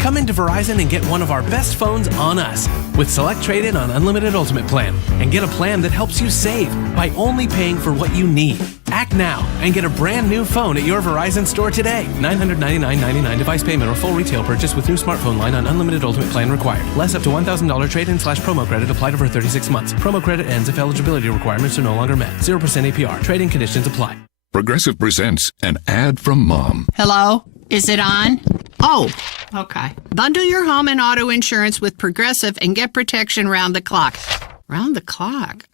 Come into Verizon and get one of our best phones on us with Select Trade-In on Unlimited Ultimate Plan and get a plan that helps you save by only paying for what you need. Act now and get a brand new phone at your Verizon store today. $999.99 device payment or full retail purchase with new smartphone line on Unlimited Ultimate Plan required. Less up to $1,000 trade-in/promo credit applied over 36 months. Promo credit ends if eligibility requirements are no longer met. 0% APR. Trade-in conditions apply. Progressive presents an ad from Mom. Hello? Is it on? Oh, okay. Bundle your home and auto insurance with Progressive and get protection round the clock. Round the clock?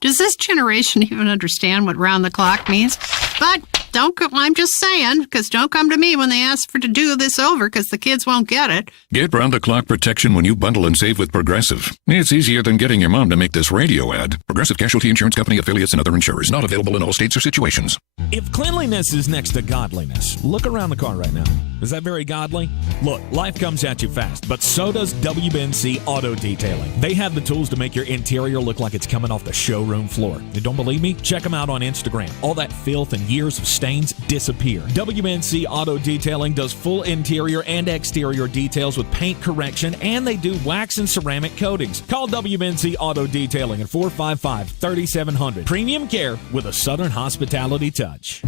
Does this generation even understand what round the clock means? But I'm just saying, because don't come to me when they ask to do this over, because the kids won't get it. Get round-the-clock protection when you bundle and save with Progressive. It's easier than getting your mom to make this radio ad. Progressive Casualty Insurance Company affiliates and other insurers. Not available in all states or situations. If cleanliness is next to godliness, look around the car right now. Is that very godly? Look, life comes at you fast, but so does WBNC Auto Detailing. They have the tools to make your interior look like it's coming off the showroom floor. You don't believe me? Check them out on Instagram. All that filth and years of stains disappear. WBNC Auto Detailing does full interior and exterior details with paint correction, and they do wax and ceramic coatings. Call WBNC Auto Detailing at 455-3700. Premium care with a Southern hospitality touch.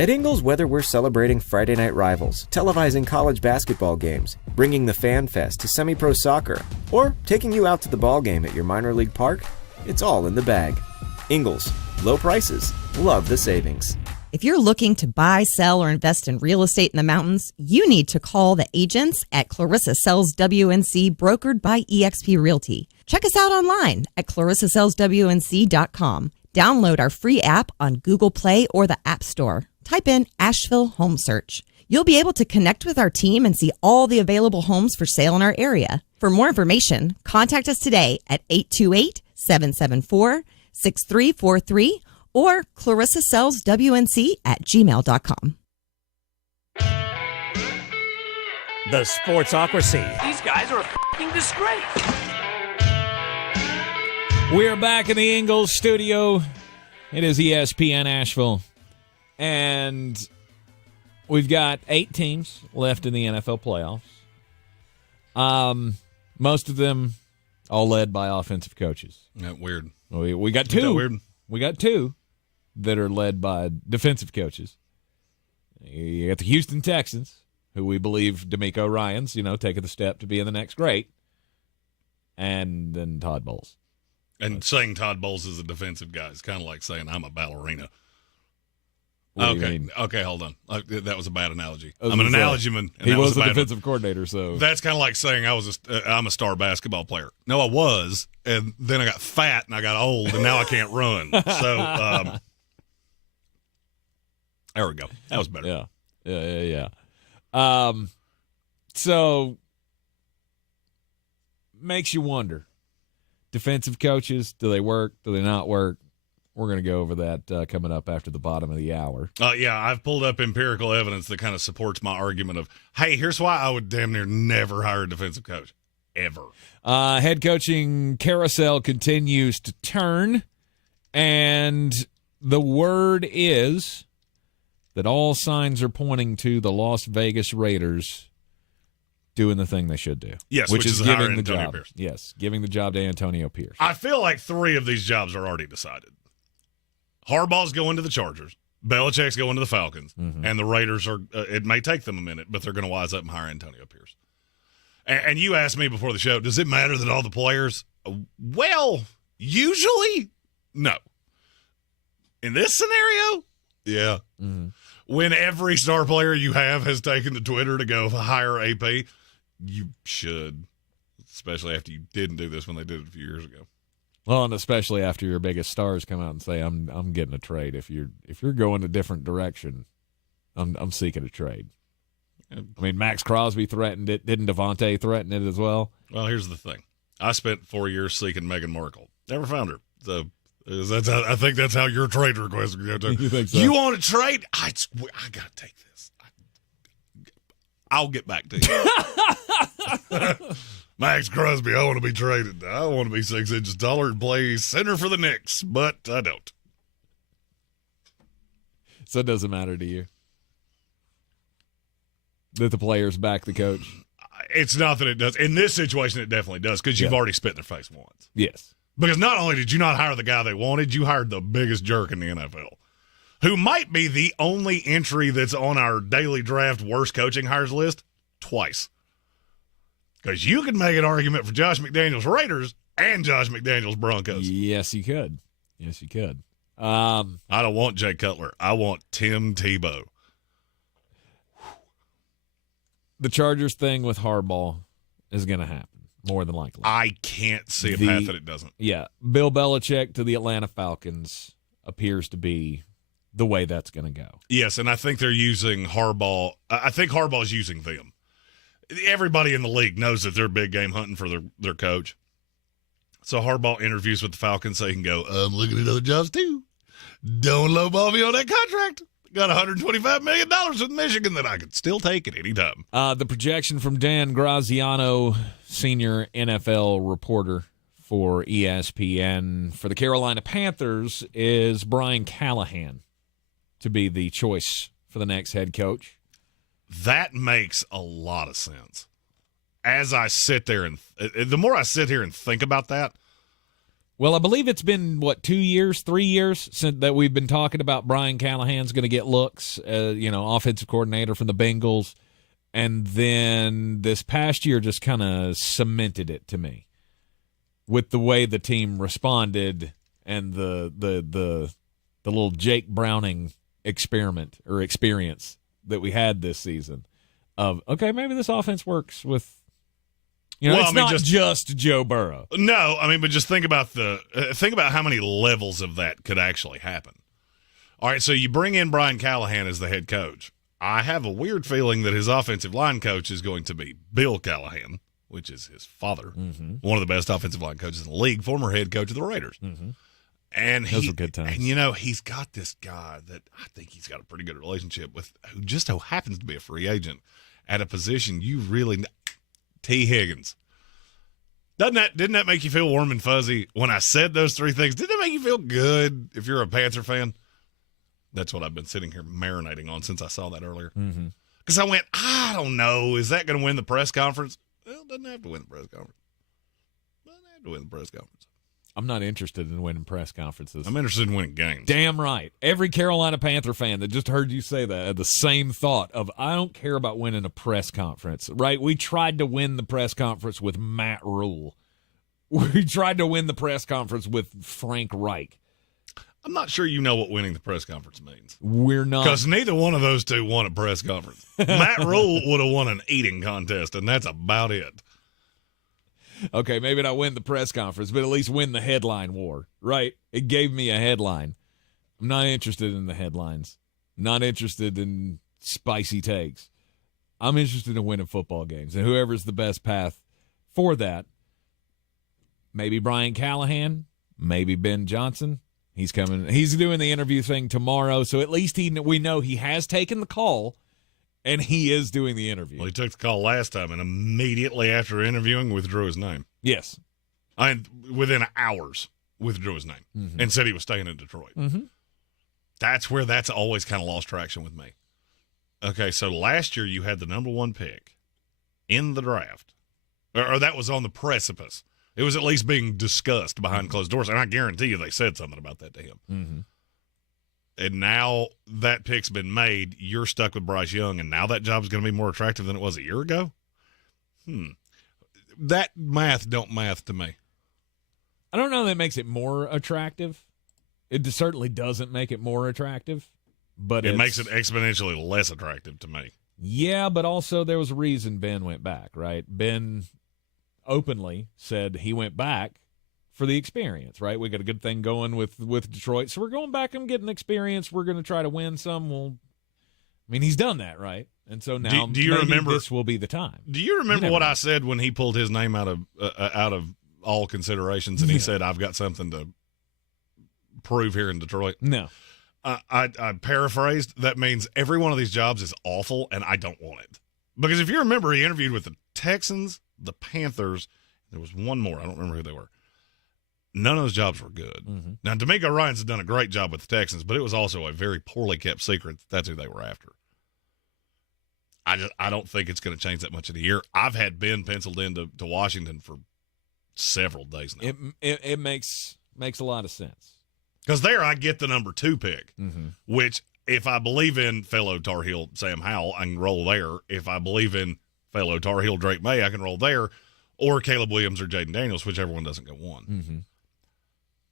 At Ingles, whether we're celebrating Friday night rivals, televising college basketball games, bringing the Fan Fest to semi-pro soccer, or taking you out to the ball game at your minor league park, it's all in the bag. Ingles, low prices, love the savings. If you're looking to buy, sell, or invest in real estate in the mountains, you need to call the agents at Clarissa Sells WNC, brokered by eXp Realty. Check us out online at clarissasellswnc.com. Download our free app on Google Play or the App Store. Type in Asheville Home Search. You'll be able to connect with our team and see all the available homes for sale in our area. For more information, contact us today at 828-774-6343 or clarissasellswnc@gmail.com. The Sportsocracy. These guys are a f***ing disgrace. We're back in the Ingles studio. It is ESPN Asheville. And we've got 8 teams left in the NFL playoffs. Most of them all led by offensive coaches. That weird. We got Isn't that two. weird? We got two that are led by defensive coaches. You got the Houston Texans, who we believe D'Amico Ryans, taking the step to being the next great, and then Todd Bowles. And saying Todd Bowles is a defensive guy is kind of like saying I'm a ballerina. What do you mean? Okay, hold on. That was a bad analogy. I'm an analogyman. He was a defensive coordinator, so that's kind of like saying I'm a star basketball player. No, I was, and then I got fat and I got old, and now I can't run. So there we go. That was better. Yeah. So makes you wonder. Defensive coaches, do they work? Do they not work? We're going to go over that coming up after the bottom of the hour. Yeah, I've pulled up empirical evidence that kind of supports my argument of, hey, here's why I would damn near never hire a defensive coach. Ever. Head coaching carousel continues to turn, and the word is that all signs are pointing to the Las Vegas Raiders doing the thing they should do. Yes, which is giving hiring the Antonio job. Pierce. Yes, giving the job to Antonio Pierce. I feel like 3 of these jobs are already decided. Harbaugh's going to the Chargers. Belichick's going to the Falcons. Mm-hmm. And the Raiders are, it may take them a minute, but they're going to wise up and hire Antonio Pierce. And you asked me before the show, does it matter that all the players? Well, usually, no. In this scenario, yeah. Mm-hmm. When every star player you have has taken to Twitter to go hire AP, you should, especially after you didn't do this when they did it a few years ago. Well, and especially after your biggest stars come out and say, "I'm getting a trade." If you're going a different direction, I'm seeking a trade. I mean, Maxx Crosby threatened it. Didn't Davante threaten it as well? Well, here's the thing. I spent 4 years seeking Meghan Markle. Never found her. So I think that's how your trade request would go to. You think so? You want to trade? I got to take this. I'll get back to you. Maxx Crosby, I want to be traded. I want to be 6 inches taller and play center for the Knicks, but I don't. So it doesn't matter to you that the players back the coach? It's not that it does. In this situation, it definitely does because you've already spit in their face once. Yes. Because not only did you not hire the guy they wanted, you hired the biggest jerk in the NFL, who might be the only entry that's on our daily draft worst coaching hires list twice. Because you could make an argument for Josh McDaniels' Raiders and Josh McDaniels' Broncos. Yes, you could. Yes, you could. I don't want Jay Cutler. I want Tim Tebow. The Chargers thing with Harbaugh is going to happen, more than likely. I can't see a path that it doesn't. Yeah. Bill Belichick to the Atlanta Falcons appears to be the way that's going to go. Yes, and I think they're using Harbaugh. I think Harbaugh's using them. Everybody in the league knows that they're big game hunting for their coach. So Harbaugh interviews with the Falcons so he can go, I'm looking at other jobs too. Don't lowball me on that contract. Got $125 million with Michigan that I could still take at any time. The projection from Dan Graziano, senior NFL reporter for ESPN, for the Carolina Panthers is Brian Callahan to be the choice for the next head coach. That makes a lot of sense. As I sit there and the more I sit here and think about that. Well, I believe it's been, 3 years since that we've been talking about Brian Callahan's going to get looks, offensive coordinator from the Bengals. And then this past year just kind of cemented it to me with the way the team responded and the little Jake Browning experience that we had this season of, okay, maybe this offense works with, it's not just Joe Burrow. No, but just think about how many levels of that could actually happen. All right, so you bring in Brian Callahan as the head coach. I have a weird feeling that his offensive line coach is going to be Bill Callahan, which is his father, one of the best offensive line coaches in the league, former head coach of the Raiders. Mm-hmm. And those were good times. And, he's got this guy that I think he's got a pretty good relationship with, who just so happens to be a free agent at a position you really T. Higgins. Didn't that make you feel warm and fuzzy when I said those 3 things? Didn't it make you feel good if you're a Panther fan? That's what I've been sitting here marinating on since I saw that earlier. Because I went, I don't know. Is that going to win the press conference? Well, it doesn't have to win the press conference. to win the press conference. I'm not interested in winning press conferences. I'm interested in winning games. Damn right. Every Carolina Panther fan that just heard you say that had the same thought of, I don't care about winning a press conference, right? We tried to win the press conference with Matt Rule. We tried to win the press conference with Frank Reich. I'm not sure you know what winning the press conference means. We're not. Because neither one of those two won a press conference. Matt Rule would have won an eating contest, and that's about it. Okay, maybe not win the press conference, but at least win the headline war, right? It gave me a headline. I'm not interested in the headlines. Not interested in spicy takes. I'm interested in winning football games, and whoever's the best path for that, maybe Brian Callahan, maybe Ben Johnson. He's coming. He's doing the interview thing tomorrow, so at least we know he has taken the call, and he is doing the interview. Well, he took the call last time, and immediately after interviewing, withdrew his name. Yes. Within hours, withdrew his name and said he was staying in Detroit. Mm-hmm. That's where that's always kind of lost traction with me. Okay, so last year you had the number 1 pick in the draft, or that was on the precipice. It was at least being discussed behind closed doors, and I guarantee you they said something about that to him. Mm-hmm. And now that pick's been made, you're stuck with Bryce Young, and now that job's going to be more attractive than it was a year ago? That math don't math to me. I don't know that it makes it more attractive. It certainly doesn't make it more attractive. But it makes it exponentially less attractive to me. Yeah, but also there was a reason Ben went back, right? Ben openly said he went back for the experience, right? We got a good thing going with Detroit, so we're going back and getting experience. We're going to try to win some. Well, I mean, he's done that, right? And so now do you remember, this will be the time. Do you remember what I said when he pulled his name out of all considerations and he said, I've got something to prove here in Detroit? No. I paraphrased. That means every one of these jobs is awful, and I don't want it. Because if you remember, he interviewed with the Texans, the Panthers. There was one more. I don't remember who they were. None of those jobs were good. Mm-hmm. Now, D'Amico Ryans done a great job with the Texans, but it was also a very poorly kept secret that that's who they were after. I don't think it's going to change that much in a year. I've had Ben penciled into Washington for several days now. It makes a lot of sense. Because there I get the number 2 pick, mm-hmm. which if I believe in fellow Tar Heel Sam Howell, I can roll there. If I believe in fellow Tar Heel Drake May, I can roll there. Or Caleb Williams or Jaden Daniels, whichever one doesn't go 1. Mm-hmm.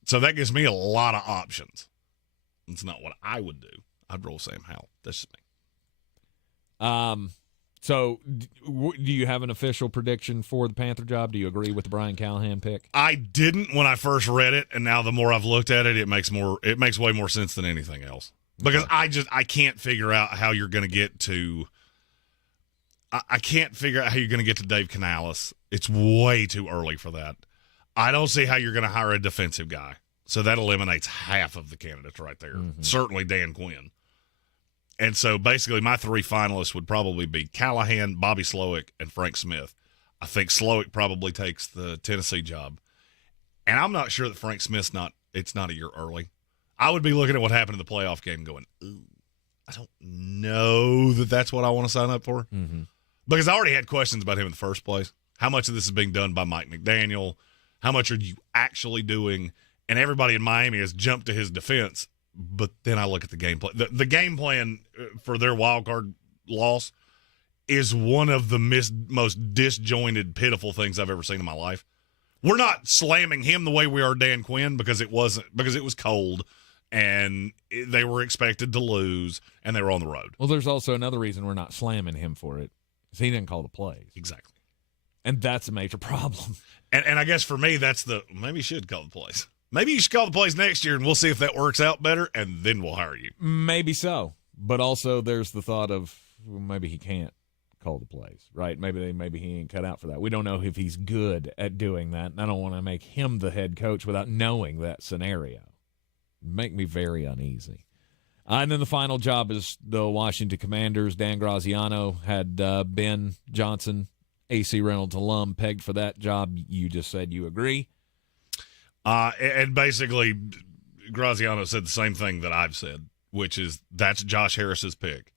So that gives me a lot of options. It's not what I would do. I'd roll Sam Howell. That's just me. So do you have an official prediction for the Panther job? Do you agree with the Brian Callahan pick? I didn't when I first read it, and now the more I've looked at it, it makes way more sense than anything else. Because I can't figure out how you're going to get to. I can't figure out how you're going to get to Dave Canales. It's way too early for that. I don't see how you're going to hire a defensive guy. So that eliminates half of the candidates right there. Mm-hmm. Certainly Dan Quinn. And so basically my 3 finalists would probably be Callahan, Bobby Slowick, and Frank Smith. I think Slowick probably takes the Tennessee job. And I'm not sure that Frank Smith's it's not a year early. I would be looking at what happened in the playoff game going, ooh, I don't know that that's what I want to sign up for. Mm-hmm. Because I already had questions about him in the first place. How much of this is being done by Mike McDaniel? How much are you actually doing? And everybody in Miami has jumped to his defense. But then I look at the game plan. The game plan for their wild card loss is one of the most disjointed, pitiful things I've ever seen in my life. We're not slamming him the way we are Dan Quinn because it was cold and they were expected to lose and they were on the road. Well, there's also another reason we're not slamming him for it. Is he didn't call the plays. Exactly. And that's a major problem. And I guess for me, maybe you should call the plays. Maybe you should call the plays next year, and we'll see if that works out better, and then we'll hire you. Maybe so. But also there's the thought of maybe he can't call the plays, right? Maybe he ain't cut out for that. We don't know if he's good at doing that, and I don't want to make him the head coach without knowing that scenario. Make me very uneasy. And then the final job is the Washington Commanders. Dan Graziano had Ben Johnson, AC Reynolds alum, pegged for that job. You just said you agree. And basically, Graziano said the same thing that I've said, which is that's Josh Harris's pick.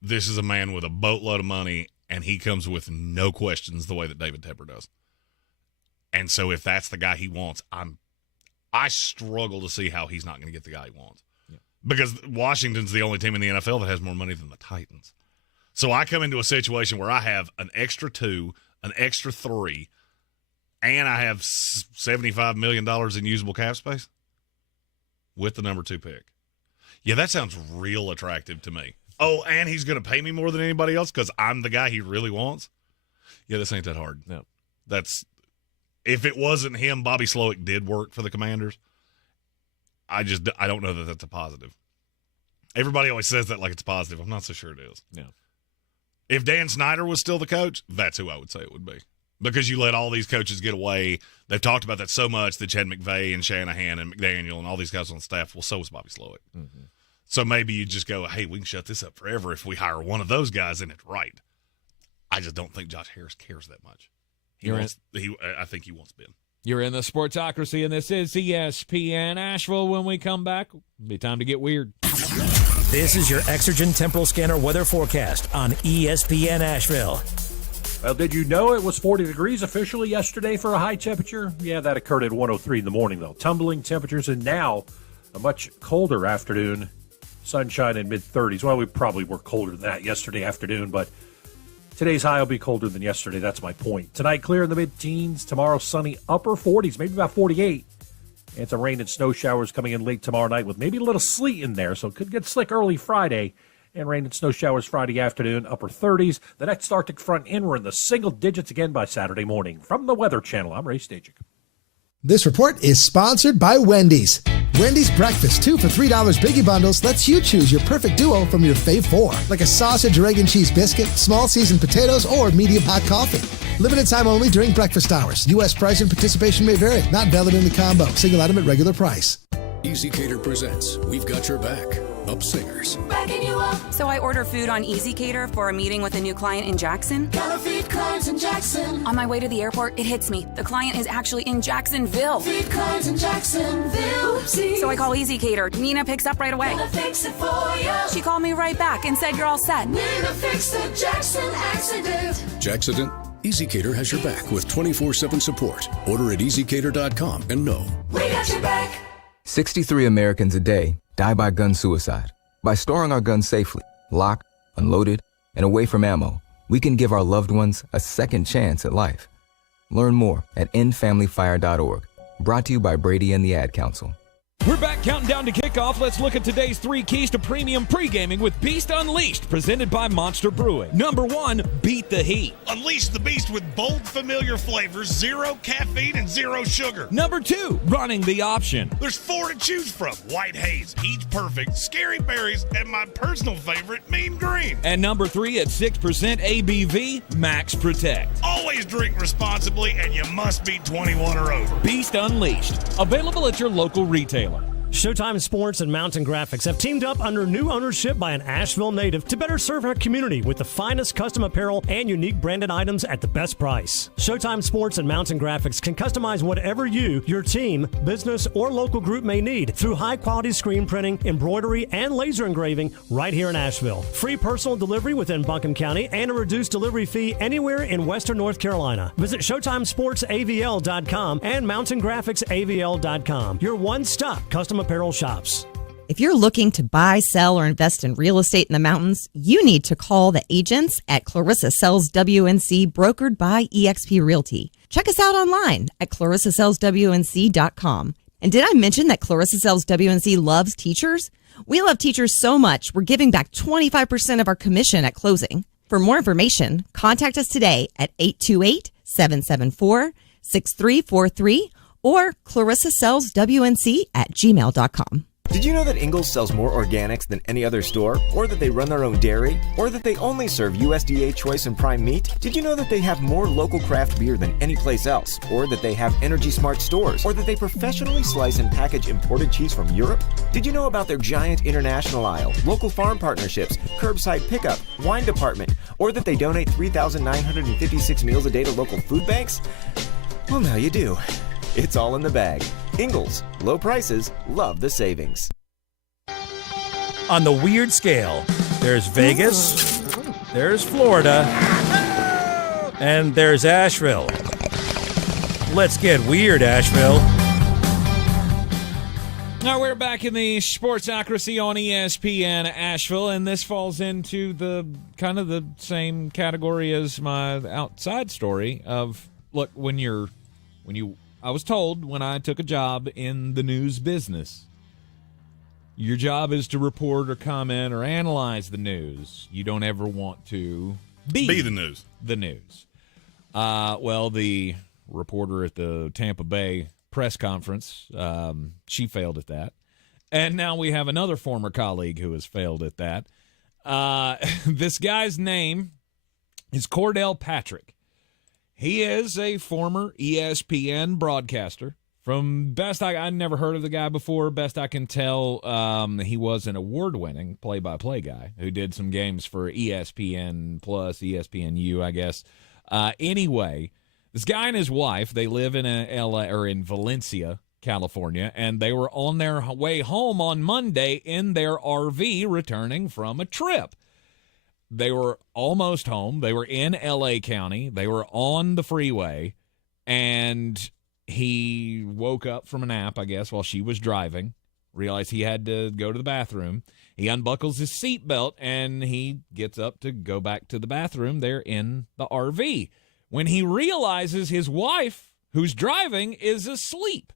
This is a man with a boatload of money, and he comes with no questions the way that David Tepper does. And so if that's the guy he wants, I struggle to see how he's not going to get the guy he wants. Yeah. Because Washington's the only team in the NFL that has more money than the Titans. So I come into a situation where I have an extra 2, an extra 3, and I have $75 million in usable cap space with the number 2 pick. Yeah, that sounds real attractive to me. Oh, and he's going to pay me more than anybody else because I'm the guy he really wants? Yeah, this ain't that hard. No. If it wasn't him, Bobby Slowick did work for the Commanders. I don't know that that's a positive. Everybody always says that like it's positive. I'm not so sure it is. No. If Dan Snyder was still the coach, that's who I would say it would be. Because you let all these coaches get away. They've talked about that so much that you had McVay and Shanahan and McDaniel and all these guys on the staff. Well, so was Bobby Slowick. Mm-hmm. So maybe you just go, hey, we can shut this up forever if we hire one of those guys and it's right. I just don't think Josh Harris cares that much. I think he wants Ben. You're in the Sportsocracy, and this is ESPN Asheville. When we come back, it'll be time to get weird. This is your Exergen Temporal Scanner weather forecast on ESPN Asheville. Well, did you know it was 40 degrees officially yesterday for a high temperature? Yeah, that occurred at 1:03 in the morning, though. Tumbling temperatures, and now a much colder afternoon. Sunshine in mid-30s. Well, we probably were colder than that yesterday afternoon, but today's high will be colder than yesterday. That's my point. Tonight, clear in the mid-teens. Tomorrow, sunny upper 40s, maybe about 48. And some rain and snow showers coming in late tomorrow night with maybe a little sleet in there, so it could get slick early Friday. And rain and snow showers Friday afternoon, upper 30s. The next Arctic front in, we're in the single digits again by Saturday morning. From the Weather Channel, I'm Ray Stajic. This report is sponsored by Wendy's. Wendy's Breakfast 2 for $3 Biggie Bundles lets you choose your perfect duo from your fave 4, like a sausage or egg and cheese biscuit, small seasoned potatoes, or medium hot coffee. Limited time only during breakfast hours. U.S. price and participation may vary. Not valid in the combo. Single item at regular price. EasyCater presents We've Got Your Back. Up Singers. Backing you up. So I order food on EasyCater for a meeting with a new client in Jackson. Gotta feed clients in Jackson. On my way to the airport, it hits me. The client is actually in Jacksonville. Feed clients in Jacksonville. Oopsie. So I call EasyCater. Nina picks up right away. Nina fix it for you. She called me right back and said you're all set. Nina fixed the Jackson accident. Jackson? EasyCater has your back with 24/7 support. Order at EasyCater.com and know we got your back. 63 Americans a day die by gun suicide. By storing our guns safely, locked, unloaded, and away from ammo, we can give our loved ones a second chance at life. Learn more at endfamilyfire.org. Brought to you by Brady and the Ad Council. We're back counting down to kickoff. Let's look at today's 3 keys to premium pre-gaming with Beast Unleashed, presented by Monster Brewing. Number 1, beat the heat. Unleash the beast with bold, familiar flavors, 0 caffeine, and 0 sugar. Number 2, running the option. There's 4 to choose from: White Haze, Peach Perfect, Scary Berries, and my personal favorite, Mean Green. And number 3, at 6% ABV, Max Protect. Always drink responsibly, and you must be 21 or over. Beast Unleashed, available at your local retailer. Showtime Sports and Mountain Graphics have teamed up under new ownership by an Asheville native to better serve our community with the finest custom apparel and unique branded items at the best price. Showtime Sports and Mountain Graphics can customize whatever you, your team, business, or local group may need through high-quality screen printing, embroidery, and laser engraving right here in Asheville. Free personal delivery within Buncombe County and a reduced delivery fee anywhere in western North Carolina. Visit ShowtimeSportsAVL.com and MountainGraphicsAVL.com. Your one-stop custom apparel shops. If you're looking to buy, sell, or invest in real estate in the mountains, you need to call the agents at Clarissa Sells WNC, brokered by eXp Realty. Check us out online at ClarissaSellsWNC.com. And did I mention that Clarissa Sells WNC loves teachers? We love teachers so much, we're giving back 25% of our commission at closing. For more information, contact us today at 828-774-6343 or ClarissaSellsWNC@gmail.com. Did you know that Ingles sells more organics than any other store? Or that they run their own dairy? Or that they only serve USDA choice and prime meat? Did you know that they have more local craft beer than any place else? Or that they have Energy Smart stores? Or that they professionally slice and package imported cheese from Europe? Did you know about their giant international aisle, local farm partnerships, curbside pickup, wine department? Or that they donate 3,956 meals a day to local food banks? Well, now you do. It's all in the bag. Ingles, low prices, love the savings. On the weird scale, there's Vegas, there's Florida, and there's Asheville. Let's get weird, Asheville. Now we're back in the Sportsocracy on ESPN Asheville, and this falls into the kind of the same category as my outside story of, look, I was told when I took a job in the news business, your job is to report or comment or analyze the news. You don't ever want to be the news. The news. Well, the reporter at the Tampa Bay press conference, she failed at that. And now we have another former colleague who has failed at that. This guy's name is Cordell Patrick. He is a former ESPN broadcaster. From best I never heard of the guy before. Best I can tell, he was an award-winning play-by-play guy who did some games for ESPN Plus, ESPNU, I guess. Anyway, this guy and his wife, they live in in Valencia, California, and they were on their way home on Monday in their RV returning from a trip. They were almost home. They were in L.A. County. They were on the freeway, and he woke up from a nap, I guess, while she was driving, realized he had to go to the bathroom. He unbuckles his seatbelt, and he gets up to go back to the bathroom there in the RV, when he realizes his wife, who's driving, is asleep.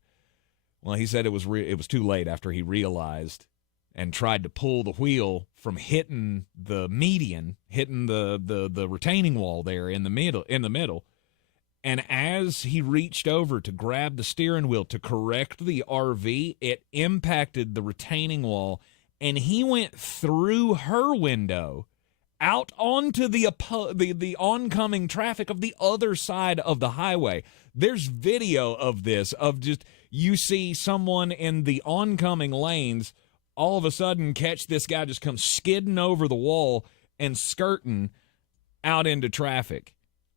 Well, he said it was too late after he realized and tried to pull the wheel from hitting the median, hitting the retaining wall there in the middle. And as he reached over to grab the steering wheel to correct the RV, it impacted the retaining wall, and he went through her window out onto the oncoming traffic of the other side of the highway. There's video of this, of just you see someone in the oncoming lanes all of a sudden catch this guy just come skidding over the wall and skirting out into traffic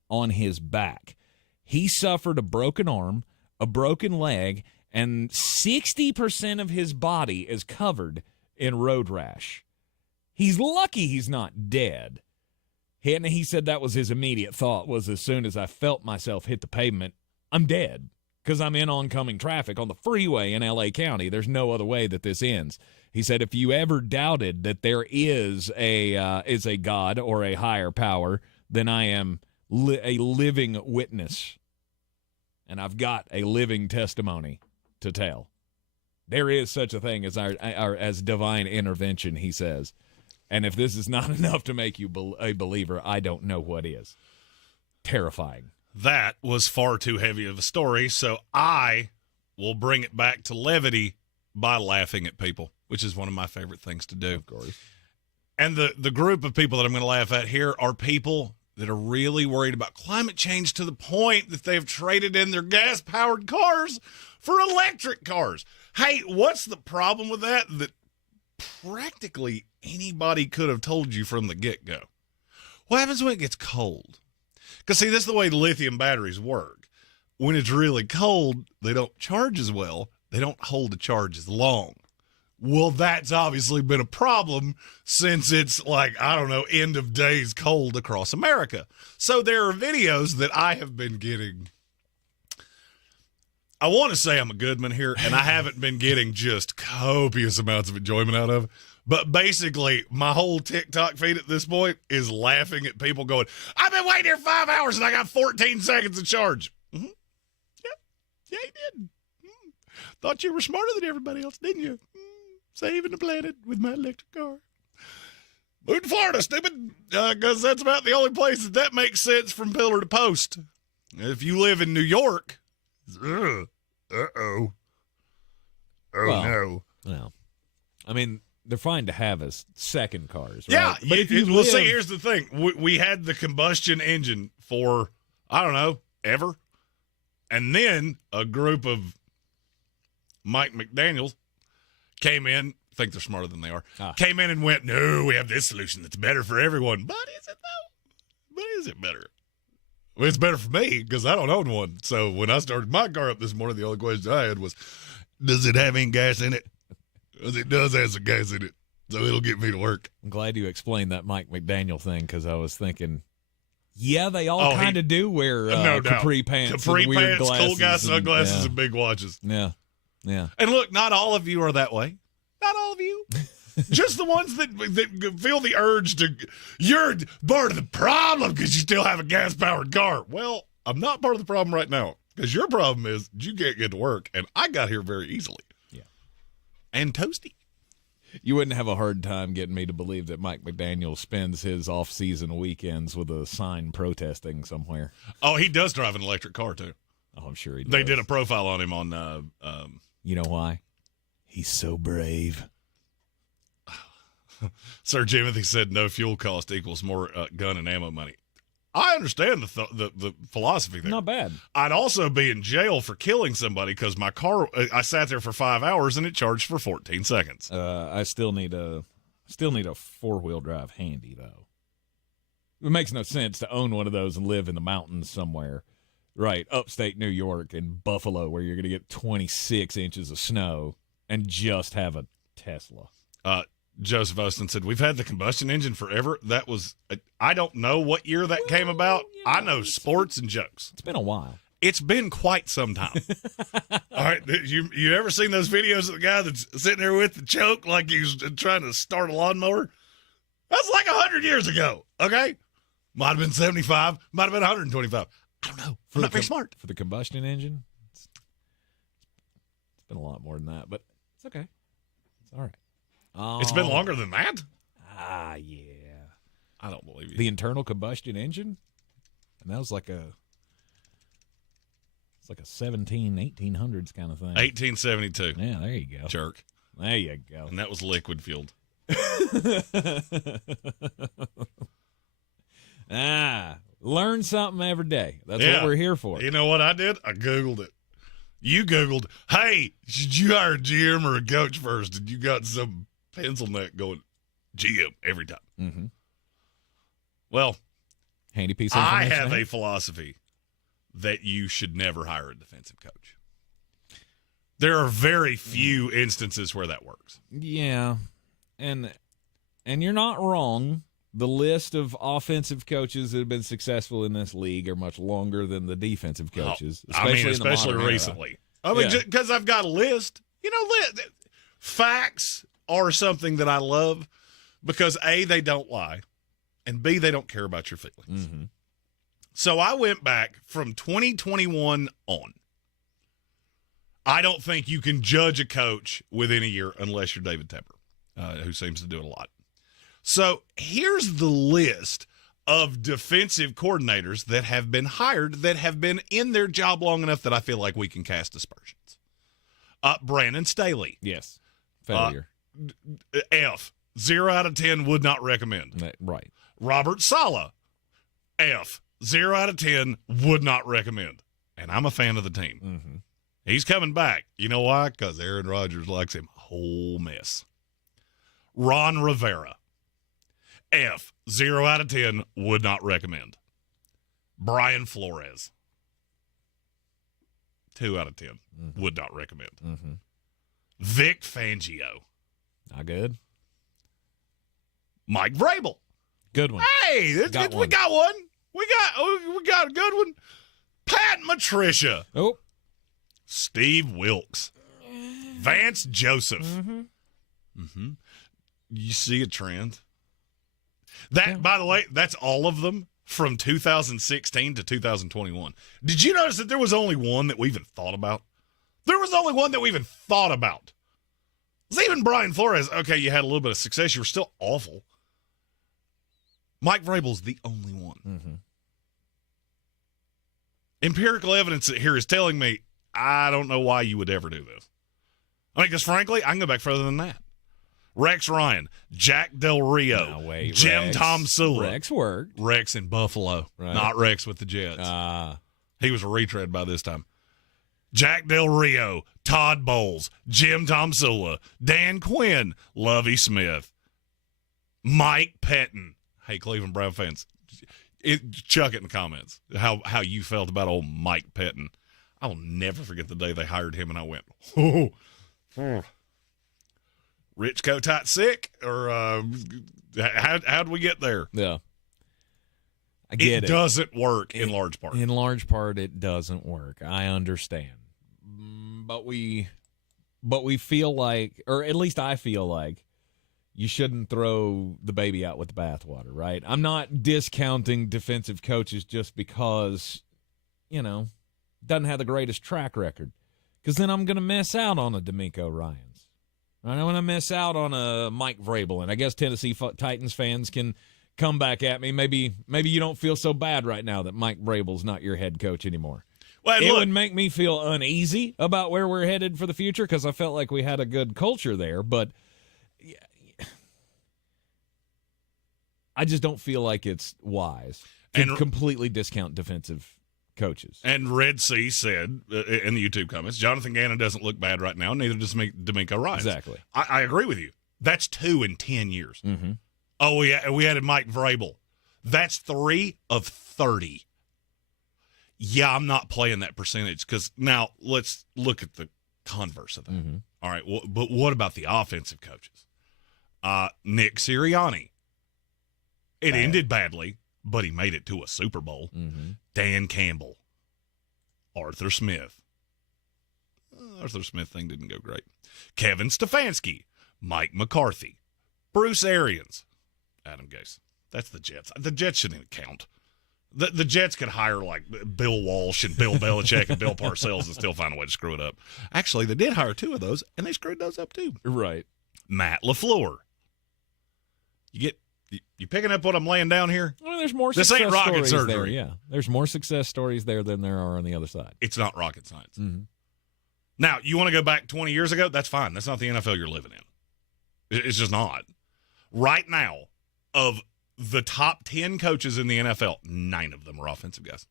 on his back. He suffered a broken arm, a broken leg, and 60% of his body is covered in road rash. He's lucky he's not dead. And he said that was his immediate thought, was as soon as I felt myself hit the pavement, I'm dead, because I'm in oncoming traffic on the freeway in L.A. County. There's no other way that this ends. He said, if you ever doubted that there is a God or a higher power, then I am a living witness, and I've got a living testimony to tell. There is such a thing as divine intervention, he says. And if this is not enough to make you a believer, I don't know what is. Terrifying. That was far too heavy of a story, so I will bring it back to levity by laughing at people, which is one of my favorite things to do. Of course. And the group of people that I'm going to laugh at here are people that are really worried about climate change to the point that they've traded in their gas-powered cars for electric cars. Hey, what's the problem with that? That practically anybody could have told you from the get-go. What happens when it gets cold? Because, see, this is the way lithium batteries work. When it's really cold, they don't charge as well. They don't hold the charge as long. Well, that's obviously been a problem since it's like, I don't know, end of days cold across America. So there are videos that I have been getting. I want to say I'm a Goodman here, and I haven't been getting just copious amounts of enjoyment out of it. But basically, my whole TikTok feed at this point is laughing at people going, I've been waiting here 5 hours and I got 14 seconds of charge. Mm-hmm. Yeah, you did. Thought you were smarter than everybody else, didn't you? Saving the planet with my electric car. Move to Florida, stupid, because that's about the only place that makes sense from pillar to post. If you live in New York, no. Well, I mean, they're fine to have as second cars, right? Yeah, but if you see, here's the thing. We had the combustion engine for, I don't know, ever. And then a group of Mike McDaniels came in, think they're smarter than they are, came in and went, no, we have this solution that's better for everyone. But is it, though? But is it better? Well, it's better for me because I don't own one. So when I started my car up this morning, the only question I had was, does it have any gas in it? Because it does have some gas in it, so it'll get me to work. I'm glad you explained that Mike McDaniel thing because I was thinking, Yeah, they all kind of do wear capri pants, capri and weird pants, glasses, cool guy sunglasses, and, and big watches. Yeah. And look, not all of you are that way. Not all of you. Just the ones that feel the urge to. You're part of the problem because you still have a gas-powered car. Well, I'm not part of the problem right now because your problem is you can't get to work, and I got here very easily. Yeah. And toasty. You wouldn't have a hard time getting me to believe that Mike McDaniel spends his off-season weekends with a sign protesting somewhere. Oh, he does drive an electric car, too. Oh, I'm sure he does. They did a profile on him on... you know why? He's so brave. Sir Jimothy said no fuel cost equals more gun and ammo money. I understand the philosophy there. Not bad. I'd also be in jail for killing somebody because my car. I sat there for 5 hours and it charged for 14 seconds. I still need a 4-wheel drive handy though. It makes no sense to own one of those and live in the mountains somewhere, right? Upstate New York and Buffalo, where you're going to get 26 inches of snow and just have a Tesla. Joseph Ostin said, we've had the combustion engine forever. That was, I don't know what year that came about. Yeah, I know sports and jokes. It's been a while. It's been quite some time. All right. You ever seen those videos of the guy that's sitting there with the choke like he's trying to start a lawnmower? That's like 100 years ago. Okay. Might have been 75, might have been 125. I don't know. I'm not very smart. For the combustion engine, it's been a lot more than that, but it's okay. It's all right. It's been longer than that? Yeah. I don't believe you. The internal combustion engine? And that was like a 1800s kind of thing. 1872. Yeah, there you go. Jerk. There you go. And that was liquid fueled. Learn something every day. That's what we're here for. You know what I did? I Googled it. You Googled, hey, should you hire a GM or a coach first? And you got some pencil neck going GM every time. Mm-hmm. Well, handy piece of information. I have a philosophy that you should never hire a defensive coach. There are very few instances where that works. Yeah. And you're not wrong. The list of offensive coaches that have been successful in this league are much longer than the defensive coaches, especially recently. I mean, because I've got a list. You know, facts are something that I love because, A, they don't lie, and B, they don't care about your feelings. Mm-hmm. So I went back from 2021 on. I don't think you can judge a coach within a year unless you're David Tepper, who seems to do it a lot. So here's the list of defensive coordinators that have been hired that have been in their job long enough that I feel like we can cast aspersions. Brandon Staley. Yes. Failure. F. 0 out of 10 would not recommend. Right. Robert Saleh. F. 0 out of 10 would not recommend. And I'm a fan of the team. Mm-hmm. He's coming back. You know why? Because Aaron Rodgers likes him. Whole mess. Ron Rivera. F. 0 out of 10 would not recommend. Brian Flores. 2 out of 10 would not recommend. Mm-hmm. Vic Fangio. Not good. Mike Vrabel. Good one. Hey, we got one. We got a good one. Pat Matricia. Oh. Steve Wilkes. Vance Joseph. Mm-hmm. Mm-hmm. You see a trend? By the way, that's all of them from 2016 to 2021. Did you notice that there was only one that we even thought about? There was only one that we even thought about. It was even Brian Flores. Okay, you had a little bit of success. You were still awful. Mike Vrabel's the only one. Mm-hmm. Empirical evidence here is telling me I don't know why you would ever do this. I mean, because frankly, I can go back further than that. Rex Ryan, Jack Del Rio, Jim Rex. Tom Sula. Rex worked. Rex in Buffalo, right. Not Rex with the Jets. He was a retread by this time. Jack Del Rio, Todd Bowles, Jim Tom Sula, Dan Quinn, Lovie Smith, Mike Pettin. Hey, Cleveland Brown fans, chuck it in the comments how you felt about old Mike Pettin. I will never forget the day they hired him, and I went, oh. Rich Kotite sick, or how'd we get there? Yeah. I get it. It doesn't work in large part. In large part, it doesn't work. I understand. But we feel like, or at least I feel like, you shouldn't throw the baby out with the bathwater, right? I'm not discounting defensive coaches just because, doesn't have the greatest track record. Because then I'm going to miss out on a D'Amico Ryans. I'm going to miss out on a Mike Vrabel. And I guess Tennessee Titans fans can come back at me. Maybe you don't feel so bad right now that Mike Vrabel's not your head coach anymore. Well, it would make me feel uneasy about where we're headed for the future because I felt like we had a good culture there. But I just don't feel like it's wise to completely discount defensive coaches. And Red Sea said in the YouTube comments, Jonathan Gannon doesn't look bad right now, neither does D'Amico Ryans. Exactly. I agree with you. That's 2 in 10 years. Mm-hmm. Oh, we added Mike Vrabel. That's 3 of 30. Yeah, I'm not playing that percentage because now let's look at the converse of that. Mm-hmm. All right, but what about the offensive coaches? Nick Sirianni. It ended badly, but he made it to a Super Bowl. Mm-hmm. Dan Campbell. Arthur Smith. Arthur Smith thing didn't go great. Kevin Stefanski. Mike McCarthy. Bruce Arians. Adam Gase. That's the Jets. The Jets shouldn't even count. The Jets could hire like Bill Walsh and Bill Belichick and Bill Parcells and still find a way to screw it up. Actually, they did hire 2 of those, and they screwed those up too. Right. Matt LaFleur. You picking up what I'm laying down here? Well, there's more. This ain't rocket surgery. There, yeah, there's more success stories there than there are on the other side. It's not rocket science. Mm-hmm. Now, you want to go back 20 years ago? That's fine. That's not the NFL you're living in. It's just not. Right now, of the top 10 coaches in the NFL, 9 of them are offensive guys.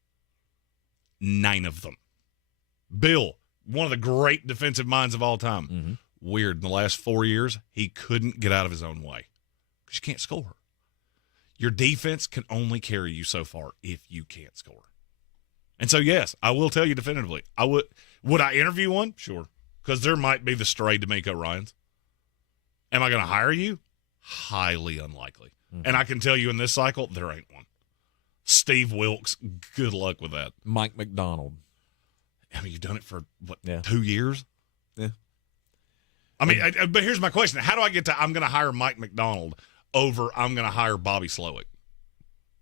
9 of them. Bill, one of the great defensive minds of all time. Mm-hmm. Weird. In the last 4 years, he couldn't get out of his own way because you can't score. Your defense can only carry you so far if you can't score. And so, yes, I will tell you definitively. Would I interview one? Sure. Because there might be the stray D'Amico Ryans. Am I going to hire you? Highly unlikely. Mm-hmm. And I can tell you in this cycle, there ain't one. Steve Wilkes, good luck with that. Mike McDonald. I mean, you've done it for, 2 years? Yeah. I mean, but here's my question. How do I get to I'm going to hire Mike McDonald over I'm going to hire Bobby Slowick?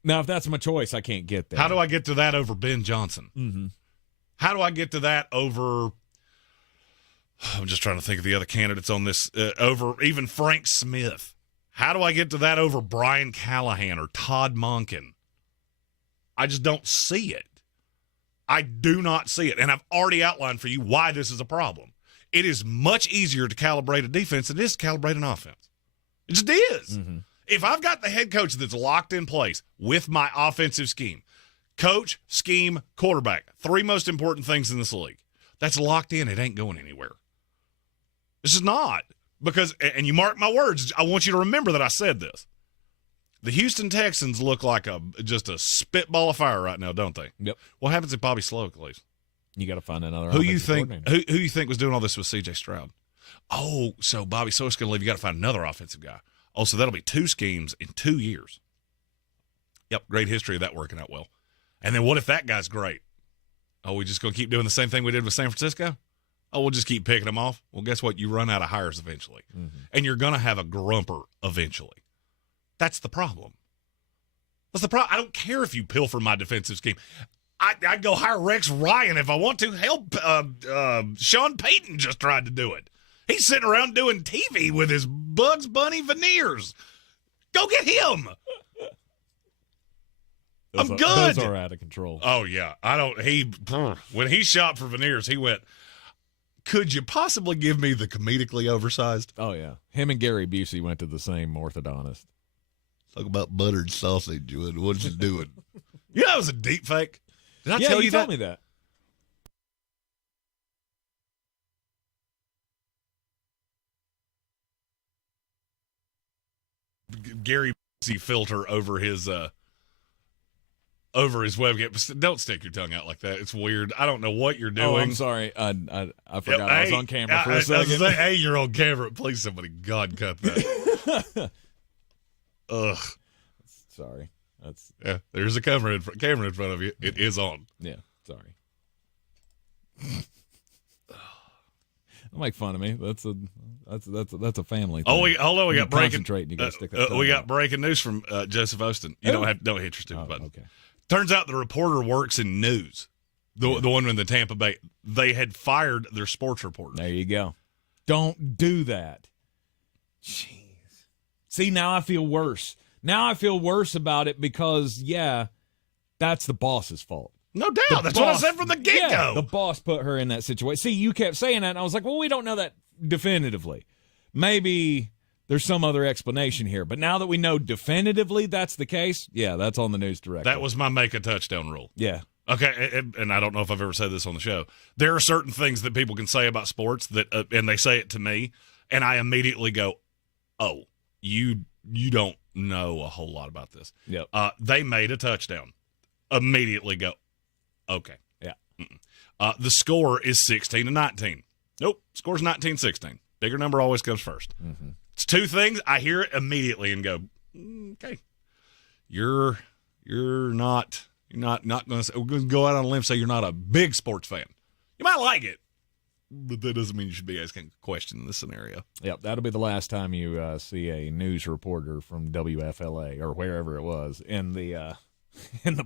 Now, if that's my choice, I can't get there. How do I get to that over Ben Johnson? Mm-hmm. How do I get to that over I'm just trying to think of the other candidates on this, over even Frank Smith? How do I get to that over Brian Callahan or Todd Monken? I just don't see it. I do not see it. And I've already outlined for you why this is a problem. It is much easier to calibrate a defense than it is to calibrate an offense. It just is. Mm-hmm. If I've got the head coach that's locked in place with my offensive scheme, coach, scheme, quarterback, 3 most important things in this league, that's locked in. It ain't going anywhere. This is not. Because, and you mark my words, I want you to remember that I said this. The Houston Texans look like just a spitball of fire right now, don't they? Yep. What happens if Bobby Slowick leaves? You got to find another. Who you think was doing all this with C.J. Stroud? Oh, so Bobby Slowick's going to leave. You got to find another offensive guy. Oh, so that'll be 2 schemes in 2 years. Yep, great history of that working out well. And then what if that guy's great? Oh, we just going to keep doing the same thing we did with San Francisco? Oh, we'll just keep picking them off? Well, guess what? You run out of hires eventually. Mm-hmm. And you're going to have a grumper eventually. That's the problem. That's the problem. I don't care if you pilfer my defensive scheme. I'd go hire Rex Ryan if I want to. Hell, Sean Payton just tried to do it. He's sitting around doing TV with his Bugs Bunny veneers. Go get him. I'm good. Those are out of control. Oh, yeah. When he shopped for veneers, he went, could you possibly give me the comedically oversized? Oh, yeah. Him and Gary Busey went to the same orthodontist. Talk about buttered sausage. What's he doing? You know, that was a deep fake. Did I tell you told me that. Gary Busey filter over his webcam. Don't stick your tongue out like that. It's weird. I don't know what you're doing. Oh, I'm sorry. I forgot I was on camera for a second. Hey, you're on camera. Please, somebody, God, cut that. Ugh. Sorry. Yeah, there's a camera in front of you. It is on. Yeah, sorry. Don't make fun of me. That's a family thing. Hold on. We got breaking. You gotta stick that we tongue got out. breaking news from Joseph Osteen. You don't hit your stupid button. Okay. Turns out the reporter works in news. The one in the Tampa Bay. They had fired their sports reporter. There you go. Don't do that. Jeez. See, now I feel worse. Now I feel worse about it because, that's the boss's fault. No doubt. That's what I said from the get-go. Yeah, the boss put her in that situation. See, you kept saying that, and I was like, well, we don't know that definitively. Maybe there's some other explanation here. But now that we know definitively that's the case, that's on the news directly. That was my make a touchdown rule. Yeah. Okay, and I don't know if I've ever said this on the show. There are certain things that people can say about sports that, and they say it to me, and I immediately go, "Oh, you don't know a whole lot about this." Yep. They made a touchdown. Immediately go, okay. Yeah. The score is 16-19. Nope, score's 19-16. Bigger number always comes first. Mm-hmm. It's two things. I hear it immediately and go, okay. You're not going to go out on a limb and say you're not a big sports fan. You might like it, but that doesn't mean you should be asking a question in this scenario. Yep, that'll be the last time you see a news reporter from WFLA or wherever it was in the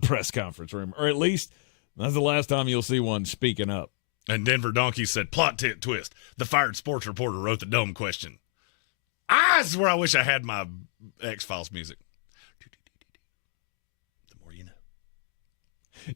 press conference room, or at least that's the last time you'll see one speaking up. And Denver Donkey said, plot twist. The fired sports reporter wrote the dumb question. This is where I wish I had my X-Files music.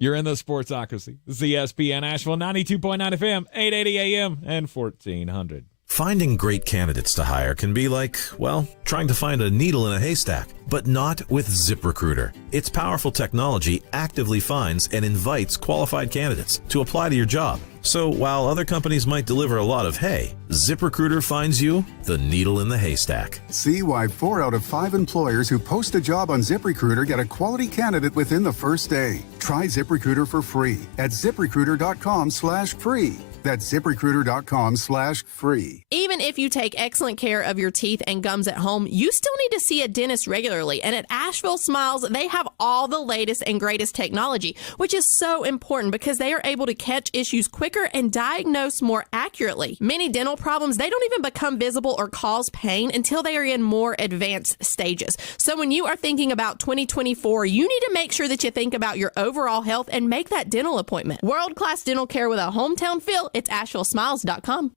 You're in the Sportsocracy. This is ESPN Asheville, 92.9 FM, 880 AM, and 1400. Finding great candidates to hire can be like, well, trying to find a needle in a haystack, but not with ZipRecruiter. Its powerful technology actively finds and invites qualified candidates to apply to your job. So while other companies might deliver a lot of hay, ZipRecruiter finds you the needle in the haystack. See why 4 out of 5 employers who post a job on ZipRecruiter get a quality candidate within the first day. Try ZipRecruiter for free at ZipRecruiter.com/free. That's ZipRecruiter.com/free. Even if you take excellent care of your teeth and gums at home, you still need to see a dentist regularly. And at Asheville Smiles, they have all the latest and greatest technology, which is so important because they are able to catch issues quicker and diagnose more accurately. Many dental problems, they don't even become visible or cause pain until they are in more advanced stages. So when you are thinking about 2024, you need to make sure that you think about your overall health and make that dental appointment. World-class dental care with a hometown feel. It's AshevilleSmiles.com.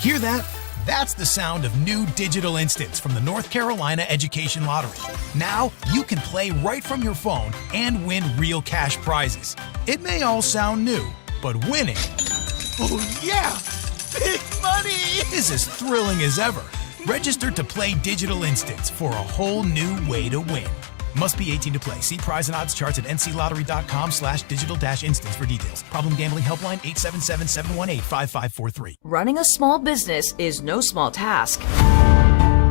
Hear that? That's the sound of new digital instants from the North Carolina Education Lottery. Now you can play right from your phone and win real cash prizes. It may all sound new, but winning, oh yeah, big money, is as thrilling as ever. Register to play digital instants for a whole new way to win. Must be 18 to play. See prize and odds charts at nclottery.com/digital-instants for details. Problem gambling helpline 877-718-5543. Running a small business is no small task.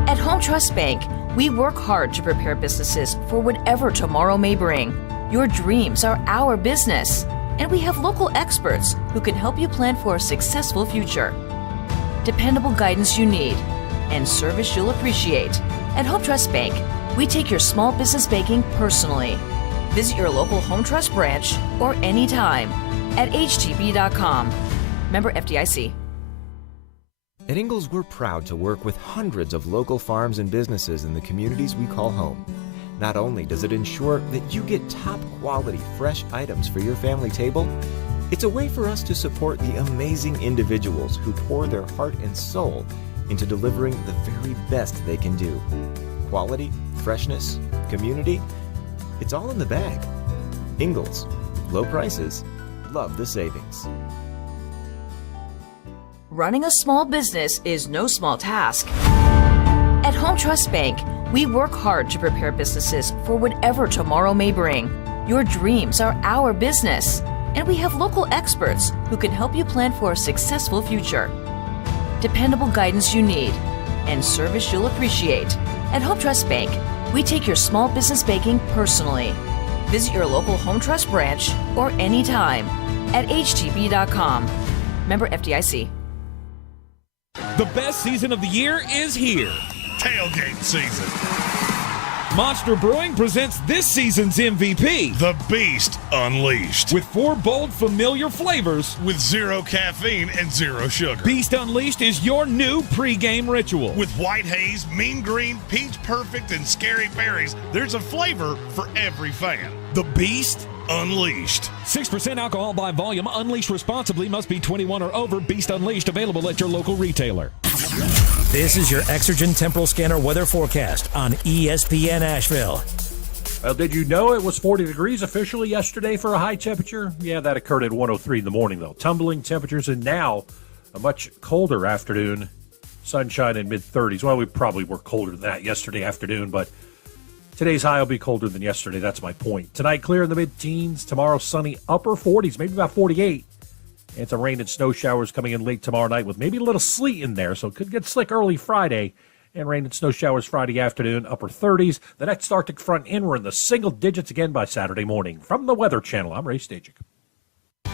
At Home Trust Bank, we work hard to prepare businesses for whatever tomorrow may bring. Your dreams are our business, and we have local experts who can help you plan for a successful future. Dependable guidance you need and service you'll appreciate. At Home Trust Bank, we take your small business banking personally. Visit your local Home Trust branch or anytime at htb.com. Member FDIC. At Ingalls, we're proud to work with hundreds of local farms and businesses in the communities we call home. Not only does it ensure that you get top quality fresh items for your family table, it's a way for us to support the amazing individuals who pour their heart and soul into delivering the very best they can do. Quality, freshness, community, it's all in the bag. Ingalls, low prices, love the savings. Running a small business is no small task. At Home Trust Bank, we work hard to prepare businesses for whatever tomorrow may bring. Your dreams are our business, and we have local experts who can help you plan for a successful future. Dependable guidance you need and service you'll appreciate. At Home Trust Bank, we take your small business banking personally. Visit your local Home Trust branch or anytime at htb.com. Member FDIC. The best season of the year is here. Tailgate season. Monster Brewing presents this season's MVP, The Beast Unleashed. with 4 bold, familiar flavors. With 0 caffeine and 0 sugar. Beast Unleashed is your new pregame ritual. With white haze, mean green, peach perfect, and scary berries, there's a flavor for every fan. The Beast Unleashed. 6% alcohol by volume. Unleashed responsibly. Must be 21 or over. Beast Unleashed. Available at your local retailer. This is your Exergen Temporal Scanner weather forecast on ESPN Asheville. Well, did you know it was 40 degrees officially yesterday for a high temperature? Yeah, that occurred at 1:03 in the morning, though. Tumbling temperatures, and now a much colder afternoon. Sunshine in mid-30s. Well, we probably were colder than that yesterday afternoon, but today's high will be colder than yesterday. That's my point. Tonight, clear in the mid-teens. Tomorrow, sunny upper 40s, maybe about 48. And some rain and snow showers coming in late tomorrow night with maybe a little sleet in there, so it could get slick early Friday. And rain and snow showers Friday afternoon, upper 30s. The next Arctic front in, we're in the single digits again by Saturday morning. From the Weather Channel, I'm Ray Stajic.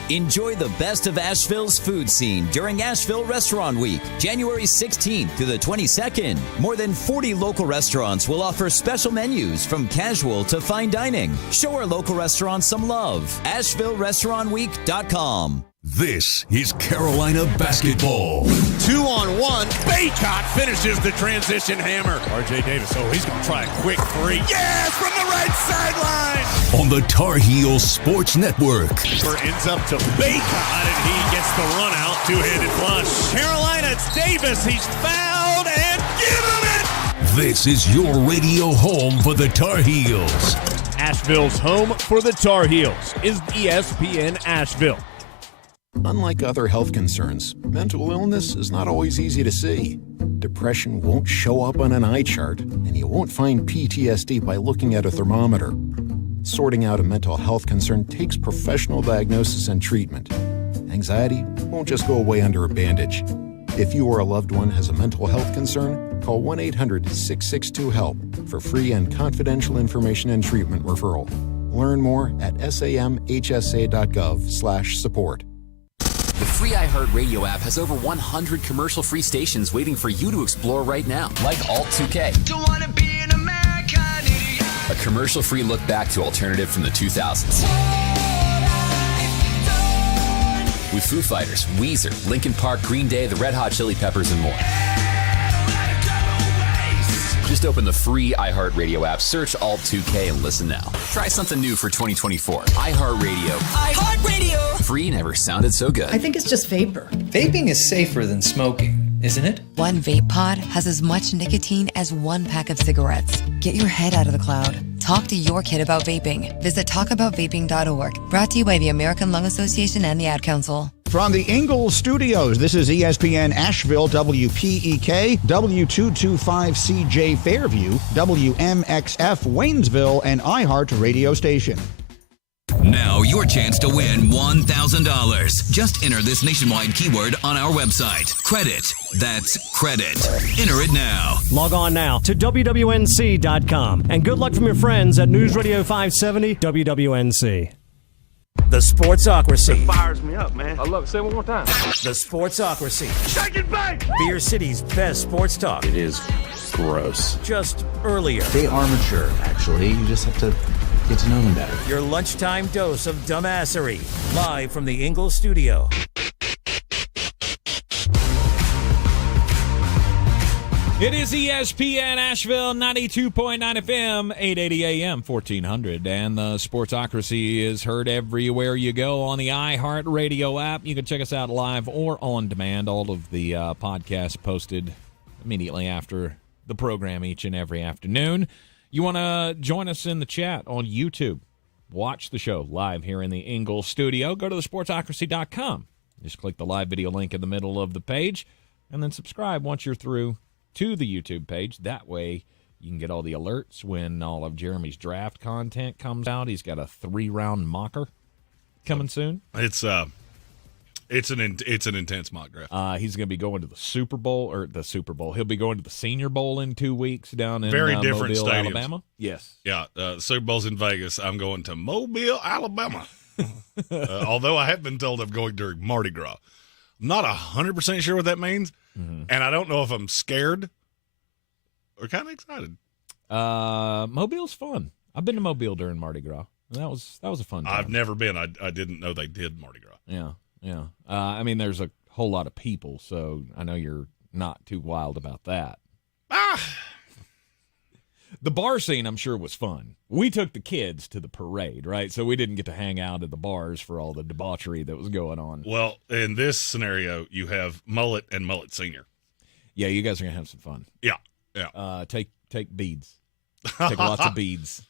Enjoy the best of Asheville's food scene during Asheville Restaurant Week, January 16th through the 22nd. More than 40 local restaurants will offer special menus from casual to fine dining. Show our local restaurants some love. AshevilleRestaurantWeek.com. This is Carolina basketball. 2-on-1. Baycott finishes the transition hammer. R.J. Davis, he's going to try a quick three. Yes, from the right sideline. On the Tar Heels Sports Network. Ends up to Baycott, and he gets the run out. Two-handed flush. Carolina, it's Davis. He's fouled, and give him it. This is your radio home for the Tar Heels. Asheville's home for the Tar Heels is ESPN Asheville. Unlike other health concerns, mental illness is not always easy to see. Depression won't show up on an eye chart, and you won't find PTSD by looking at a thermometer. Sorting out a mental health concern takes professional diagnosis and treatment. Anxiety won't just go away under a bandage. If you or a loved one has a mental health concern, call 1-800-662-HELP for free and confidential information and treatment referral. Learn more at samhsa.gov/support. The free iHeartRadio app has over 100 commercial-free stations waiting for you to explore right now, like Alt 2K. Don't wanna be an American idiot. A commercial-free look back to alternative from the 2000s. With Foo Fighters, Weezer, Linkin Park, Green Day, the Red Hot Chili Peppers, and more. Just open the free iHeartRadio app, search Alt 2K, and listen now. Try something new for 2024. iHeartRadio. iHeartRadio! Free never sounded so good. I think it's just vapor. Vaping is safer than smoking, isn't it? One vape pod has as much nicotine as one pack of cigarettes. Get your head out of the cloud. Talk to your kid about vaping. Visit talkaboutvaping.org. Brought to you by the American Lung Association and the Ad Council. From the Ingalls Studios, this is ESPN Asheville, WPEK, W225CJ Fairview, WMXF Waynesville, and iHeart Radio Station. Now your chance to win $1,000. Just enter this nationwide keyword on our website. Credit. That's credit. Enter it now. Log on now to WWNC.com. And good luck from your friends at News Radio 570 WWNC. The Sportsocracy. It fires me up, man. I love it. Say it one more time. The Sportsocracy. Shake it back! Beer City's best sports talk. It is gross. Just earlier. They are mature, actually. You just have to get to know them better. Your lunchtime dose of dumbassery. Live from the Ingalls studio. It is ESPN Asheville, 92.9 FM, 880 AM, 1400. And the Sportsocracy is heard everywhere you go on the iHeartRadio app. You can check us out live or on demand. All of the podcasts posted immediately after the program each and every afternoon. You want to join us in the chat on YouTube. Watch the show live here in the Ingalls studio. Go to thesportsocracy.com. Just click the live video link in the middle of the page and then subscribe once you're through to the YouTube page. That way you can get all the alerts when all of Jeremy's draft content comes out. He's got a 3-round mocker coming soon. It's an intense mock draft. He's going to be going to the Super Bowl. He'll be going to the Senior Bowl in 2 weeks down in very different Mobile, stadiums. Alabama. Yes. Yeah, Super Bowl's in Vegas. I'm going to Mobile, Alabama. Although I have been told I'm going during Mardi Gras. I'm not 100% sure what that means. Mm-hmm. And I don't know if I'm scared or kind of excited. Mobile's fun. I've been to Mobile during Mardi Gras. That was a fun time. I've never been. I didn't know they did Mardi Gras. Yeah. I mean, there's a whole lot of people, so I know you're not too wild about that. The bar scene, I'm sure, was fun. We took the kids to the parade, right? So we didn't get to hang out at the bars for all the debauchery that was going on. Well, in this scenario, you have Mullet and Mullet Senior. Yeah, you guys are going to have some fun. Yeah. Take beads. Take lots of beads.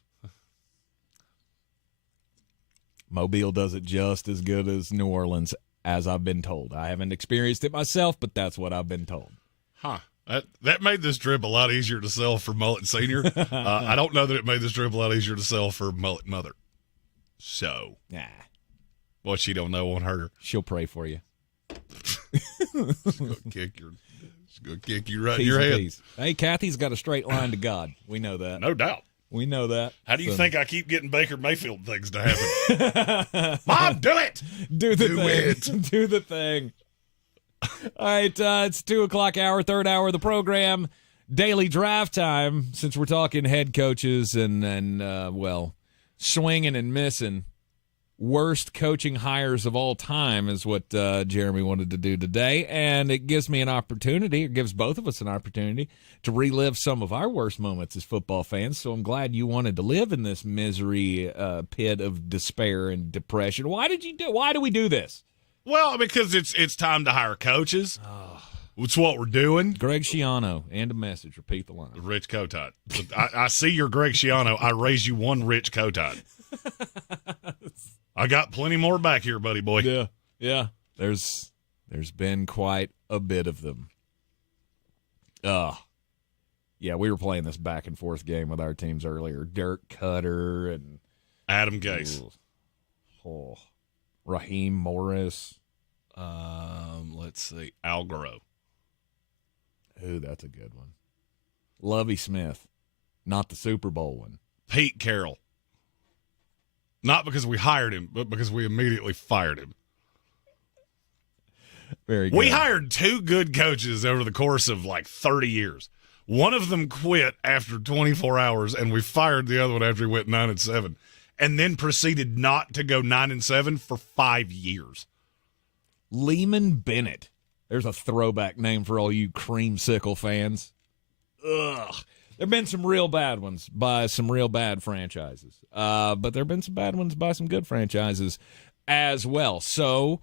Mobile does it just as good as New Orleans, as I've been told. I haven't experienced it myself, but that's what I've been told. Huh. That made this trip a lot easier to sell for Mullet Senior. I don't know that it made this trip a lot easier to sell for Mullet Mother. So. Nah. What she don't know won't hurt her. She'll pray for you. She's going to kick you right in your head. Hey, Kathy's got a straight line to God. We know that. No doubt. We know that. How do you think I keep getting Baker Mayfield things to happen? Mom, do it! Do the thing. All right, it's 2 o'clock hour, third hour of the program. Daily draft time, since we're talking head coaches and swinging and missing. Worst coaching hires of all time is what Jeremy wanted to do today, and it gives me an opportunity, it gives both of us an opportunity to relive some of our worst moments as football fans, so I'm glad you wanted to live in this misery pit of despair and depression. Why do we do this? Well, because it's time to hire coaches. It's what we're doing. Greg Schiano, and a message. Repeat the line. Rich Kotite. I see your Greg Schiano. I raise you one Rich Kotite. I got plenty more back here, buddy boy. Yeah. There's been quite a bit of them. Yeah, we were playing this back and forth game with our teams earlier. Dirk Cutter and Adam Gase. Raheem Morris. Let's see. Algaro. Ooh, that's a good one. Lovie Smith. Not the Super Bowl one. Pete Carroll. Not because we hired him, but because we immediately fired him. Very good. We hired two good coaches over the course of like 30 years. One of them quit after 24 hours, and we fired the other one after he went 9-7, and then proceeded not to go 9-7 for 5 years. Lehman Bennett. There's a throwback name for all you creamsicle fans. Ugh. There have been some real bad ones by some real bad franchises. But there have been some bad ones by some good franchises as well. So,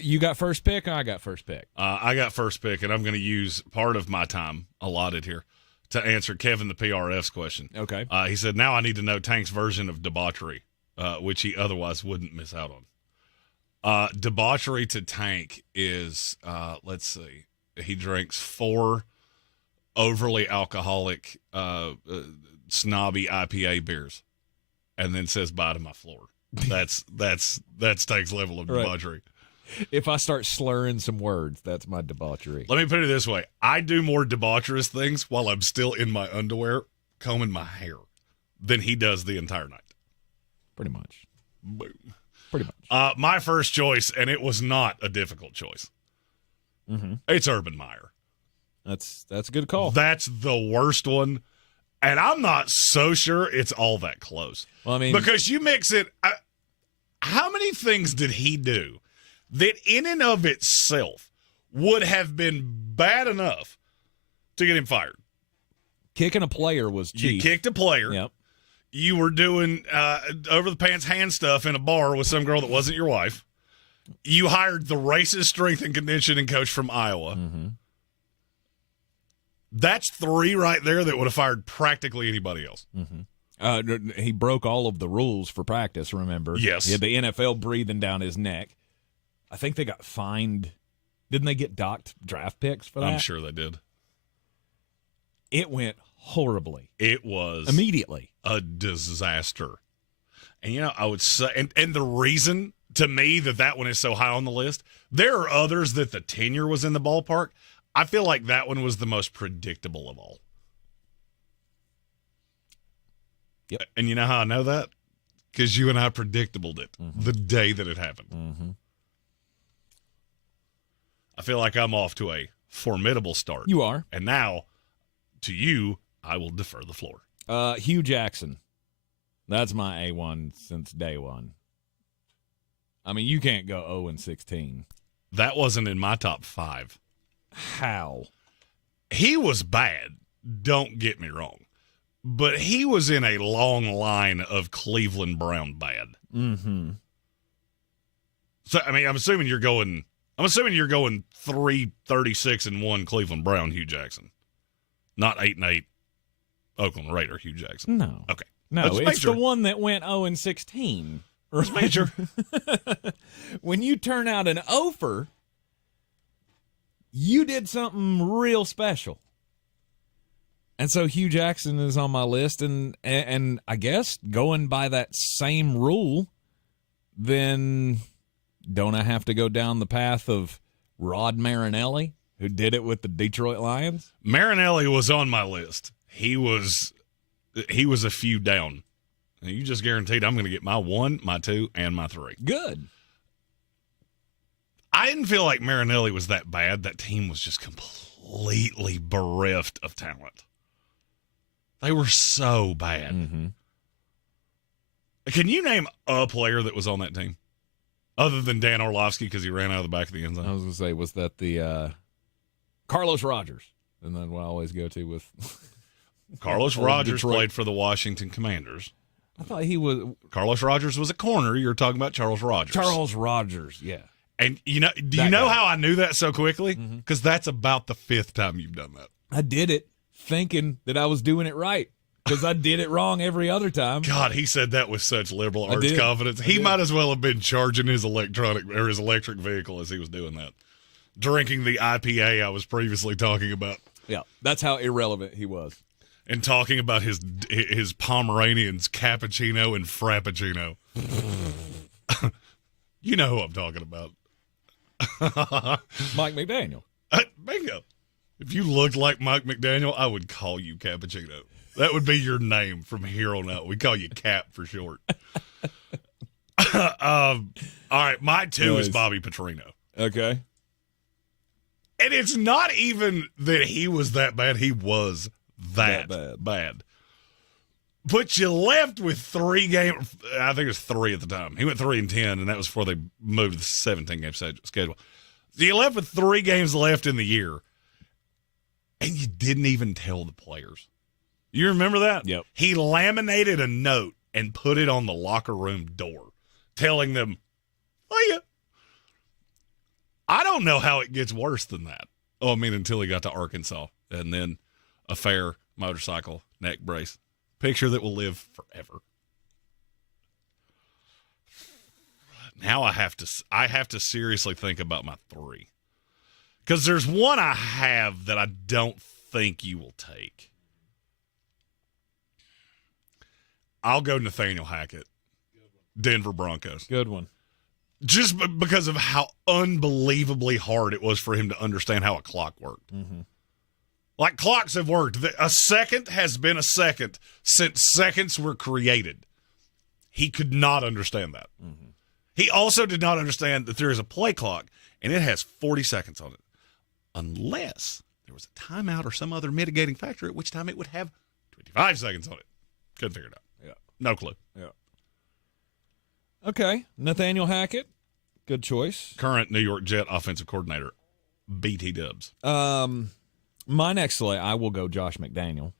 you got first pick, or I got first pick? I got first pick, and I'm going to use part of my time allotted here to answer Kevin the PRF's question. Okay. He said, now I need to know Tank's version of debauchery, which he otherwise wouldn't miss out on. Debauchery to Tank is, let's see, he drinks 4 overly alcoholic, snobby IPA beers, and then says bye to my floor. That's Tank's level of debauchery. If I start slurring some words, that's my debauchery. Let me put it this way. I do more debaucherous things while I'm still in my underwear combing my hair than he does the entire night. Pretty much. Boom. Pretty much. My first choice, and it was not a difficult choice. Mm-hmm. It's Urban Meyer. That's a good call. That's the worst one, and I'm not so sure it's all that close. Well, I mean, because you mix it. How many things did he do that in and of itself would have been bad enough to get him fired? Kicking a player was cheap. You kicked a player. Yep. You were doing over-the-pants hand stuff in a bar with some girl that wasn't your wife. You hired the racist strength and conditioning coach from Iowa. Mm-hmm. That's 3 right there that would have fired practically anybody else. Mm-hmm. He broke all of the rules for practice, remember? Yes. He had the NFL breathing down his neck. I think they got fined. Didn't they get docked draft picks for that? I'm sure they did. It went horribly. It was immediately a disaster. And, I would say, and the reason to me that one is so high on the list, there are others that the tenure was in the ballpark. I feel like that one was the most predictable of all. Yep. And you know how I know that? Because you and I predictabled it the day that it happened. Mm-hmm. I feel like I'm off to a formidable start. You are. And now, to you, I will defer the floor. Hugh Jackson. That's my A1 since day one. I mean, you can't go 0-16. That wasn't in my top 5. How? He was bad, don't get me wrong. But he was in a long line of Cleveland Brown bad. Mm-hmm. So, I mean, I'm assuming you're going 3-36-1 Cleveland Brown, Hugh Jackson. Not 8-8 Oakland Raider, Hugh Jackson. No. Okay. No, it's the one that went 0-16. Let's make sure. When you turn out an offer, you did something real special. And so Hugh Jackson is on my list, and I guess going by that same rule, then don't I have to go down the path of Rod Marinelli, who did it with the Detroit Lions? Marinelli was on my list. He was a few down. You just guaranteed I'm going to get my 1, my 2, and my 3. Good. I didn't feel like Marinelli was that bad. That team was just completely bereft of talent. They were so bad. Mm-hmm. Can you name a player that was on that team? Other than Dan Orlovsky because he ran out of the back of the end zone. I was going to say, was that the Carlos Rogers? And then what I always go to with Carlos Rogers played for the Washington Commanders. I thought he was. Carlos Rogers was a corner. You're talking about Charles Rogers. Charles Rogers, yeah. And do you know how I knew that so quickly? Because that's about the 5th time you've done that. I did it thinking that I was doing it right because I did it wrong every other time. God, he said that with such liberal arts confidence. He might as well have been charging his electric vehicle as he was doing that. Drinking the IPA I was previously talking about. Yeah, that's how irrelevant he was. And talking about his Pomeranians, cappuccino and frappuccino. You know who I'm talking about. Mike McDaniel. Bingo. If you looked like Mike McDaniel, I would call you Cappuccino. That would be your name from here on out. We call you Cap for short. All right, my 2 is Bobby Petrino. Okay. And it's not even that he was that bad. He was that bad. But you left with 3 games. I think it was 3 at the time. He went 3-10, and that was before they moved to the 17-game schedule. So you left with 3 games left in the year, and you didn't even tell the players. You remember that? Yep. He laminated a note and put it on the locker room door, telling them, "Oh yeah." I don't know how it gets worse than that. Oh, I mean, until he got to Arkansas, and then affair, motorcycle, neck brace. Picture that will live forever. Now I have to seriously think about my 3. Because there's one I have that I don't think you will take. I'll go Nathaniel Hackett, Denver Broncos. Good one. Just because of how unbelievably hard it was for him to understand how a clock worked. Mm-hmm. Like clocks have worked. A second has been a second since seconds were created. He could not understand that. Mm-hmm. He also did not understand that there is a play clock, and it has 40 seconds on it. Unless there was a timeout or some other mitigating factor, at which time it would have 25 seconds on it. Couldn't figure it out. Yeah. No clue. Yeah. Okay. Nathaniel Hackett. Good choice. Current New York Jet offensive coordinator, BT Dubs. My next select, I will go Josh McDaniel.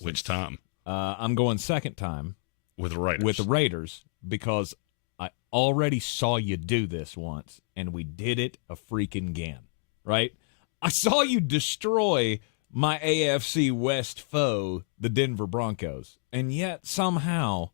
Which time? I'm going second time. With the Raiders. With the Raiders, because I already saw you do this once, and we did it a freaking again, right? I saw you destroy my AFC West foe, the Denver Broncos, and yet somehow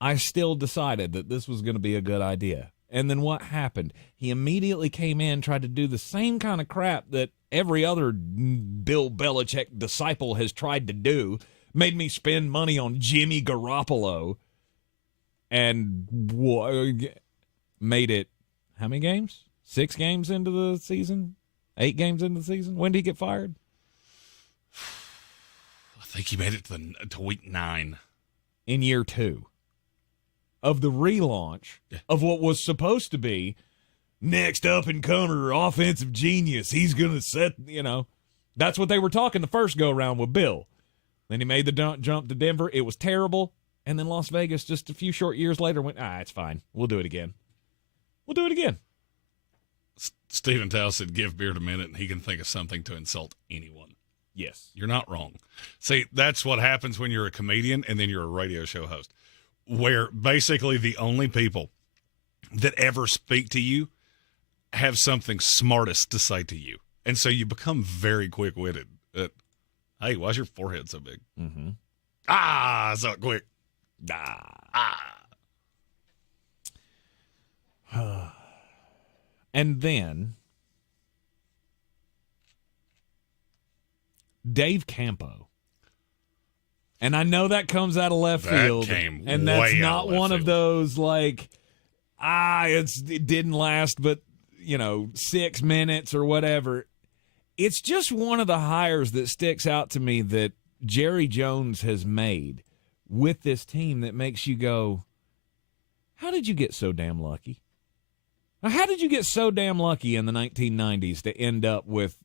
I still decided that this was going to be a good idea. And then what happened? He immediately came in, tried to do the same kind of crap that every other Bill Belichick disciple has tried to do, made me spend money on Jimmy Garoppolo, and made it, how many games? 6 games into the season? 8 games into the season? When did he get fired? I think he made it to week 9. In year 2. Of the relaunch of what was supposed to be next up-and-comer offensive genius. He's going to set, that's what they were talking the first go-around with Bill. Then he made the jump to Denver. It was terrible. And then Las Vegas, just a few short years later, went, it's fine. We'll do it again. Stephen Tao said, give Beard a minute, and he can think of something to insult anyone. Yes. You're not wrong. See, that's what happens when you're a comedian and then you're a radio show host, where basically the only people that ever speak to you have something smartest to say to you. And so you become very quick-witted. Hey, why's your forehead so big? Mm-hmm. So quick. And then Dave Campo. And I know that comes out of left field. And that's not one of those like, it didn't last but, 6 minutes or whatever. It's just one of the hires that sticks out to me that Jerry Jones has made with this team that makes you go, how did you get so damn lucky? How did you get so damn lucky in the 1990s to end up with,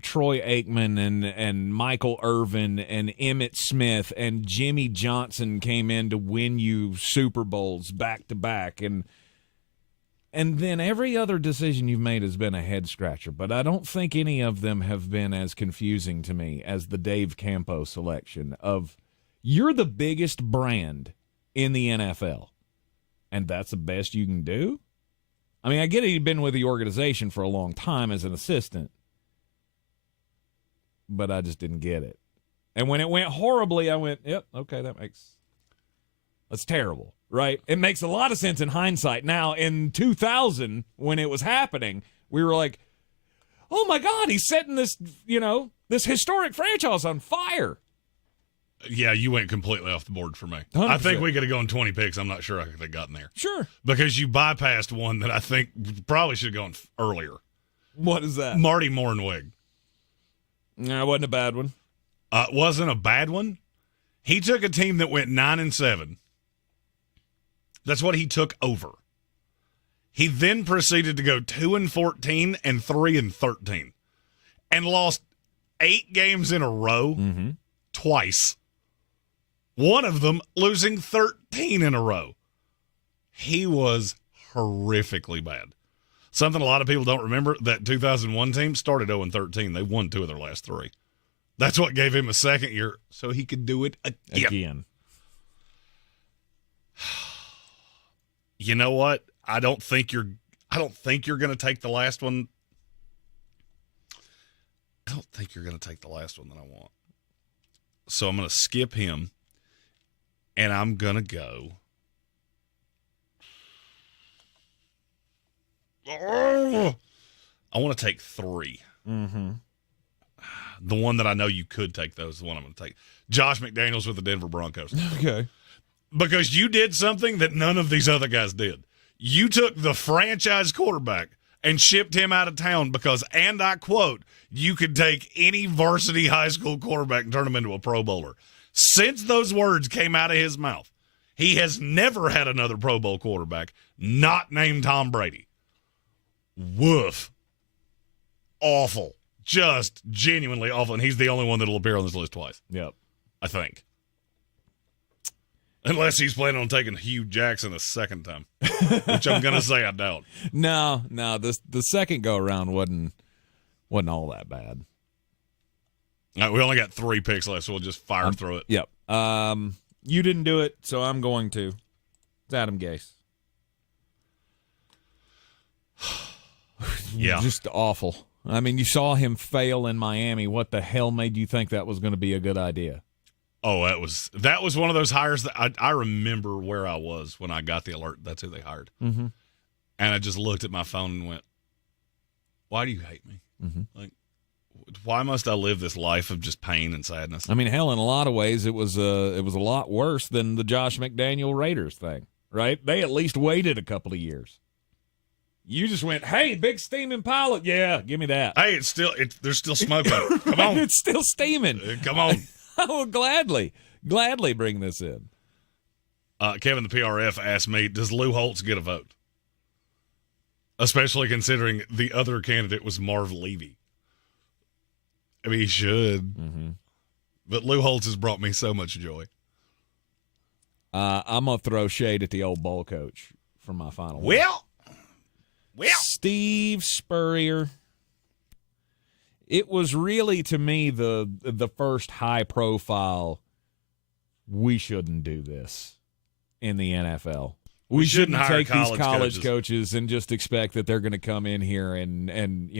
Troy Aikman and Michael Irvin and Emmitt Smith and Jimmy Johnson came in to win you Super Bowls back to back, and then every other decision you've made has been a head scratcher, but I don't think any of them have been as confusing to me as the Dave Campo selection of you're the biggest brand in the NFL, and that's the best you can do? I mean, I get it, he'd been with the organization for a long time as an assistant, but I just didn't get it. And when it went horribly, I went, yep, okay, that's terrible, right? It makes a lot of sense in hindsight. Now, in 2000, when it was happening, we were like, oh my God, he's setting this, this historic franchise on fire. Yeah, you went completely off the board for me. 100%. I think we could have gone 20 picks. I'm not sure I could have gotten there. Sure. Because you bypassed one that I think probably should have gone earlier. What is that? Marty Mornwig. No, it wasn't a bad one. Wasn't a bad one? He took a team that went 9-7. That's what he took over. He then proceeded to go 2-14 and 3-13 and lost 8 games in a row twice. One of them losing 13 in a row. He was horrifically bad. Something a lot of people don't remember, that 2001 team started 0-13. They won 2 of their last 3. That's what gave him a second year so he could do it again. You know what? I don't think you're going to take the last one. I don't think you're going to take the last one that I want. So I'm going to skip him, and I'm going to go. Oh, I want to take 3. Mm-hmm. The one that I know you could take, though, is the one I'm going to take. Josh McDaniels with the Denver Broncos. Okay. Because you did something that none of these other guys did. You took the franchise quarterback and shipped him out of town because, and I quote, you could take any varsity high school quarterback and turn him into a Pro Bowler. Since those words came out of his mouth, he has never had another Pro Bowl quarterback not named Tom Brady. Woof. Awful. Just genuinely awful. And he's the only one that'll appear on this list twice. Yep. I think. Unless he's planning on taking Hugh Jackson a second time, which I'm going to say I doubt. No, the second go-around wasn't all that bad. All right, we only got 3 picks left, so we'll just fire through it. Yep. You didn't do it, so I'm going to. It's Adam Gase. Yeah. Just awful. I mean, you saw him fail in Miami. What the hell made you think that was going to be a good idea? Oh, that was one of those hires that I remember where I was when I got the alert. That's who they hired. Mm-hmm. And I just looked at my phone and went, why do you hate me? Mm-hmm. Like, why must I live this life of just pain and sadness? I mean, hell, in a lot of ways, it was a lot worse than the Josh McDaniel Raiders thing, right? They at least waited a couple of years. You just went, hey, big steaming pilot. Yeah, give me that. Hey, there's still smoke on it. Come on. It's still steaming. Come on. I will gladly bring this in. Kevin, the PRF, asked me, does Lou Holtz get a vote? Especially considering the other candidate was Marv Levy. I mean, he should. Mm-hmm. but Lou Holtz has brought me so much joy. I'm going to throw shade at the old bowl coach for my final one. Well, Steve Spurrier. It was really, to me, the first high-profile, we shouldn't do this in the NFL. We shouldn't take these college coaches and just expect that they're going to come in here and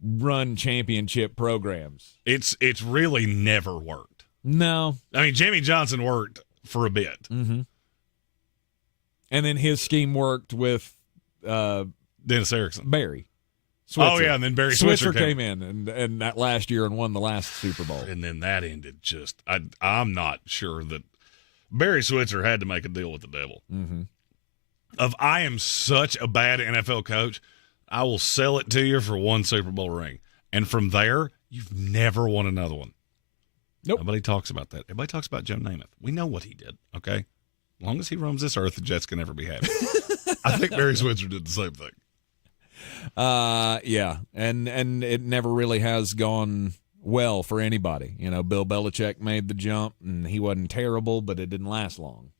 run championship programs. It's really never worked. No. I mean, Jimmy Johnson worked for a bit. Mm-hmm. And then his scheme worked with Dennis Erickson. Barry Switzer. Oh, yeah, and then Barry Switzer came in and that last year and won the last Super Bowl. And then that ended just – I'm not sure that Barry Switzer had to make a deal with the devil. Mm-hmm. I am such a bad NFL coach, I will sell it to you for one Super Bowl ring. And from there, you've never won another one. Nope. Nobody talks about that. Everybody talks about Jim Namath. We know what he did, okay? As long as he roams this earth, the Jets can never be happy. I think Barry Switzer did the same thing. Yeah, and it never really has gone well for anybody. You know, Bill Belichick made the jump, and he wasn't terrible, but it didn't last long.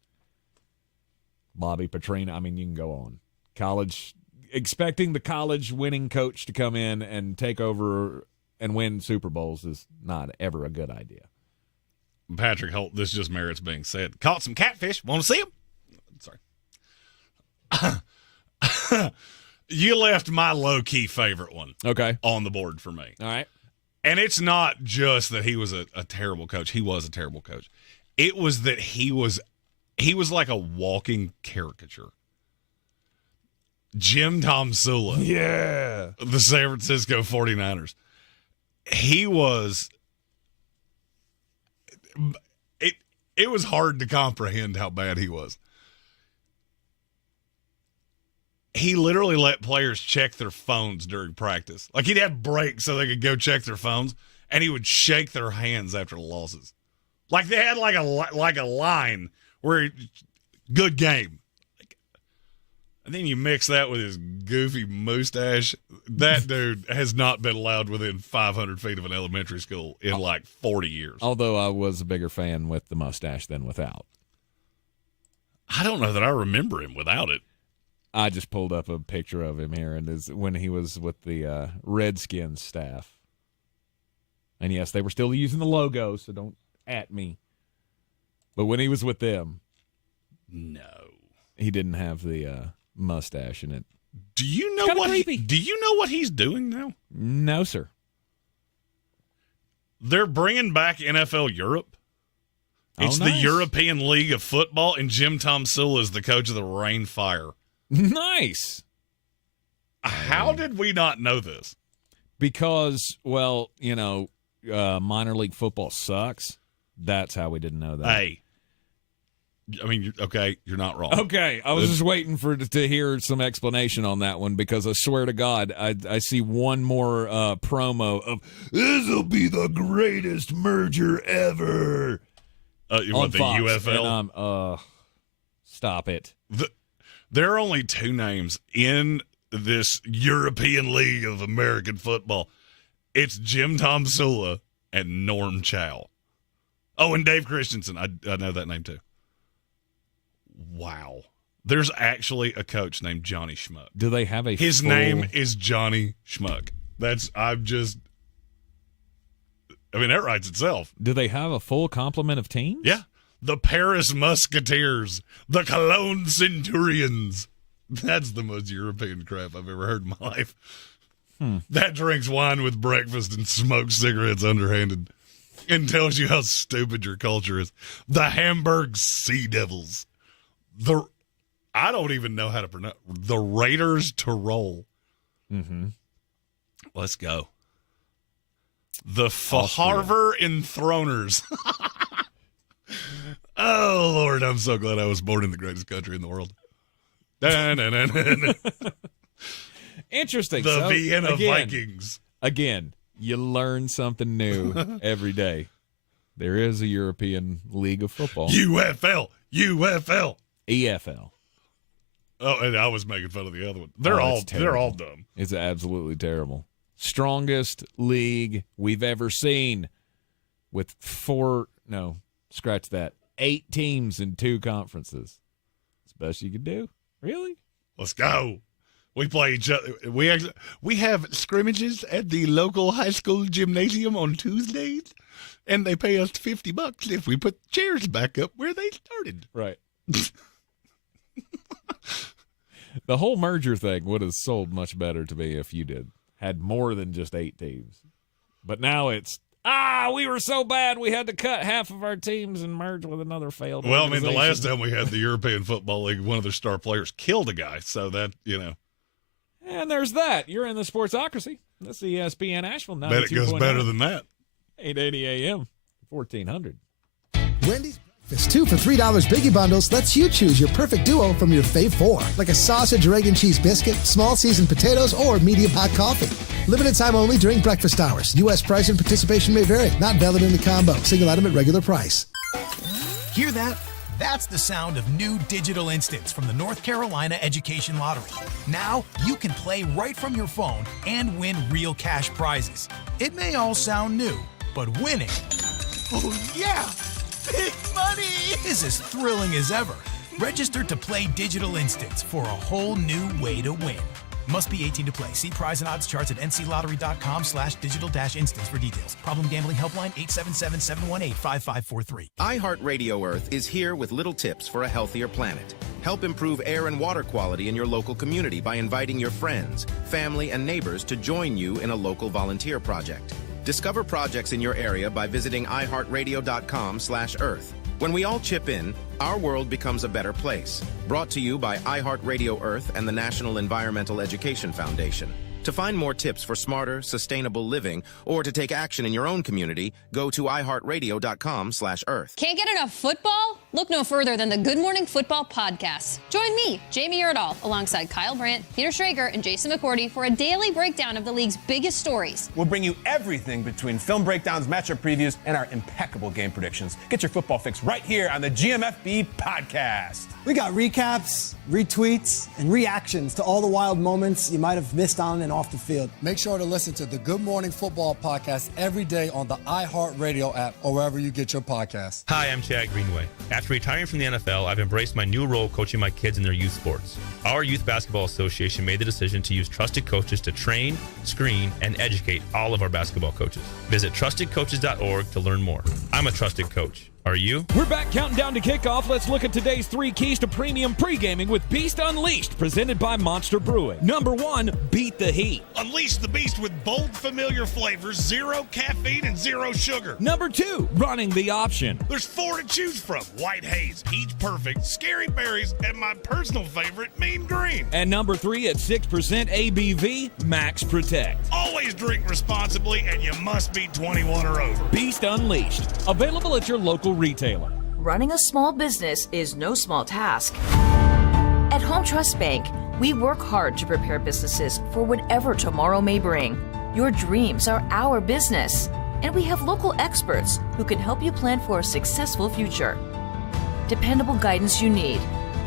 Bobby Petrino, I mean, you can go on. College, expecting the college winning coach to come in and take over and win Super Bowls is not ever a good idea. Patrick Holt, this just merits being said. Caught some catfish. Want to see them? Sorry. You left my low-key favorite one on the board for me. All right. And it's not just that he was a terrible coach. He was a terrible coach. It was that he was like a walking caricature. Jim Tom Sula. Yeah. The San Francisco 49ers. He was – it was hard to comprehend how bad he was. He literally let players check their phones during practice. Like, he'd have breaks so they could go check their phones, and he would shake their hands after the losses. Like, they had like a line where good game. And then you mix that with his goofy mustache. That dude has not been allowed within 500 feet of an elementary school in like 40 years. Although I was a bigger fan with the mustache than without. I don't know that I remember him without it. I just pulled up a picture of him here, and when he was with the Redskins staff. And yes, they were still using the logo, so don't at me. But when he was with them, no, he didn't have the mustache in it. Do you know what he's doing now? No, sir. They're bringing back NFL Europe. It's the European League of Football, and Jim Tom Sula is the coach of the Rain Fire. Nice. How did we not know this? Because, well, minor league football sucks. That's how we didn't know that. Hey, I mean, you're not wrong. Okay, I was just waiting to hear some explanation on that one, because I swear to God, I see one more promo of "This'll be the greatest merger ever." You want the Fox, UFL? And stop it. There are only two names in this European League of American Football. It's Jim Tom Sula and Norm Chow. Oh, and Dave Christensen. I know that name too. Wow. There's actually a coach named Johnny Schmuck. Do they have His name is Johnny Schmuck. That writes itself. Do they have a full complement of teams? Yeah. The Paris Musketeers, the Cologne Centurions. That's the most European crap I've ever heard in my life. That drinks wine with breakfast and smokes cigarettes underhanded and tells you how stupid your culture is. The Hamburg Sea Devils. I don't even know how to pronounce the Raiders Tyrol. Mm-hmm. Let's go. The Faharver Enthroners. Oh, Lord, I'm so glad I was born in the greatest country in the world. Interesting. The Vienna Vikings. Again, you learn something new every day. There is a European League of Football. UFL. EFL. Oh, and I was making fun of the other one. They're all dumb. It's absolutely terrible. Strongest league we've ever seen. with 8 teams in 2 conferences. That's the best you could do? Really? Let's go. We play each other. We have scrimmages at the local high school gymnasium on Tuesdays, and they pay us $50 if we put chairs back up where they started. Right. The whole merger thing would have sold much better to me if you had more than just 8 teams. But now it's, we were so bad we had to cut half of our teams and merge with another failed Well, I mean, the organization. last time we had the European Football League, one of their star players killed a guy. So that, And there's that. You're in the Sportsocracy. That's the ESPN Asheville. Bet it goes better than that. 8:80 a.m., 1400. Wendy's Breakfast 2 for $3 Biggie Bundles lets you choose your perfect duo from your fave 4, like a sausage or egg and cheese biscuit, small seasoned potatoes, or medium hot coffee. Limited time only during breakfast hours. U.S. price and participation may vary. Not valid in the combo. Single item at regular price. Hear that? That's the sound of new digital instants from the North Carolina Education Lottery. Now you can play right from your phone and win real cash prizes. It may all sound new, but winning, oh yeah, big money, is as thrilling as ever. Register to play digital instants for a whole new way to win. Must be 18 to play. See prize and odds charts at nclottery.com/digital-instants for details. Problem gambling helpline 877-718-5543. iHeartRadio Earth is here with little tips for a healthier planet. Help improve air and water quality in your local community by inviting your friends, family, and neighbors to join you in a local volunteer project. Discover projects in your area by visiting iHeartRadio.com/Earth. When we all chip in, our world becomes a better place. Brought to you by iHeartRadio Earth and the National Environmental Education Foundation. To find more tips for smarter, sustainable living, or to take action in your own community, go to iHeartRadio.com/Earth. Can't get enough football? Look no further than the Good Morning Football podcast. Join me, Jamie Erdahl, alongside Kyle Brandt, Peter Schrager, and Jason McCourty for a daily breakdown of the league's biggest stories. We'll bring you everything between film breakdowns, matchup previews, and our impeccable game predictions. Get your football fix right here on the GMFB podcast. We got recaps, retweets, and reactions to all the wild moments you might have missed on and off the field. Make sure to listen to the Good Morning Football podcast every day on the iHeartRadio app or wherever you get your podcasts. Hi, I'm Chad Greenway. After retiring from the NFL, I've embraced my new role coaching my kids in their youth sports. Our Youth Basketball Association made the decision to use trusted coaches to train, screen, and educate all of our basketball coaches. Visit trustedcoaches.org to learn more. I'm a trusted coach. Are you? We're back counting down to kickoff. Let's look at today's 3 keys to premium pre-gaming with Beast Unleashed, presented by Monster Brewing. Number 1, beat the heat. Unleash the beast with bold, familiar flavors, 0 caffeine, and 0 sugar. Number 2, running the option. There's 4 to choose from: White Haze, Peach Perfect, Scary Berries, and my personal favorite, Mean Green. And number 3, at 6% ABV, Max Protect. Always drink responsibly, and you must be 21 or over. Beast Unleashed, available at your local retailer. Running a small business is no small task. At Home Trust Bank, we work hard to prepare businesses for whatever tomorrow may bring. Your dreams are our business, and we have local experts who can help you plan for a successful future. Dependable guidance you need,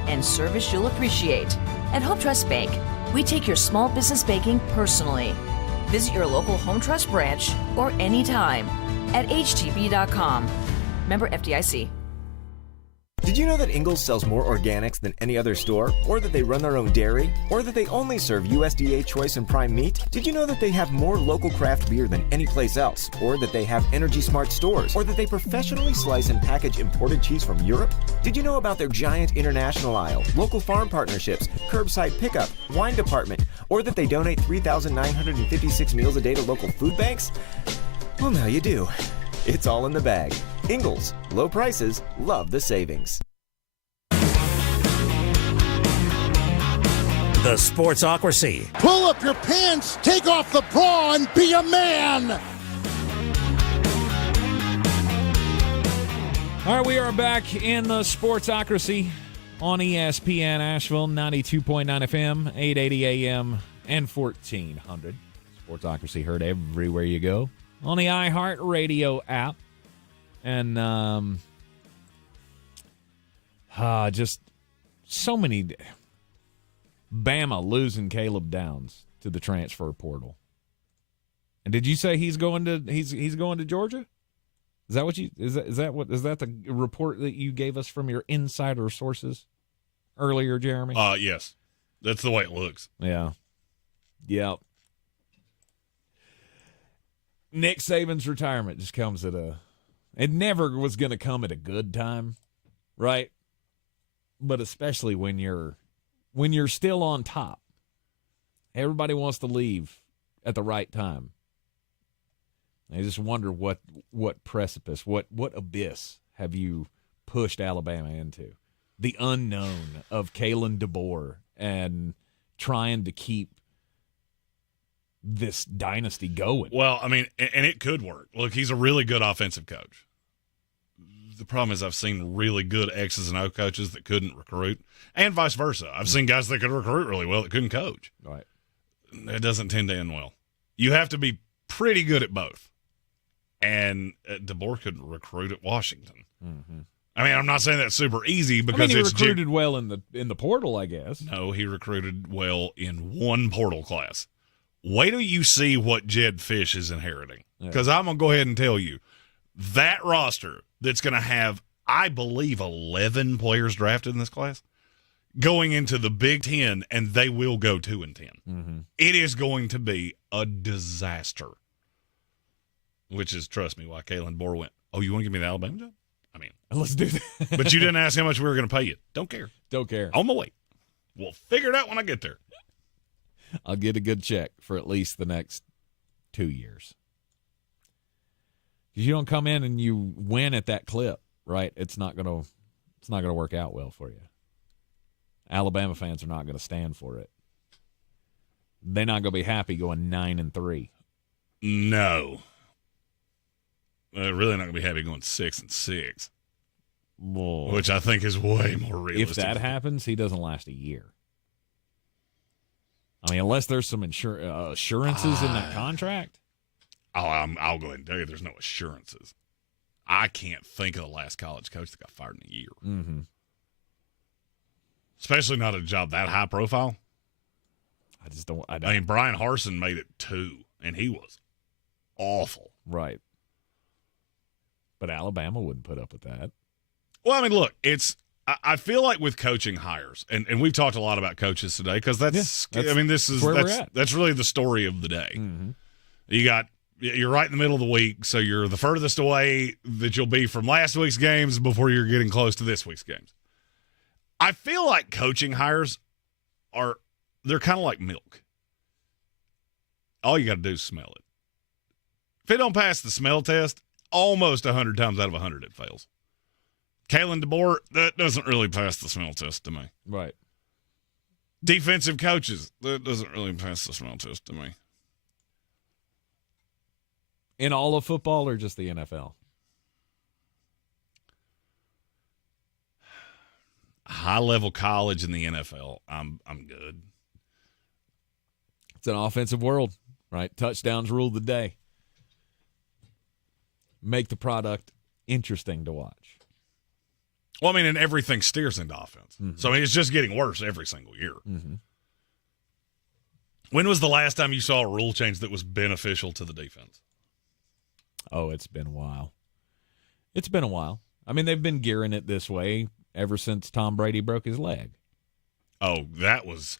and service you'll appreciate. At Home Trust Bank, we take your small business banking personally. Visit your local Home Trust branch or anytime at htb.com. Member FDIC. Did you know that Ingles sells more organics than any other store? Or that they run their own dairy? Or that they only serve USDA choice and prime meat? Did you know that they have more local craft beer than any place else? Or that they have energy smart stores? Or that they professionally slice and package imported cheese from Europe? Did you know about their giant international aisle, local farm partnerships, curbside pickup, wine department? Or that they donate 3,956 meals a day to local food banks? Well, now you do. It's all in the bag. Ingles, low prices, love the savings. The Sportsocracy. Pull up your pants, take off the bra, and be a man! All right, we are back in the Sportsocracy on ESPN Asheville, 92.9 FM, 880 AM, and 1400. Sportsocracy heard everywhere you go on the iHeartRadio app. And just so many. Bama losing Caleb Downs to the transfer portal. And did you say he's going to Georgia? Is that what you is that the report that you gave us from your insider sources earlier, Jeremy? Yes. That's the way it looks. Yeah. Yep. Nick Saban's retirement just comes at it never was going to come at a good time, right? But especially when you're still on top. Everybody wants to leave at the right time. I just wonder what precipice, what abyss have you pushed Alabama into? The unknown of Kalen DeBoer and trying to keep this dynasty going. Well, I mean, and it could work. Look, he's a really good offensive coach. The problem is I've seen really good X's and O coaches that couldn't recruit, and vice versa. I've seen guys that could recruit really well that couldn't coach. Right. It doesn't tend to end well. You have to be pretty good at both. And DeBoer couldn't recruit at Washington. Mm-hmm. I mean, I'm not saying that's super easy because he it's recruited well in the portal, I guess. No, he recruited well in one portal class. Wait till you see what Jed Fish is inheriting. Because I'm going to go ahead and tell you, that roster that's going to have, I believe, 11 players drafted in this class, going into the Big Ten, and they will go 2-10. Mm-hmm. It is going to be a disaster. Which is, trust me, why Kalen DeBoer went, oh, you want to give me the Alabama job? I mean, let's do that. But you didn't ask how much we were going to pay you. Don't care. Don't care. On my way. We'll figure it out when I get there. I'll get a good check for at least the next 2 years. Because you don't come in and you win at that clip, right? It's not gonna work out well for you. Alabama fans are not going to stand for it. They're not going to be happy going 9-3. No. They're really not going to be happy going 6-6. Whoa. Which I think is way more realistic. If that happens, he doesn't last a year. I mean, unless there's some assurances in that contract. I'll go ahead and tell you there's no assurances. I can't think of the last college coach that got fired in a year. Mm-hmm. Especially not a job that high profile. I just don't. I mean, Brian Harsin made it 2, and he was awful. Right. But Alabama wouldn't put up with that. Well, I mean, look, I feel like with coaching hires, and we've talked a lot about coaches today because that's I mean, that's really the story of the day. Mm-hmm. You're right in the middle of the week, so you're the furthest away that you'll be from last week's games before you're getting close to this week's games. I feel like coaching hires they're kind of like milk. All you got to do is smell it. If it don't pass the smell test, almost 100 times out of 100 it fails. Kalen DeBoer, that doesn't really pass the smell test to me. Right. Defensive coaches, that doesn't really pass the smell test to me. In all of football or just the NFL? High-level college in the NFL, I'm good. It's an offensive world, right? Touchdowns rule the day. Make the product interesting to watch. Well, I mean, and everything steers into offense. Mm-hmm. So, I mean, it's just getting worse every single year. Mm-hmm. When was the last time you saw a rule change that was beneficial to the defense? Oh, it's been a while. It's been a while. I mean, they've been gearing it this way ever since Tom Brady broke his leg. Oh, that was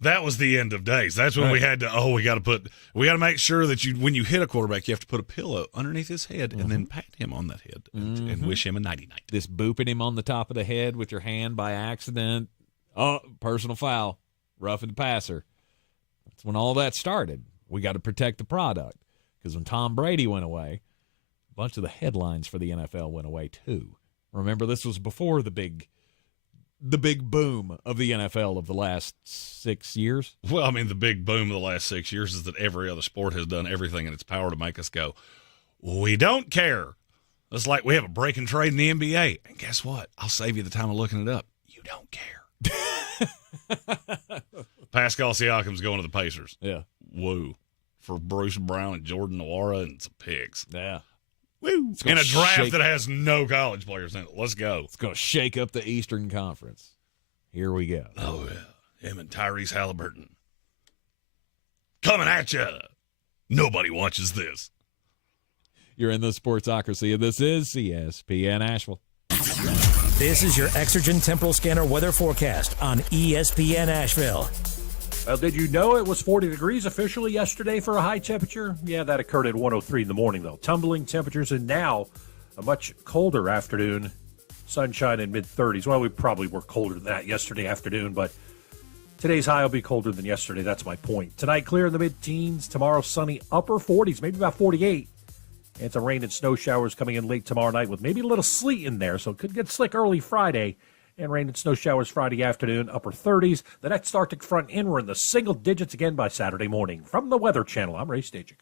the end of days. That's when we had to, we got to make sure that when you hit a quarterback, you have to put a pillow underneath his head and then pat him on that head and wish him a nighty-night. This booping him on the top of the head with your hand by accident. Oh, personal foul. Roughing the passer. That's when all that started. We got to protect the product. Because when Tom Brady went away, a bunch of the headlines for the NFL went away too. Remember, this was before the big boom of the NFL of the last 6 years. Well, I mean, the big boom of the last 6 years is that every other sport has done everything in its power to make us go, we don't care. It's like we have a break and trade in the NBA. And guess what? I'll save you the time of looking it up. You don't care. Pascal Siakam's going to the Pacers. Yeah. Woo. For Bruce Brown and Jordan Nwora and some picks. Yeah. Woo. In a draft that has no college players in it. Let's go. It's going to shake up the Eastern Conference. Here we go. Oh, yeah. Him and Tyrese Halliburton. Coming at you. Nobody watches this. You're in the Sportsocracy, and this is ESPN Asheville. This is your Exergen Temporal Scanner weather forecast on ESPN Asheville. Well, did you know it was 40 degrees officially yesterday for a high temperature? Yeah, that occurred at 1:03 in the morning, though. Tumbling temperatures, and now a much colder afternoon. Sunshine in mid-30s. Well, we probably were colder than that yesterday afternoon, but today's high will be colder than yesterday. That's my point. Tonight, clear in the mid-teens. Tomorrow, sunny upper 40s, maybe about 48. And some rain and snow showers coming in late tomorrow night with maybe a little sleet in there, so it could get slick early Friday. And rain and snow showers Friday afternoon, upper 30s. The next Arctic front in, we're in the single digits again by Saturday morning. From the Weather Channel, I'm Ray Stajic.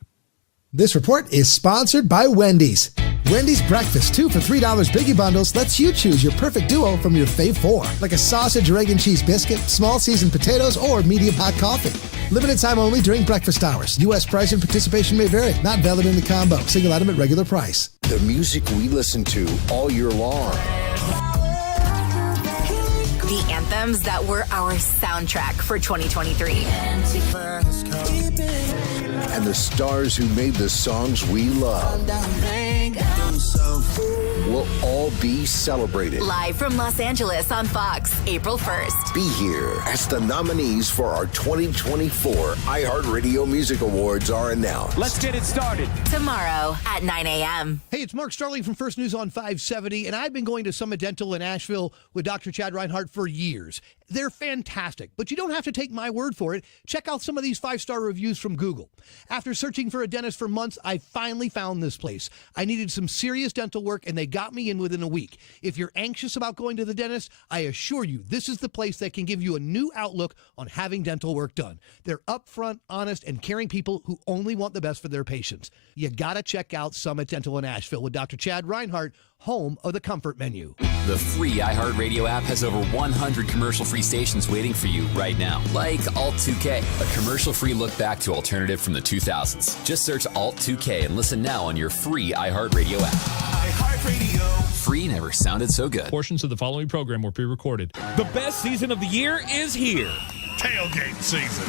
This report is sponsored by Wendy's. Wendy's Breakfast 2 for $3 Biggie Bundles lets you choose your perfect duo from your fave 4, like a sausage, egg, and cheese biscuit, small seasoned potatoes, or medium hot coffee. Limited time only during breakfast hours. U.S. price and participation may vary. Not valid in the combo. Single item at regular price. The music we listen to all year long. The anthems that were our soundtrack for 2023. And the stars who made the songs we love will all be celebrated. Live from Los Angeles on Fox, April 1st. Be here as the nominees for our 2024 iHeartRadio Music Awards are announced. Let's get it started. Tomorrow at 9 a.m. Hey, it's Mark Starling from First News on 570, and I've been going to Summit Dental in Asheville with Dr. Chad Reinhardt for years. They're fantastic, but you don't have to take my word for it. Check out some of these 5-star reviews from Google. After searching for a dentist for months, I finally found this place. I needed some serious dental work, and they got me in within a week. If you're anxious about going to the dentist, I assure you this is the place that can give you a new outlook on having dental work done. They're upfront, honest, and caring people who only want the best for their patients. You gotta check out Summit Dental in Asheville with Dr. Chad Reinhardt, home of the Comfort Menu. The free iHeartRadio app has over 100 commercial-free stations waiting for you right now. Like Alt 2K, a commercial-free look back to alternative from the 2000s. Just search Alt 2K and listen now on your free iHeartRadio app. iHeartRadio. Free never sounded so good. Portions of the following program were pre-recorded. The best season of the year is here. Tailgate season.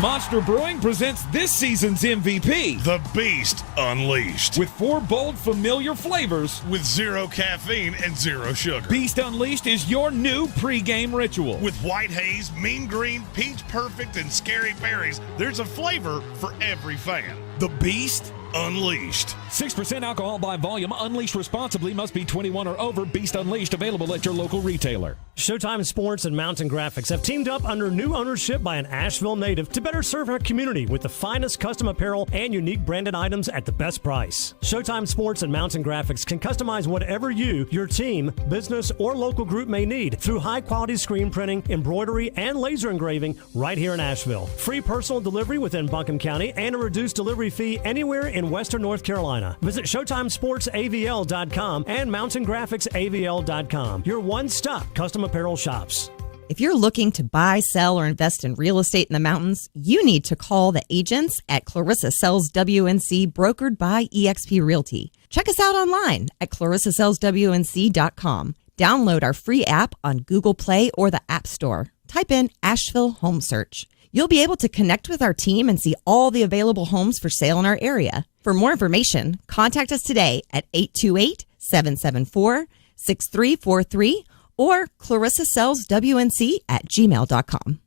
Monster Brewing presents this season's MVP. The Beast Unleashed. With 4 bold, familiar flavors. With 0 caffeine and 0 sugar. Beast Unleashed is your new pregame ritual. With white haze, mean green, peach perfect, and scary berries, there's a flavor for every fan. The Beast Unleashed. 6% alcohol by volume. Unleashed responsibly. Must be 21 or over. Beast Unleashed. Available at your local retailer. Showtime Sports and Mountain Graphics have teamed up under new ownership by an Asheville native to better serve our community with the finest custom apparel and unique branded items at the best price. Showtime Sports and Mountain Graphics can customize whatever you, your team, business, or local group may need through high-quality screen printing, embroidery, and laser engraving right here in Asheville. Free personal delivery within Buncombe County and a reduced delivery fee anywhere in Western North Carolina. Visit ShowtimeSportsAVL.com and MountainGraphicsAVL.com. Your one-stop custom apparel shops. If you're looking to buy, sell, or invest in real estate in the mountains, you need to call the agents at Clarissa Sells WNC, brokered by eXp Realty. Check us out online at ClarissaSellsWNC.com. Download our free app on Google Play or the App Store. Type in Asheville Home Search. You'll be able to connect with our team and see all the available homes for sale in our area. For more information, contact us today at 828-774-6343 or ClarissaSellsWNC@gmail.com.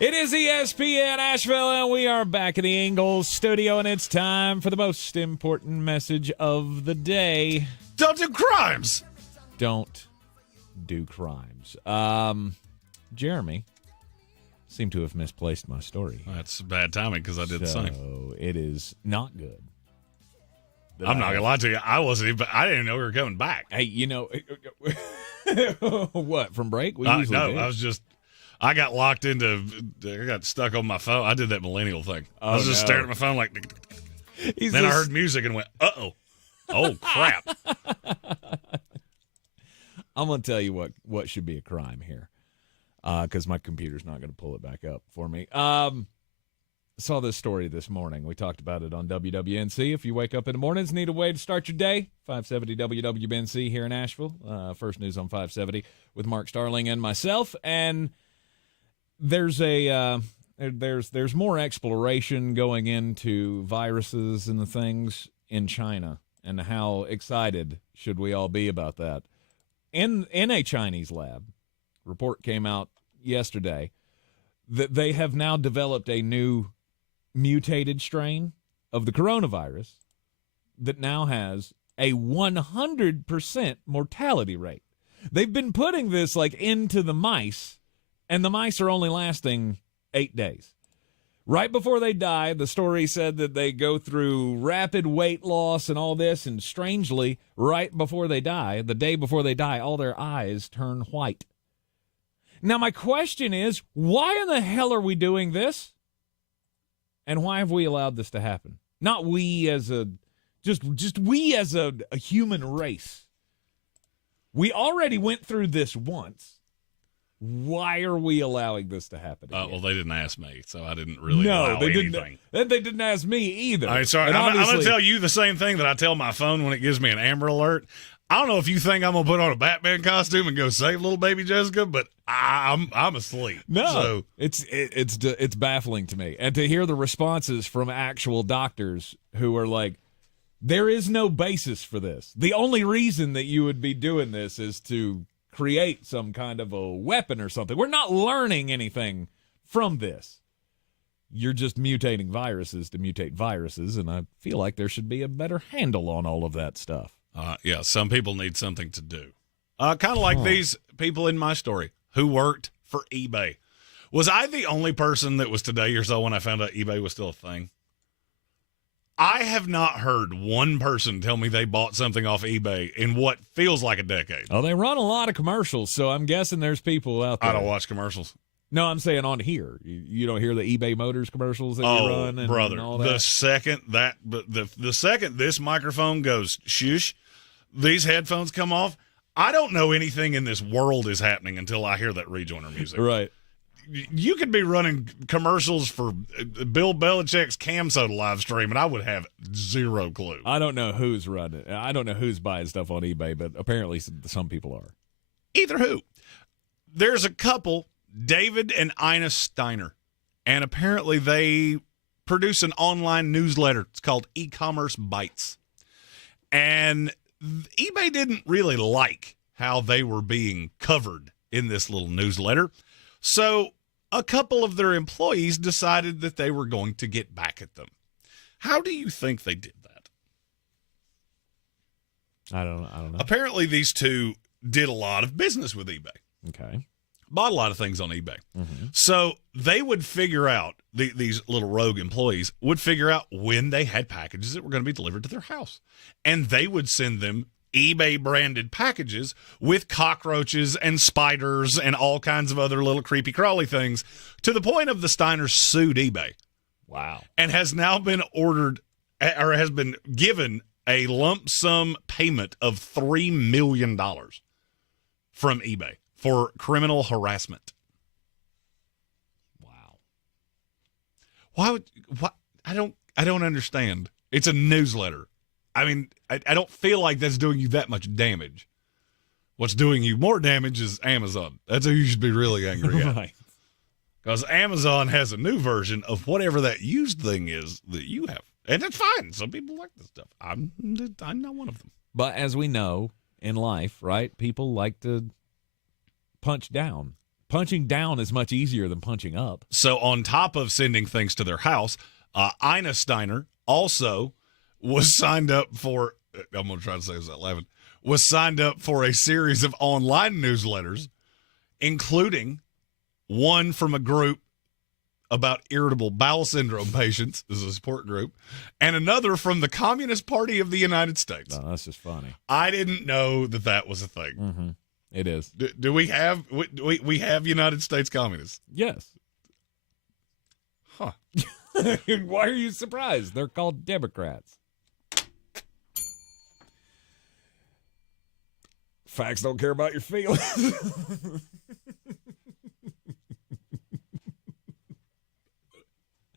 It is ESPN Asheville, and we are back in the Ingalls studio, and it's time for the most important message of the day. Don't do crimes. Don't do crimes. Jeremy seemed to have misplaced my story. That's bad timing because I did the same. So it is not good. I'm not going to lie to you. I didn't know we were coming back. Hey, you know, what, from break? We usually do. I got locked into, I got stuck on my phone. I did that millennial thing. I was just staring at my phone like, then I heard music and went, uh-oh. Oh, crap. I'm going to tell you what should be a crime here, because my computer's not going to pull it back up for me. saw this story this morning. We talked about it on WWNC. If you wake up in the mornings, need a way to start your day, 570 WWNC here in Asheville. First News on 570 with Mark Starling and myself. And there's there's more exploration going into viruses and the things in China, and how excited should we all be about that. In a Chinese lab, report came out yesterday that they have now developed a new mutated strain of the coronavirus that now has a 100% mortality rate. They've been putting this into the mice, and the mice are only lasting 8 days. Right before they die, the story said that they go through rapid weight loss and all this, and strangely, right before they die, the day before they die, all their eyes turn white. Now, my question is, why in the hell are we doing this? And why have we allowed this to happen? Not we as just we as a human race. We already went through this once. Why are we allowing this to happen again? Well, they didn't ask me, so I didn't really allow anything. They didn't ask me either. All right, so I'm going to tell you the same thing that I tell my phone when it gives me an Amber Alert. I don't know if you think I'm going to put on a Batman costume and go save little baby Jessica, but I'm asleep. No, so. it's baffling to me. And to hear the responses from actual doctors who are like, there is no basis for this. The only reason that you would be doing this is to create some kind of a weapon or something. We're not learning anything from this. You're just mutating viruses to mutate viruses, and I feel like there should be a better handle on all of that stuff. Yeah, some people need something to do. Kind of like these people in my story who worked for eBay. Was I the only person that was today or so when I found out eBay was still a thing? I have not heard one person tell me they bought something off eBay in what feels like a decade. Oh, they run a lot of commercials, so I'm guessing there's people out there. I don't watch commercials. No, I'm saying on here. You don't hear the eBay Motors commercials that you run and, brother, and all that? The second this microphone goes shush, these headphones come off, I don't know anything in this world is happening until I hear that rejoiner music. Right. You could be running commercials for Bill Belichick's Cam Soda live stream, and I would have zero clue. I don't know who's running it. I don't know who's buying stuff on eBay, but apparently some people are. Either who. There's a couple, David and Ina Steiner, and apparently they produce an online newsletter. It's called E-Commerce Bites. And eBay didn't really like how they were being covered in this little newsletter. So a couple of their employees decided that they were going to get back at them. How do you think they did that? I don't know. Apparently these two did a lot of business with eBay. Okay. Bought a lot of things on eBay. Mm-hmm. So they would figure out, these little rogue employees would figure out when they had packages that were going to be delivered to their house. And they would send them eBay-branded packages with cockroaches and spiders and all kinds of other little creepy crawly things, to the point of the Steiners sued eBay. Wow. And has now been ordered, or has been given a lump sum payment of $3 million from eBay for criminal harassment. Wow. Why? I don't understand. It's a newsletter. I mean, I don't feel like that's doing you that much damage. What's doing you more damage is Amazon. That's who you should be really angry at. Right. Because Amazon has a new version of whatever that used thing is that you have. And it's fine. Some people like this stuff. I'm not one of them. But as we know in life, right, people like to punch down. Punching down is much easier than punching up. So on top of sending things to their house, Ina Steiner also was signed up for, I'm going to try to say this out loud, was signed up for a series of online newsletters, including one from a group about irritable bowel syndrome patients, this is a support group, and another from the Communist Party of the United States. No, that's just funny. I didn't know that was a thing. Mm-hmm. It is. Do we have we have United States communists? Yes. Huh. Why are you surprised? They're called Democrats. Facts don't care about your feelings.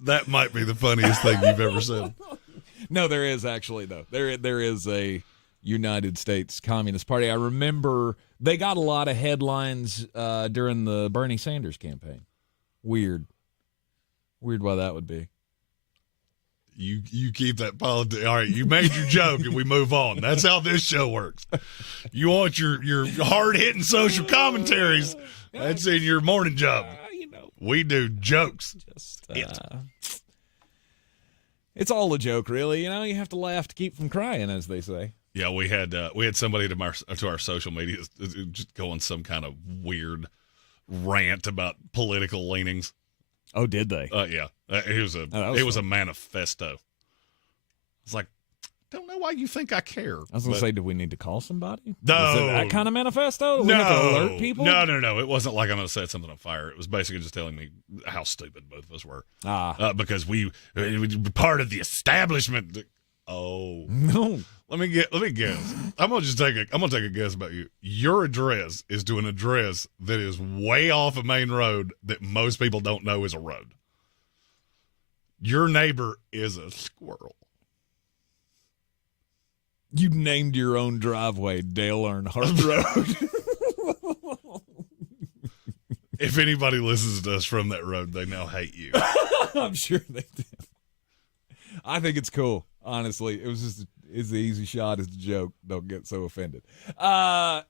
That might be the funniest thing you've ever said. No, there is actually, though. There is a United States Communist Party. I remember they got a lot of headlines during the Bernie Sanders campaign. Weird why that would be. You keep that politics. All right, you made your joke and we move on. That's how this show works. You want your hard-hitting social commentaries. That's in your morning job. We do jokes. It's all a joke, really. You have to laugh to keep from crying, as they say. Yeah, we had somebody to our social media just going some kind of weird rant about political leanings. Oh, did they? Yeah, it was a manifesto. It's like, don't know why you think I care. I was going to say, do we need to call somebody? No. Is it that kind of manifesto? Do we No. have to alert people? No. It wasn't like I'm going to set something on fire. It was basically just telling me how stupid both of us were. Because we were part of the establishment. Oh no! Let me guess. I'm gonna take a guess about you. Your address is to an address that is way off a main road that most people don't know is a road. Your neighbor is a squirrel. You named your own driveway Dale Earnhardt Road. If anybody listens to us from that road, they now hate you. I'm sure they do. I think it's cool. Honestly, it was just as easy shot as a joke. Don't get so offended. Wow.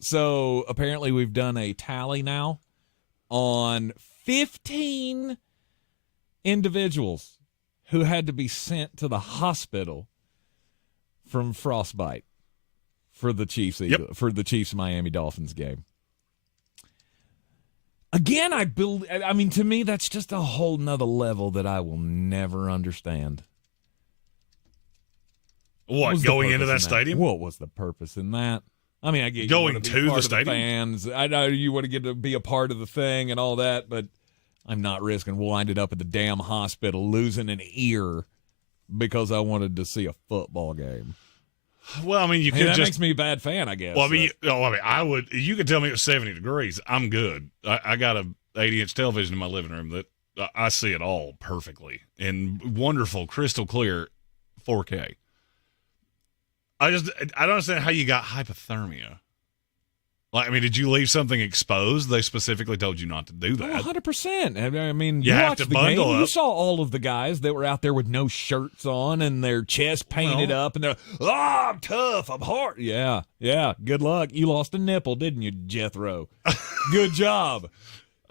So apparently we've done a tally now on 15 individuals who had to be sent to the hospital from frostbite for the Chiefs for the Chiefs Miami Dolphins game. Again, to me, that's just a whole nother level that I will never understand. What, going into that stadium? What was the purpose in that? I mean, I get going to the stadium. Fans. I know you want to get to be a part of the thing and all that, but I'm not risking winding up at the damn hospital losing an ear because I wanted to see a football game. Well, I mean, you could that makes me a bad fan, I guess. Well, I would. You could tell me it was 70 degrees. I'm good. I got a 80-inch television in my living room that I see it all perfectly in wonderful, crystal clear 4K. I don't understand how you got hypothermia. Like, I mean, did you leave something exposed? They specifically told you not to do that. 100%. I mean, you have to bundle game. up. You saw all of the guys that were out there with no shirts on and their chest painted up, and they're, I'm tough, I'm hard. Yeah. Good luck. You lost a nipple, didn't you, Jethro? Good job.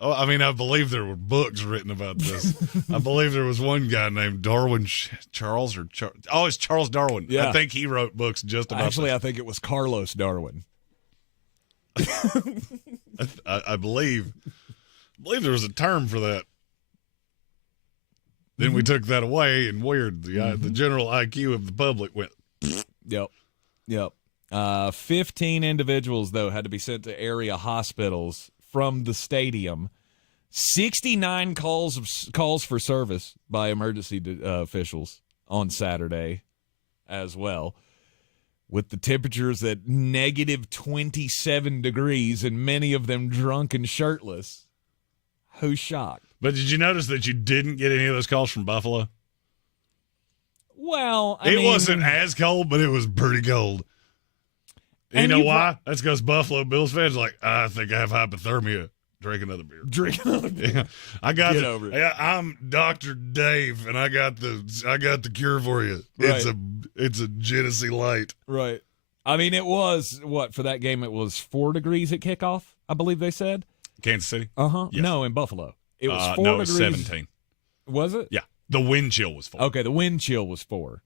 Oh, I mean, I believe there were books written about this. I believe there was one guy named Darwin Charles it's Charles Darwin. Yeah. I think he wrote books just about Actually, this. I think it was Carlos Darwin. I believe there was a term for that. Then we took that away, and the general IQ of the public went. Yep. 15 individuals, though, had to be sent to area hospitals from the stadium. 69 calls for service by emergency officials on Saturday as well, with the temperatures at negative 27 degrees and many of them drunk and shirtless. Who's shocked? But did you notice that you didn't get any of those calls from Buffalo? Well, it wasn't as cold, but it was pretty cold. And you know why? That's because Buffalo Bills fans are like, I think I have hypothermia. Drink another beer. Yeah. Get over it. Yeah, I'm Dr. Dave, and I got the cure for you. Right. It's a Genesee Light. Right. I mean, it was, for that game, it was 4 degrees at kickoff, I believe they said. Kansas City? Uh-huh. Yes. No, in Buffalo. It was 4 no, degrees. 17. Was it? Yeah. The wind chill was 4. Okay, the wind chill was 4.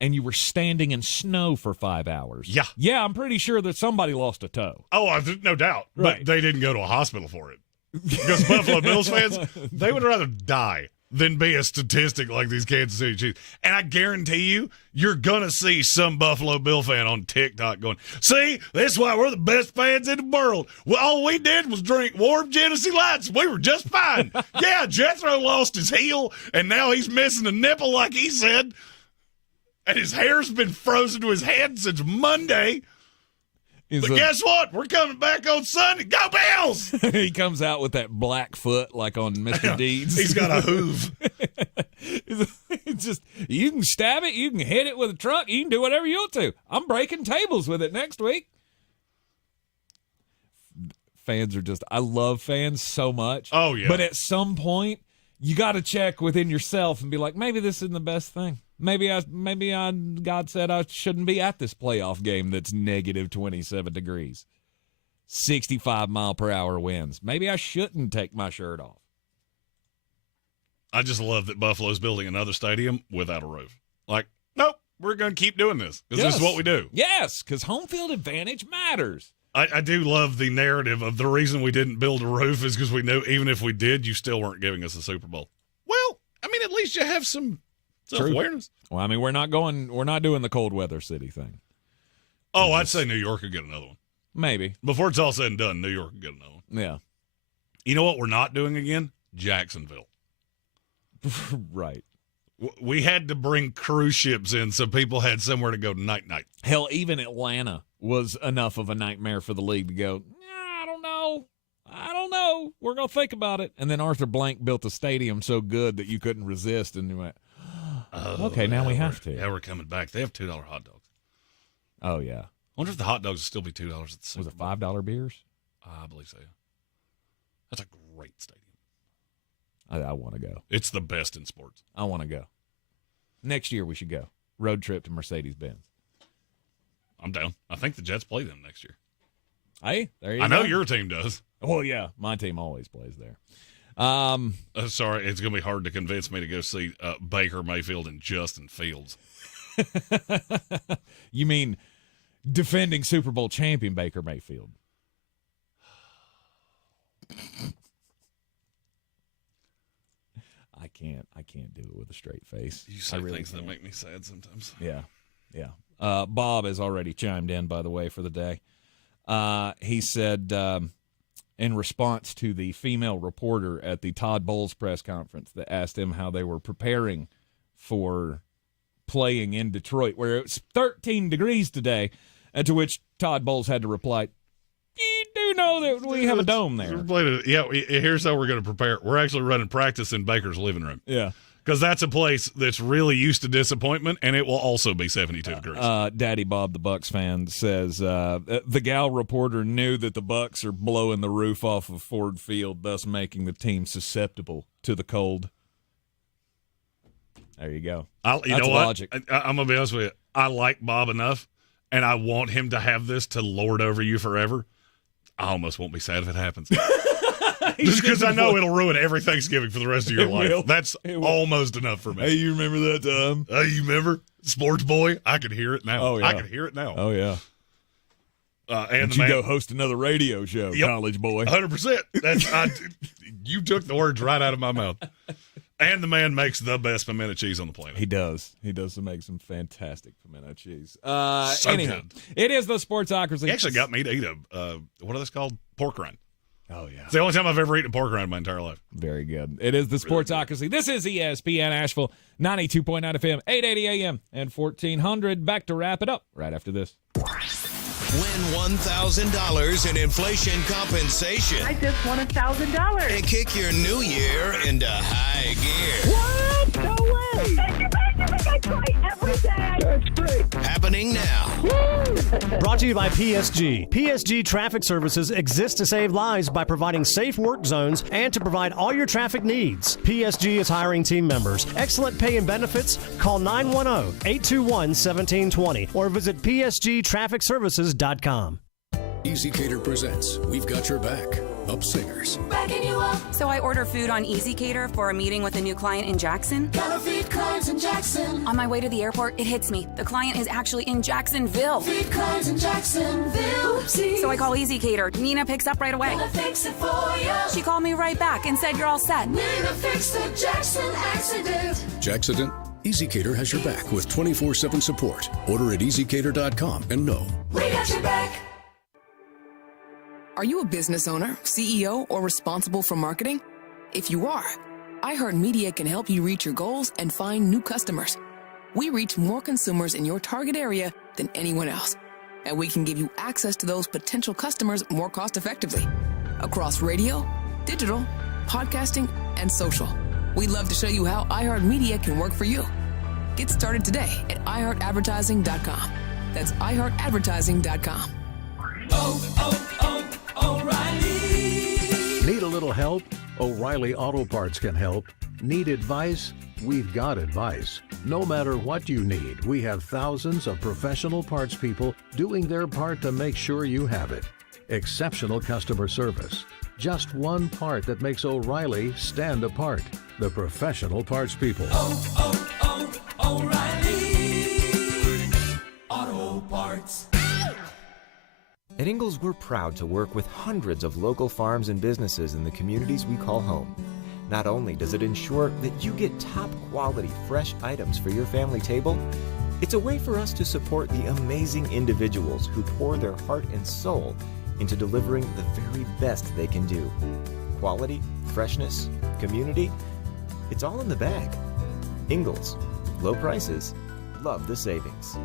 And you were standing in snow for 5 hours. Yeah. Yeah, I'm pretty sure that somebody lost a toe. Oh, no doubt. Right. But they didn't go to a hospital for it. Because Buffalo Bills fans, they would rather die than be a statistic like these Kansas City Chiefs. And I guarantee you're going to see some Buffalo Bill fan on TikTok going, see, that's why we're the best fans in the world. Well, all we did was drink warm Genesee Lights. We were just fine. Yeah, Jethro lost his heel, and now he's missing a nipple like he said. And his hair's been frozen to his head since Monday. But guess what? We're coming back on Sunday. Go Bills! He comes out with that black foot like on Mr. Deeds. He's got a hoof. It's just, you can stab it, you can hit it with a truck, you can do whatever you want to. I'm breaking tables with it next week. Fans are just, I love fans so much. Oh, yeah. But at some point, you got to check within yourself and be like, maybe this isn't the best thing. Maybe God said I shouldn't be at this playoff game that's negative 27 degrees. 65-mile-per-hour winds. Maybe I shouldn't take my shirt off. I just love that Buffalo's building another stadium without a roof. Like, nope, we're going to keep doing this because this is what we do. Yes, because home field advantage matters. I do love the narrative of the reason we didn't build a roof is because we knew even if we did, you still weren't giving us a Super Bowl. Well, I mean, at least you have some self-awareness. Well, I mean, we're not doing the cold weather city thing. Oh, I'd say New York could get another one. Maybe. Before it's all said and done, New York could get another one. Yeah. You know what we're not doing again? Jacksonville. Right. We had to bring cruise ships in so people had somewhere to go night-night. Hell, even Atlanta was enough of a nightmare for the league to go, I don't know. We're going to think about it. And then Arthur Blank built a stadium so good that you couldn't resist. And you went, okay, now we have to. Yeah, we're coming back. They have $2 hot dogs. Oh, yeah. I wonder if the hot dogs will still be $2 at the Super Bowl. Was it $5 beers? I believe so. That's a great stadium. I want to go. It's the best in sports. I want to go. Next year we should go. Road trip to Mercedes-Benz. I'm down. I think the Jets play them next year. Hey, there you go. I know your team does. Oh, yeah. My team always plays there. Sorry, it's going to be hard to convince me to go see Baker Mayfield and Justin Fields. You mean defending Super Bowl champion Baker Mayfield? I can't do it with a straight face. You say things that make me sad sometimes. Yeah. Bob has already chimed in, by the way, for the day. He said, in response to the female reporter at the Todd Bowles press conference that asked him how they were preparing for playing in Detroit, where it's 13 degrees today, and to which Todd Bowles had to reply, you do know that we have a dome there. Here's how we're going to prepare. We're actually running practice in Baker's living room. Yeah. Because that's a place that's really used to disappointment, and it will also be 72 degrees. Daddy Bob, the Bucks fan, says the gal reporter knew that the Bucks are blowing the roof off of Ford Field, thus making the team susceptible to the cold. There you go. You know what? Logic. I'm going to be honest with you. I like Bob enough, and I want him to have this to lord over you forever. I almost won't be sad if it happens. Just because I know it'll ruin every Thanksgiving for the rest of your life. Will. That's almost enough for me. Hey, you remember that time? Hey, you remember? Sports boy? I can hear it now. Oh, yeah. I can hear it now. Oh, yeah. And you go host another radio show, college boy. 100%. You took the words right out of my mouth. And the man makes the best pimento cheese on the planet. He does. He does make some fantastic pimento cheese. Anyhow, good. It is the Sportsocracy. He actually got me to eat what are those called? Pork rind. Oh, yeah. It's the only time I've ever eaten a pork rind in my entire life. Very good. It is the Sportsocracy. This is ESPN Asheville, 92.9 FM, 880 AM, and 1400. Back to wrap it up right after this. Win $1,000 in inflation compensation. I just won $1,000. And kick your new year into high gear. What? No way. Thank you. I try every day. That's great. Happening now. Brought to you by PSG. PSG Traffic Services exists to save lives by providing safe work zones and to provide all your traffic needs. PSG is hiring team members. Excellent pay and benefits. Call 910-821-1720 or visit psgtrafficservices.com. EasyCater presents We've Got Your Back. Up Singers. Backing you up. So I order food on EasyCater for a meeting with a new client in Jackson. Gotta feed clients in Jackson. On my way to the airport, it hits me. The client is actually in Jacksonville. Feed clients in Jacksonville. Oopsie. So I call EasyCater. Nina picks up right away. Gonna fix it for you. She called me right back and said you're all set. Nina fixed the Jackson accident. Jackcident? EasyCater has your back with 24/7 support. Order at easycater.com and know. We got your back. Are you a business owner, CEO, or responsible for marketing? If you are, iHeartMedia can help you reach your goals and find new customers. We reach more consumers in your target area than anyone else. and we can give you access to those potential customers more cost effectively across radio, digital, podcasting, and social. We'd love to show you how iHeartMedia can work for you. Get started today at iHeartAdvertising.com. That's iHeartAdvertising.com. O'Reilly. Need a little help? O'Reilly Auto Parts can help. Need advice? We've got advice. No matter what you need, we have thousands of professional parts people doing their part to make sure you have it. Exceptional customer service. Just one part that makes O'Reilly stand apart. The professional parts people. O'Reilly Auto Parts. At Ingalls, we're proud to work with hundreds of local farms and businesses in the communities we call home. Not only does it ensure that you get top-quality, fresh items for your family table, it's a way for us to support the amazing individuals who pour their heart and soul into delivering the very best they can do. Quality, freshness, community, it's all in the bag. Ingalls, low prices, love the savings.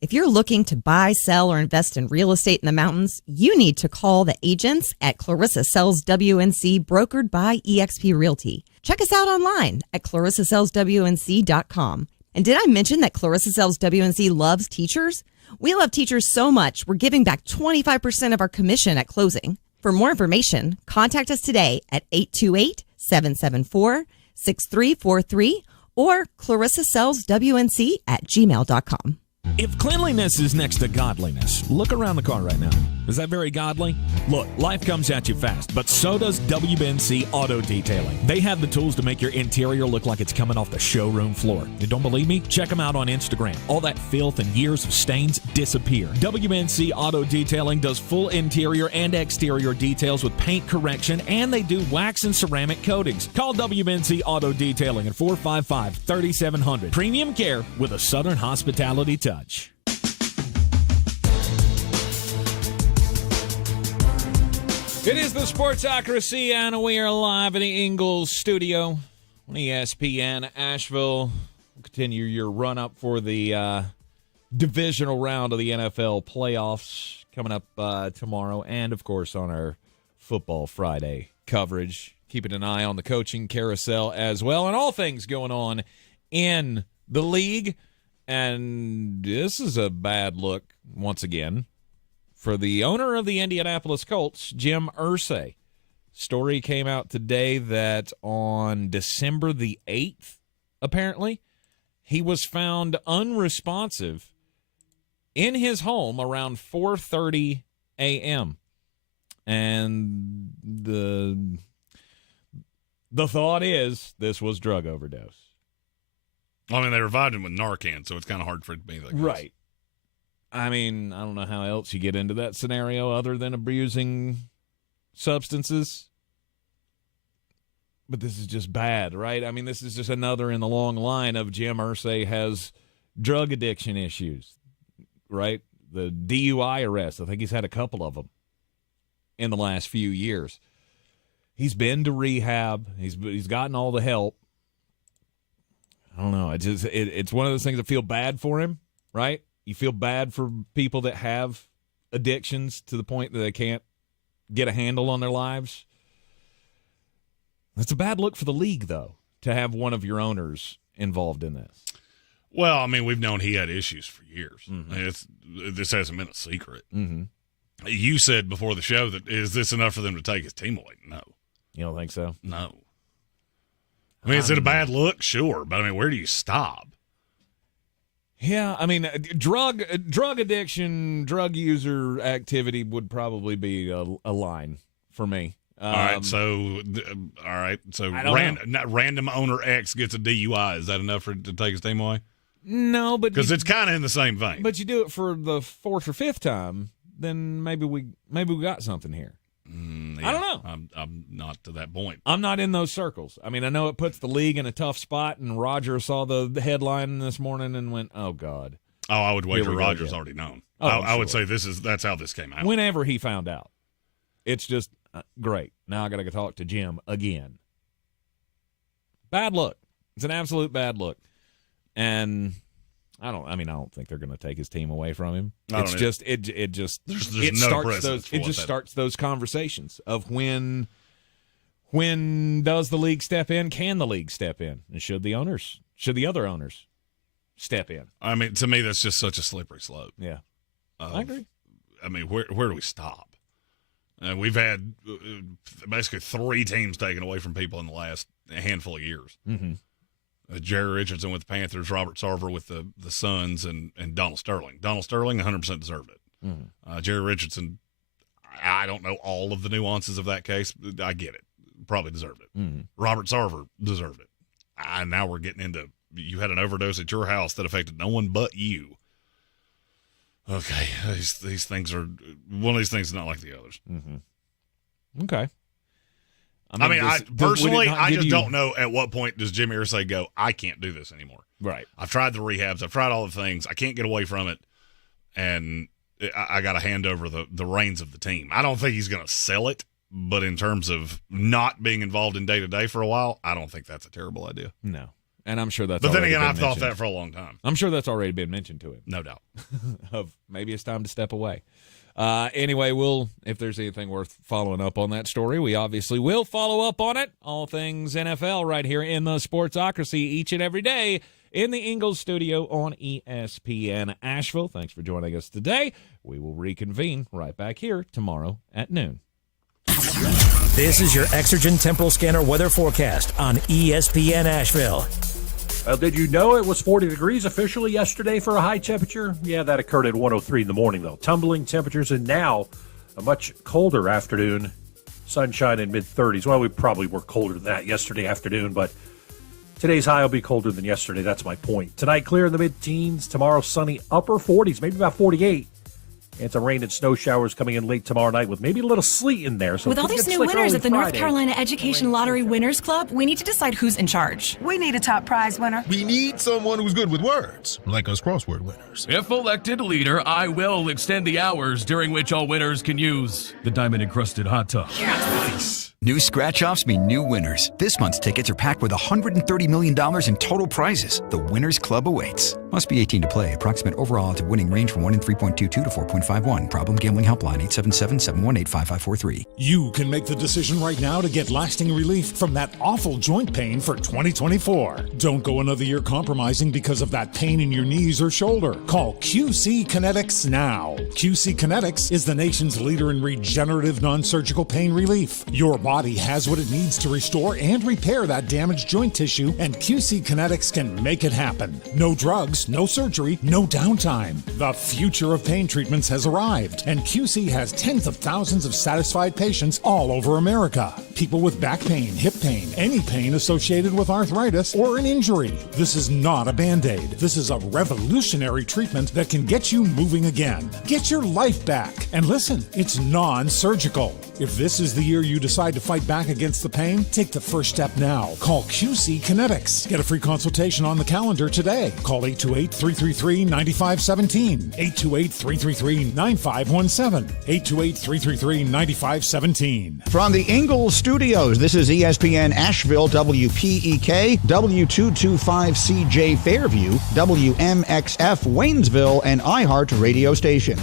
If you're looking to buy, sell, or invest in real estate in the mountains, you need to call the agents at Clarissa Sells WNC, brokered by eXp Realty. Check us out online at clarissasellswnc.com. And did I mention that Clarissa Sells WNC loves teachers? We love teachers so much, we're giving back 25% of our commission at closing. For more information, contact us today at 828-774-6343 or clarissasellswnc@gmail.com. If cleanliness is next to godliness, look around the car right now. Is that very godly? Look, life comes at you fast, but so does WBNC Auto Detailing. They have the tools to make your interior look like it's coming off the showroom floor. You don't believe me? Check them out on Instagram. All that filth and years of stains disappear. WBNC Auto Detailing does full interior and exterior details with paint correction, and they do wax and ceramic coatings. Call WBNC Auto Detailing at 455-3700. Premium care with a Southern hospitality touch. It is the Sportsocracy, and we are live in the Ingalls studio on ESPN Asheville. We'll continue your run-up for the divisional round of the NFL playoffs coming up tomorrow, and, of course, on our Football Friday coverage. Keeping an eye on the coaching carousel as well, and all things going on in the league. And this is a bad look, once again, for the owner of the Indianapolis Colts, Jim Irsay. Story came out today that on December the 8th, apparently, he was found unresponsive in his home around 4:30 a.m. And the thought is this was drug overdose. I mean, they revived him with Narcan, so it's kind of hard for it to be like this. Right. I mean, I don't know how else you get into that scenario other than abusing substances. But this is just bad, right? I mean, this is just another in the long line of Jim Irsay has drug addiction issues, right? The DUI arrests, I think he's had a couple of them in the last few years. He's been to rehab. He's gotten all the help. I don't know. It's one of those things that feel bad for him, right? You feel bad for people that have addictions to the point that they can't get a handle on their lives. That's a bad look for the league, though, to have one of your owners involved in this. Well, I mean, we've known he had issues for years. Mm-hmm. This hasn't been a secret. Mm-hmm. You said before the show that, is this enough for them to take his team away? No. You don't think so? No. I mean, is it a bad look? Sure. But, I mean, where do you stop? Yeah, I mean, drug addiction, drug user activity would probably be a line for me. All right, so random owner X gets a DUI. Is that enough to take his team away? No, but because it's kind of in the same vein. But you do it for the fourth or fifth time, then maybe we got something here. Yeah, I don't know. I'm not to that point. I'm not in those circles. I mean, I know it puts the league in a tough spot, and Roger saw the headline this morning and went, "Oh God." Oh, I would wager Roger's already known. Oh, I would say that's how this came out. Whenever he found out, it's just great. Now I got to go talk to Jim again. Bad look. It's an absolute bad look, and I don't think they're going to take his team away from him. There's no precedent. It just starts those conversations of when does the league step in? Can the league step in? And should the other owners step in? I mean, to me, that's just such a slippery slope. Yeah, I agree. I mean, where do we stop? We've had basically 3 teams taken away from people in the last handful of years. Mm-hmm. Jerry Richardson with the Panthers, Robert Sarver with the Suns, and Donald Sterling. Donald Sterling 100% deserved it. Mm-hmm. Jerry Richardson, I don't know all of the nuances of that case. But I get it. Probably deserved it. Mm-hmm. Robert Sarver deserved it. Now we're getting into you had an overdose at your house that affected no one but you. Okay, these things are one of these things is not like the others. Mm-hmm. Okay. I just don't know at what point does Jim Irsay go, I can't do this anymore. Right. I've tried the rehabs. I've tried all the things. I can't get away from it, and I got to hand over the reins of the team. I don't think he's going to sell it, but in terms of not being involved in day-to-day for a while, I don't think that's a terrible idea. No. And I'm sure that's But then already again, been I've thought mentioned. that for a long time. I'm sure that's already been mentioned to him. No doubt. Of maybe it's time to step away. Anyway, if there's anything worth following up on that story, we obviously will follow up on it. All things NFL right here in the Sportsocracy each and every day in the Ingles studio on ESPN Asheville. Thanks for joining us today. We will reconvene right back here tomorrow at noon. This is your Exergen Temporal Scanner weather forecast on ESPN Asheville. Did you know it was 40 degrees officially yesterday for a high temperature? Yeah, that occurred at 1:03 in the morning, though. Tumbling temperatures, and now a much colder afternoon. Sunshine in mid-30s. Well, we probably were colder than that yesterday afternoon, but today's high will be colder than yesterday. That's my point. Tonight, clear in the mid-teens. Tomorrow, sunny upper 40s, maybe about 48. And some rain and snow showers coming in late tomorrow night with maybe a little sleet in there. So with all these new winners at the North Carolina Education Lottery Winners Club, we need to decide who's in charge. We need a top prize winner. We need someone who's good with words, like us crossword winners. If elected leader, I will extend the hours during which all winners can use the diamond-encrusted hot tub. Yes. New scratch-offs mean new winners. This month's tickets are packed with $130 million in total prizes. The Winners Club awaits. Must be 18 to play. Approximate overall odds of winning range from 1 in 3.22 to 4.51. Problem gambling helpline 877-718-5543. You can make the decision right now to get lasting relief from that awful joint pain for 2024. Don't go another year compromising because of that pain in your knees or shoulder. Call QC Kinetics now. QC Kinetics is the nation's leader in regenerative non-surgical pain relief. Your body has what it needs to restore and repair that damaged joint tissue, and QC Kinetics can make it happen. No drugs, no surgery, no downtime. The future of pain treatments has arrived, and QC has tens of thousands of satisfied patients all over America. People with back pain, hip pain, any pain associated with arthritis or an injury. This is not a Band-Aid. This is a revolutionary treatment that can get you moving again. Get your life back. And listen, it's non-surgical. If this is the year you decide to fight back against the pain, take the first step now. Call QC Kinetics. Get a free consultation on the calendar today. Call 828-333-9517. 828-333-9517. 828-333-9517. From the Ingles Studios, this is ESPN Asheville, WPEK, W225CJ Fairview, WMXF Waynesville, and iHeart Radio Station.